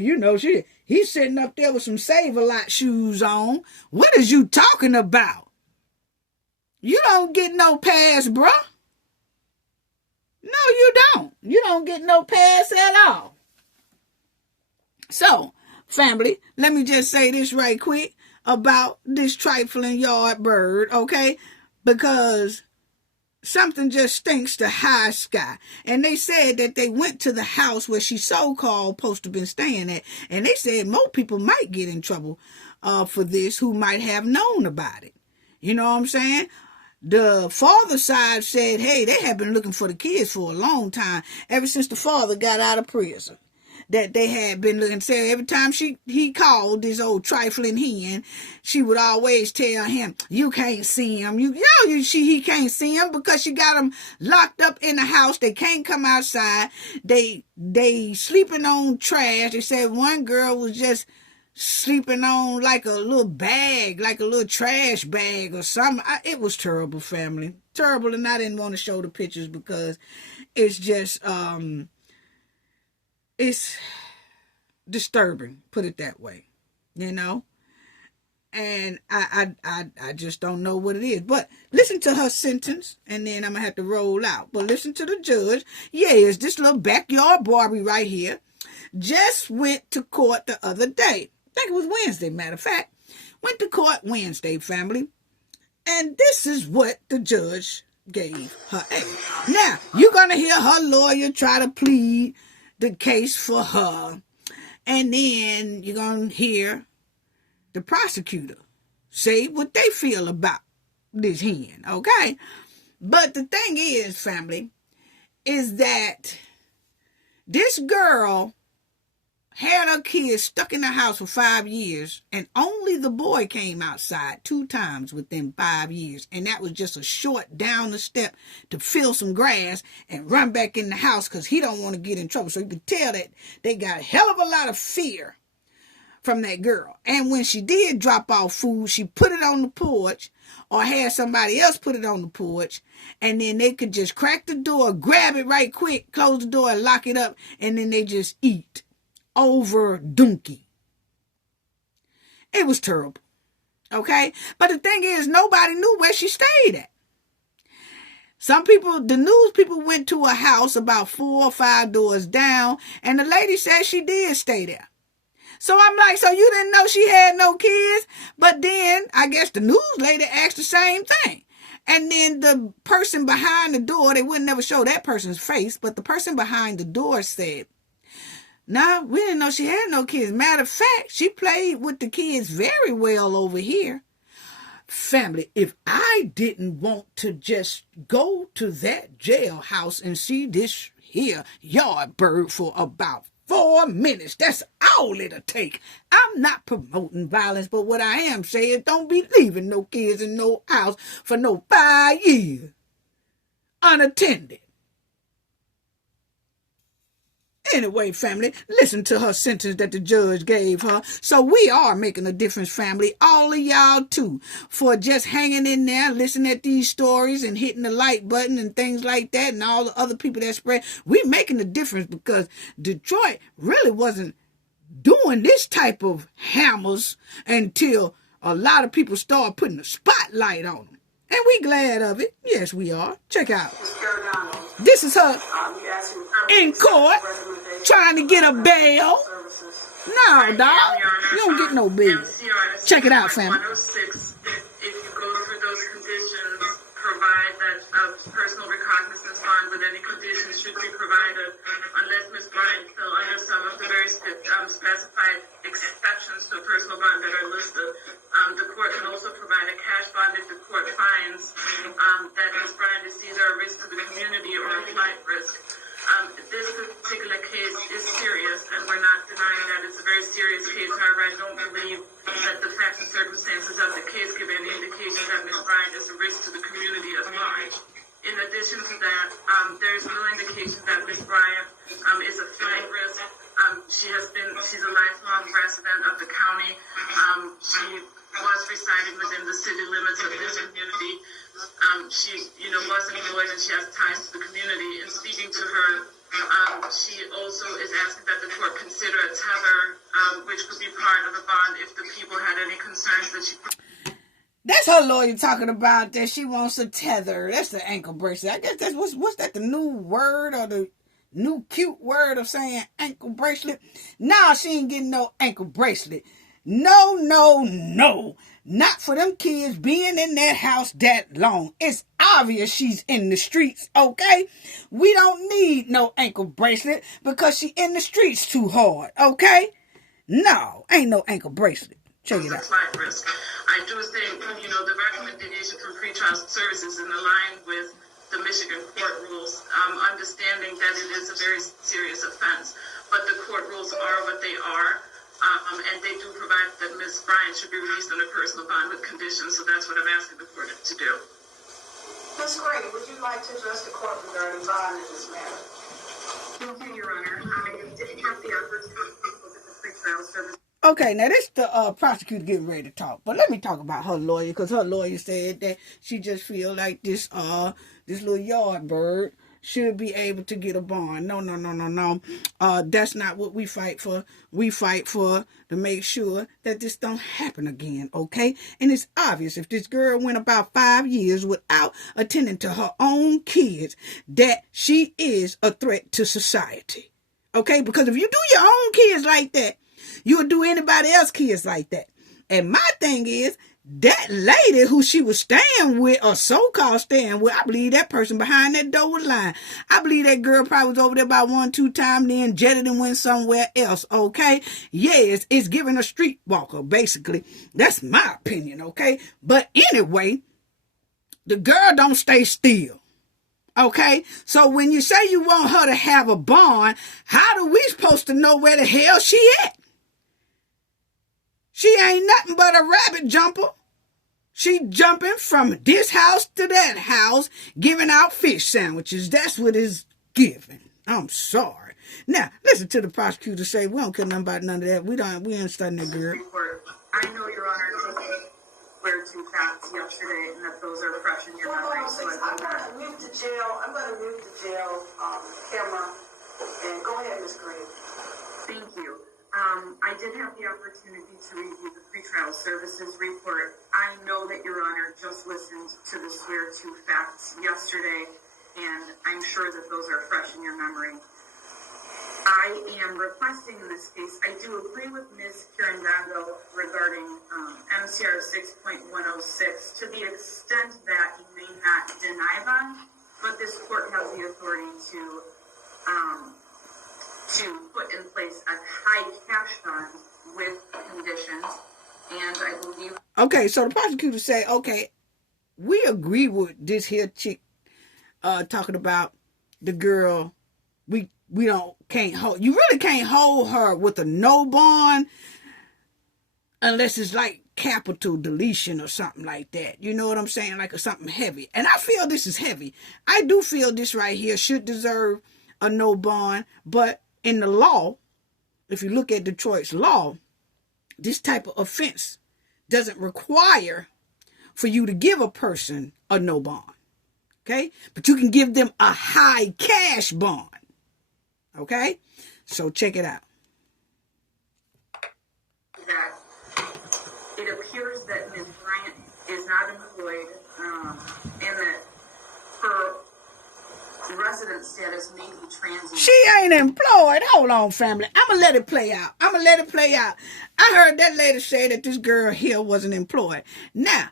he's sitting up there with some Save-A-Lot shoes on. What is you talking about? You don't get no pass, bruh. No, you don't. You don't get no pass at all. So, family, let me just say this right quick about this trifling yard bird, okay? Because something just stinks to high sky. And they said that they went to the house where she so-called supposed to have been staying at. And they said more people might get in trouble for this who might have known about it. You know what I'm saying? The father side said, hey, they have been looking for the kids for a long time, ever since the father got out of prison. That they had been looking. Say every time he called this old trifling hen, she would always tell him, "You can't see him. He can't see him because she got him locked up in the house. They can't come outside. They sleeping on trash." They said one girl was just sleeping on like a little bag, like a little trash bag or something. It was terrible, family, terrible, and I didn't want to show the pictures because it's just it's disturbing, put it that way, and I just don't know what it is. But listen to her sentence, and then I'm gonna have to roll out. But listen to the judge. Yes, this little backyard Barbie right here just went to court the other day. I think it was Wednesday, matter of fact. Went to court Wednesday, family. And this is what the judge gave her. Now, you're gonna hear her lawyer try to plead the case for her, and then you're going to hear the prosecutor say what they feel about this hen, okay? But the thing is, family, is that this girl had her kids stuck in the house for 5 years, and only the boy came outside 2 times within 5 years. And that was just a short down the step to fill some grass and run back in the house because he don't want to get in trouble. So you could tell that they got a hell of a lot of fear from that girl. And when she did drop off food, she put it on the porch or had somebody else put it on the porch, and then they could just crack the door, grab it right quick, close the door and lock it up, and then they just eat. Over donkey. It was terrible. Okay? But the thing is, nobody knew where she stayed at. Some people, the news people went to a house about 4 or 5 doors down, and the lady said she did stay there. So I'm like, so you didn't know she had no kids? But then I guess the news lady asked the same thing. And then the person behind the door, they wouldn't never show that person's face, but the person behind the door said, "Nah, we didn't know she had no kids. Matter of fact, she played with the kids very well over here." Family, if I didn't want to just go to that jailhouse and see this here yard bird for about 4 minutes, that's all it'll take. I'm not promoting violence, but what I am saying, don't be leaving no kids in no house for no 5 years unattended. Anyway, family, listen to her sentence that the judge gave her. So we are making a difference, family. All of y'all, too, for just hanging in there, listening at these stories and hitting the like button and things like that, and all the other people that spread. We making a difference because Detroit really wasn't doing this type of hammers until a lot of people started putting a spotlight on them. And we glad of it. Yes, we are. Check out. This is her in court trying to get a bail. No, dog. You don't get no bail. Check it out, family. 106, if you go through those conditions, provide that a personal recognizance bond with any conditions should be provided unless Ms. Bryant fell under some of the very specified exceptions to a personal bond that are listed. The court can also provide a cash bond if the court finds that Ms. Bryant is either a risk to the community or a flight risk. This particular case is serious, and we're not denying that it's a very serious case. However, I don't believe that the facts and circumstances of the case give any indication that Ms. Bryant is a risk to the community at large. In addition to that, there's no indication that Ms. Bryant is a flight risk. She's a lifelong resident of the county. She was residing within the city limits of this community. She, was employed and she has ties to the community. And speaking to her, she also is asking that the court consider a tether, which could be part of a bond if the people had any concerns that she. That's her lawyer talking about that she wants a tether. That's the ankle bracelet. I guess that's what's that, the new word or the new cute word of saying ankle bracelet? Nah, she ain't getting no ankle bracelet. No. Not for them kids being in that house that long. It's obvious she's in the streets, okay? We don't need no ankle bracelet because she in the streets too hard, okay? No, ain't no ankle bracelet. Check it out. Risk. I do think, the recommendation from pretrial services in line with the Michigan court rules, understanding that it is a very serious offense, but the court rules are what they are. And they do provide that Ms. Bryant should be released on a personal bond with conditions, so that's what I'm asking the court to do. Ms. Gray, would you like to address the court regarding bond in this matter? Thank you, Your Honor. I did have the opportunity to look at the pretrial service. Okay, now this the prosecutor getting ready to talk, but let me talk about her lawyer, because her lawyer said that she just feel like this little yard bird should be able to get a bond. No. That's not what we fight for. We fight for to make sure that this don't happen again, okay? And it's obvious if this girl went about 5 years without attending to her own kids, that she is a threat to society, okay? Because if you do your own kids like that, you'll do anybody else's kids like that. And my thing is, that lady who she was staying with, or so-called staying with, I believe that person behind that door was lying. I believe that girl probably was over there about 1-2 times, then jetted and went somewhere else, okay? Yes, it's giving a streetwalker, basically. That's my opinion, okay? But anyway, the girl don't stay still, okay? So when you say you want her to have a bond, how are we supposed to know where the hell she at? She ain't nothing but a rabbit jumper. She jumping from this house to that house, giving out fish sandwiches. That's what it's giving. I'm sorry. Now, listen to the prosecutor say, we don't care nothing about none of that. We ain't studying that girl. I know, Your Honor, where two facts yesterday, and that those are fresh in your memory. So I'm going to mute the jail camera. And go ahead, Ms. Green. Thank you. I did have the opportunity to review the pretrial services report. I know that Your Honor just listened to the swear to facts yesterday, and I'm sure that those are fresh in your memory. I am requesting in this case, I do agree with Ms. Kirandando regarding MCR 6.106 to the extent that you may not deny bond, but this court has the authority to put in place a high cash bond with conditions, and I believe. Okay, so the prosecutor said, okay, we agree with this here chick talking about the girl. We can't hold, you really can't hold her with a no bond unless it's like capital deletion or something like that. You know what I'm saying? Like something heavy. And I feel this is heavy. I do feel this right here should deserve a no bond. But in the law, if you look at Detroit's law, this type of offense doesn't require for you to give a person a no bond. Okay? But you can give them a high cash bond. Okay? So check it out. That it appears that Ms. Bryant is not employed, and that her resident status may be transient. She ain't employed. Hold on, family. I'm going to let it play out. I heard that lady say that this girl here wasn't employed. Now,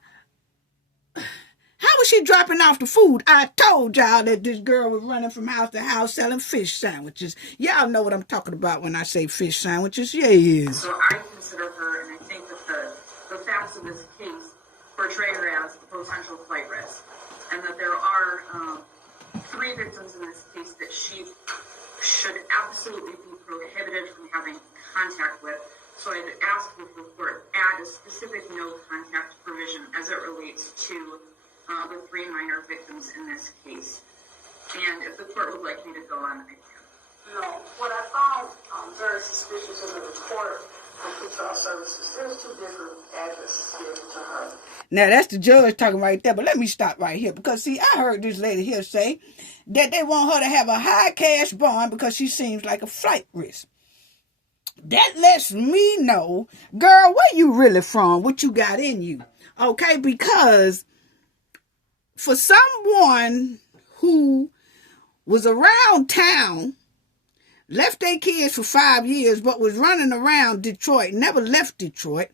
how was she dropping off the food? I told y'all that this girl was running from house to house selling fish sandwiches. Y'all know what I'm talking about when I say fish sandwiches. Yeah. So I consider her, and I think that the facts of this case portray her as a potential flight risk, and that there are 3 victims in this case that she should absolutely be prohibited from having contact with. So I'd ask that the court add a specific no contact provision as it relates to the 3 minor victims in this case. And if the court would like me to go on, I can. No, what I found very suspicious in the report from pretrial services, there's 2 different addresses given to her. Now, that's the judge talking right there, but let me stop right here. Because, see, I heard this lady here say that they want her to have a high cash bond because she seems like a flight risk. That lets me know, girl, where you really from? What you got in you? Okay, because for someone who was around town, left their kids for 5 years, but was running around Detroit, never left Detroit,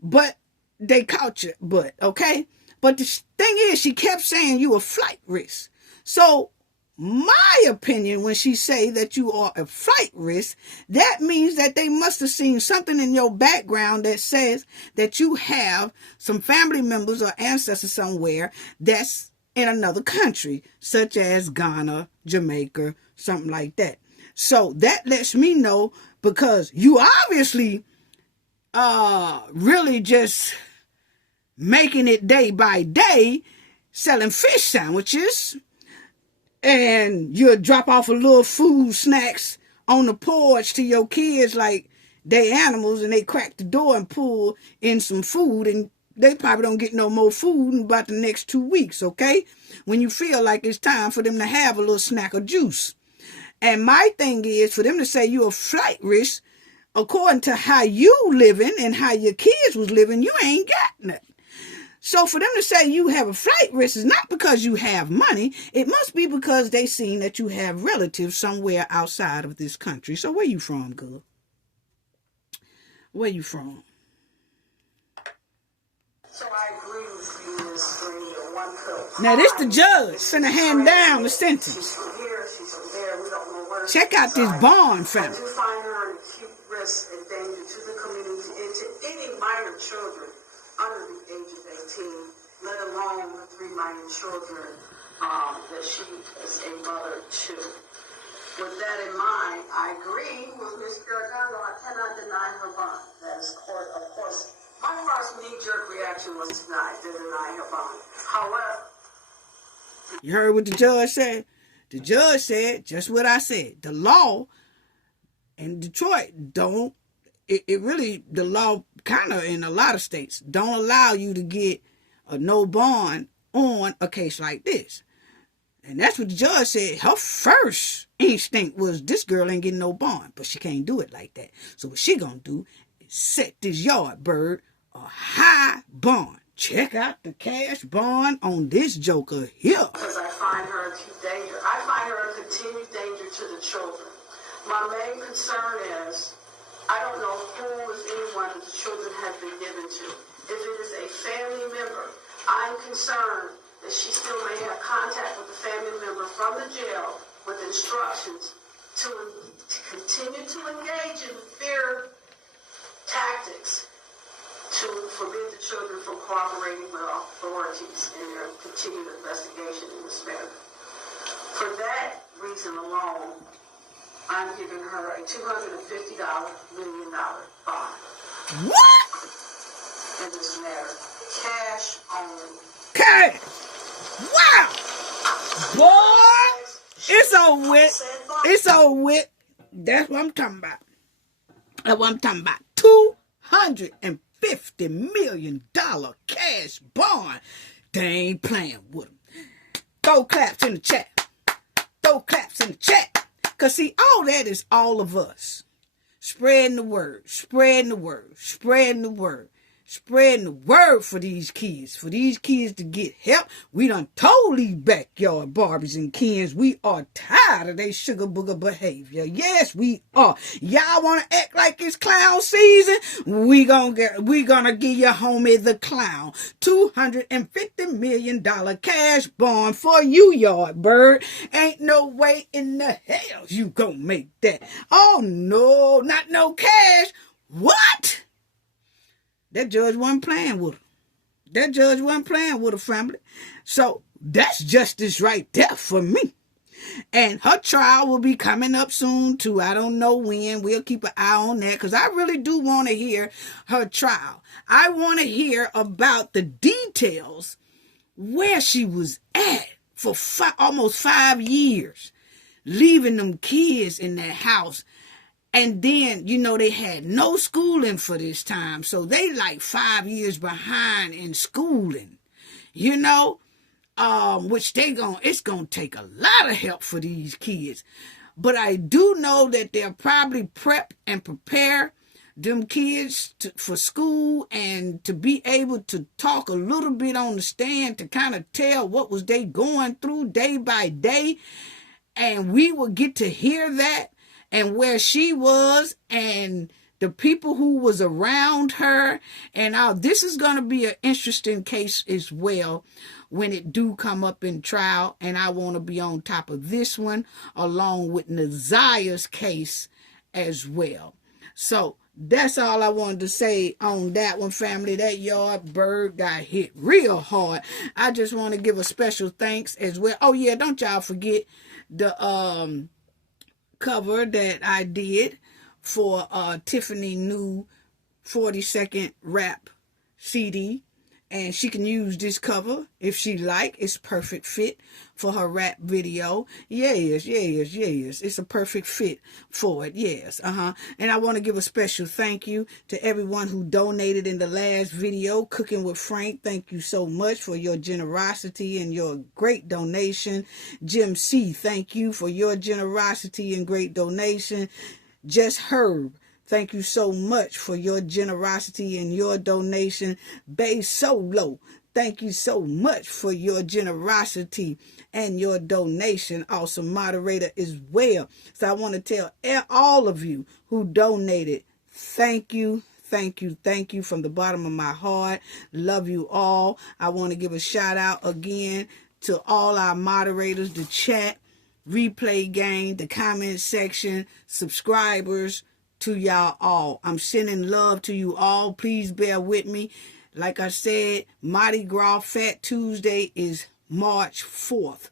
but they caught your butt, okay? But the thing is, she kept saying you a flight risk. So my opinion, when she say that you are a flight risk, that means that they must have seen something in your background that says that you have some family members or ancestors somewhere that's in another country, such as Ghana, Jamaica, something like that. So that lets me know, because you obviously really just making it day by day, selling fish sandwiches, and you'll drop off a little food, snacks on the porch to your kids like they animals, and they crack the door and pull in some food, and they probably don't get no more food in about the next 2 weeks, okay? When you feel like it's time for them to have a little snack of juice. And my thing is, for them to say you're a flight risk, according to how you living and how your kids was living, you ain't got nothing. So for them to say you have a flight risk is not because you have money. It must be because they seen that you have relatives somewhere outside of this country. So where you from, girl? Where you from? So I agree with you, Ms. Green. One could. Now this the judge finna hand down the sentence. She's from here, she's from there. We don't know where. Check out this bond, family. I do find her an acute risk and danger to the community and to any minor children under the age of 18, let alone the 3 minor children that she is a mother to. With that in mind, I agree with Ms. Gargano. I cannot deny her bond. That is court, of course. My first knee-jerk reaction was to deny her bond. However, you heard what the judge said? The judge said just what I said. The law in Detroit the law kind of in a lot of states don't allow you to get a no bond on a case like this. And that's what the judge said. Her first instinct was this girl ain't getting no bond, but she can't do it like that. So what she gonna do is set this Yardbird a high bond. Check out the cash bond on this joker here. Because I find her a danger. I find her a continued danger to the children. My main concern is, I don't know who, if anyone, that the children have been given to. If it is a family member, I'm concerned that she still may have contact with the family member from the jail with instructions to continue to engage in fear tactics to forbid the children from cooperating with authorities in their continued investigation in this matter. For that reason alone, I'm giving her a $250 million bond. What? In this matter. Cash only. Cash. Wow. Boy, it's over with. It's over with. That's what I'm talking about. That's what I'm talking about. $250 million cash bond. They ain't playing with them. Throw claps in the chat. Throw claps in the chat. Because, see, all that is all of us. Spreading the word. Spreading the word. Spreading the word. Spreading the word for these kids. For these kids to get help. We done told these backyard Barbies and Kens we are tired of their sugar booger behavior. Yes, we are. Y'all want to act like it's clown season? We gonna give your homie the clown. $250 million cash bond for you, yard bird. Ain't no way in the hell you gonna make that. Oh no, not no cash. What? That judge wasn't playing with her. That judge wasn't playing with her, family. So that's justice right there for me. And her trial will be coming up soon too. I don't know when. We'll keep an eye on that because I really do want to hear her trial. I want to hear about the details where she was at for almost 5 years, leaving them kids in that house. And then, you know, they had no schooling for this time. So they like 5 years behind in schooling, you know, which it's going to take a lot of help for these kids. But I do know that they'll probably prep and prepare them kids for school and to be able to talk a little bit on the stand to kind of tell what was they going through day by day. And we will get to hear that. And where she was and the people who was around her. And this is going to be an interesting case as well when it do come up in trial. And I want to be on top of this one along with Naziah's case as well. So that's all I wanted to say on that one, family. That yard bird got hit real hard. I just want to give a special thanks as well. Oh, yeah, don't y'all forget the cover that I did for Tiffany new 40-second rap CD, and she can use this cover if she like. It's perfect fit for her rap video. Yes. It's a perfect fit for it. Yes. And I want to give a special thank you to everyone who donated in the last video, Cooking with Frank. Thank you so much for your generosity and your great donation. Jim C., thank you for your generosity and great donation. Just Herb, thank you so much for your generosity and your donation. Bay Solo, thank you so much for your generosity and your donation. Awesome moderator as well. So I want to tell all of you who donated, thank you. Thank you from the bottom of my heart. Love you all. I want to give a shout out again to all our moderators, the chat, replay gang, the comment section, subscribers, to y'all all. I'm sending love to you all. Please bear with me. Like I said, Mardi Gras Fat Tuesday is March 4th.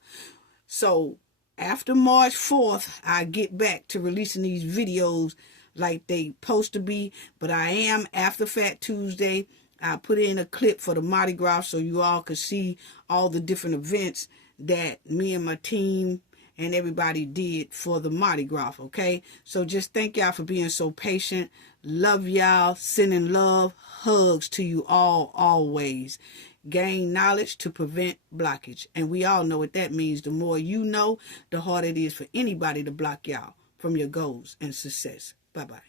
So after March 4th, I get back to releasing these videos like they supposed to be. But I am after Fat Tuesday. I put in a clip for the Mardi Gras so you all could see all the different events that me and my team and everybody did for the Mardi Gras, okay? So just thank y'all for being so patient. Love y'all. Sending love, hugs to you all always. Gain knowledge to prevent blockage. And we all know what that means. The more you know, the harder it is for anybody to block y'all from your goals and success. Bye-bye.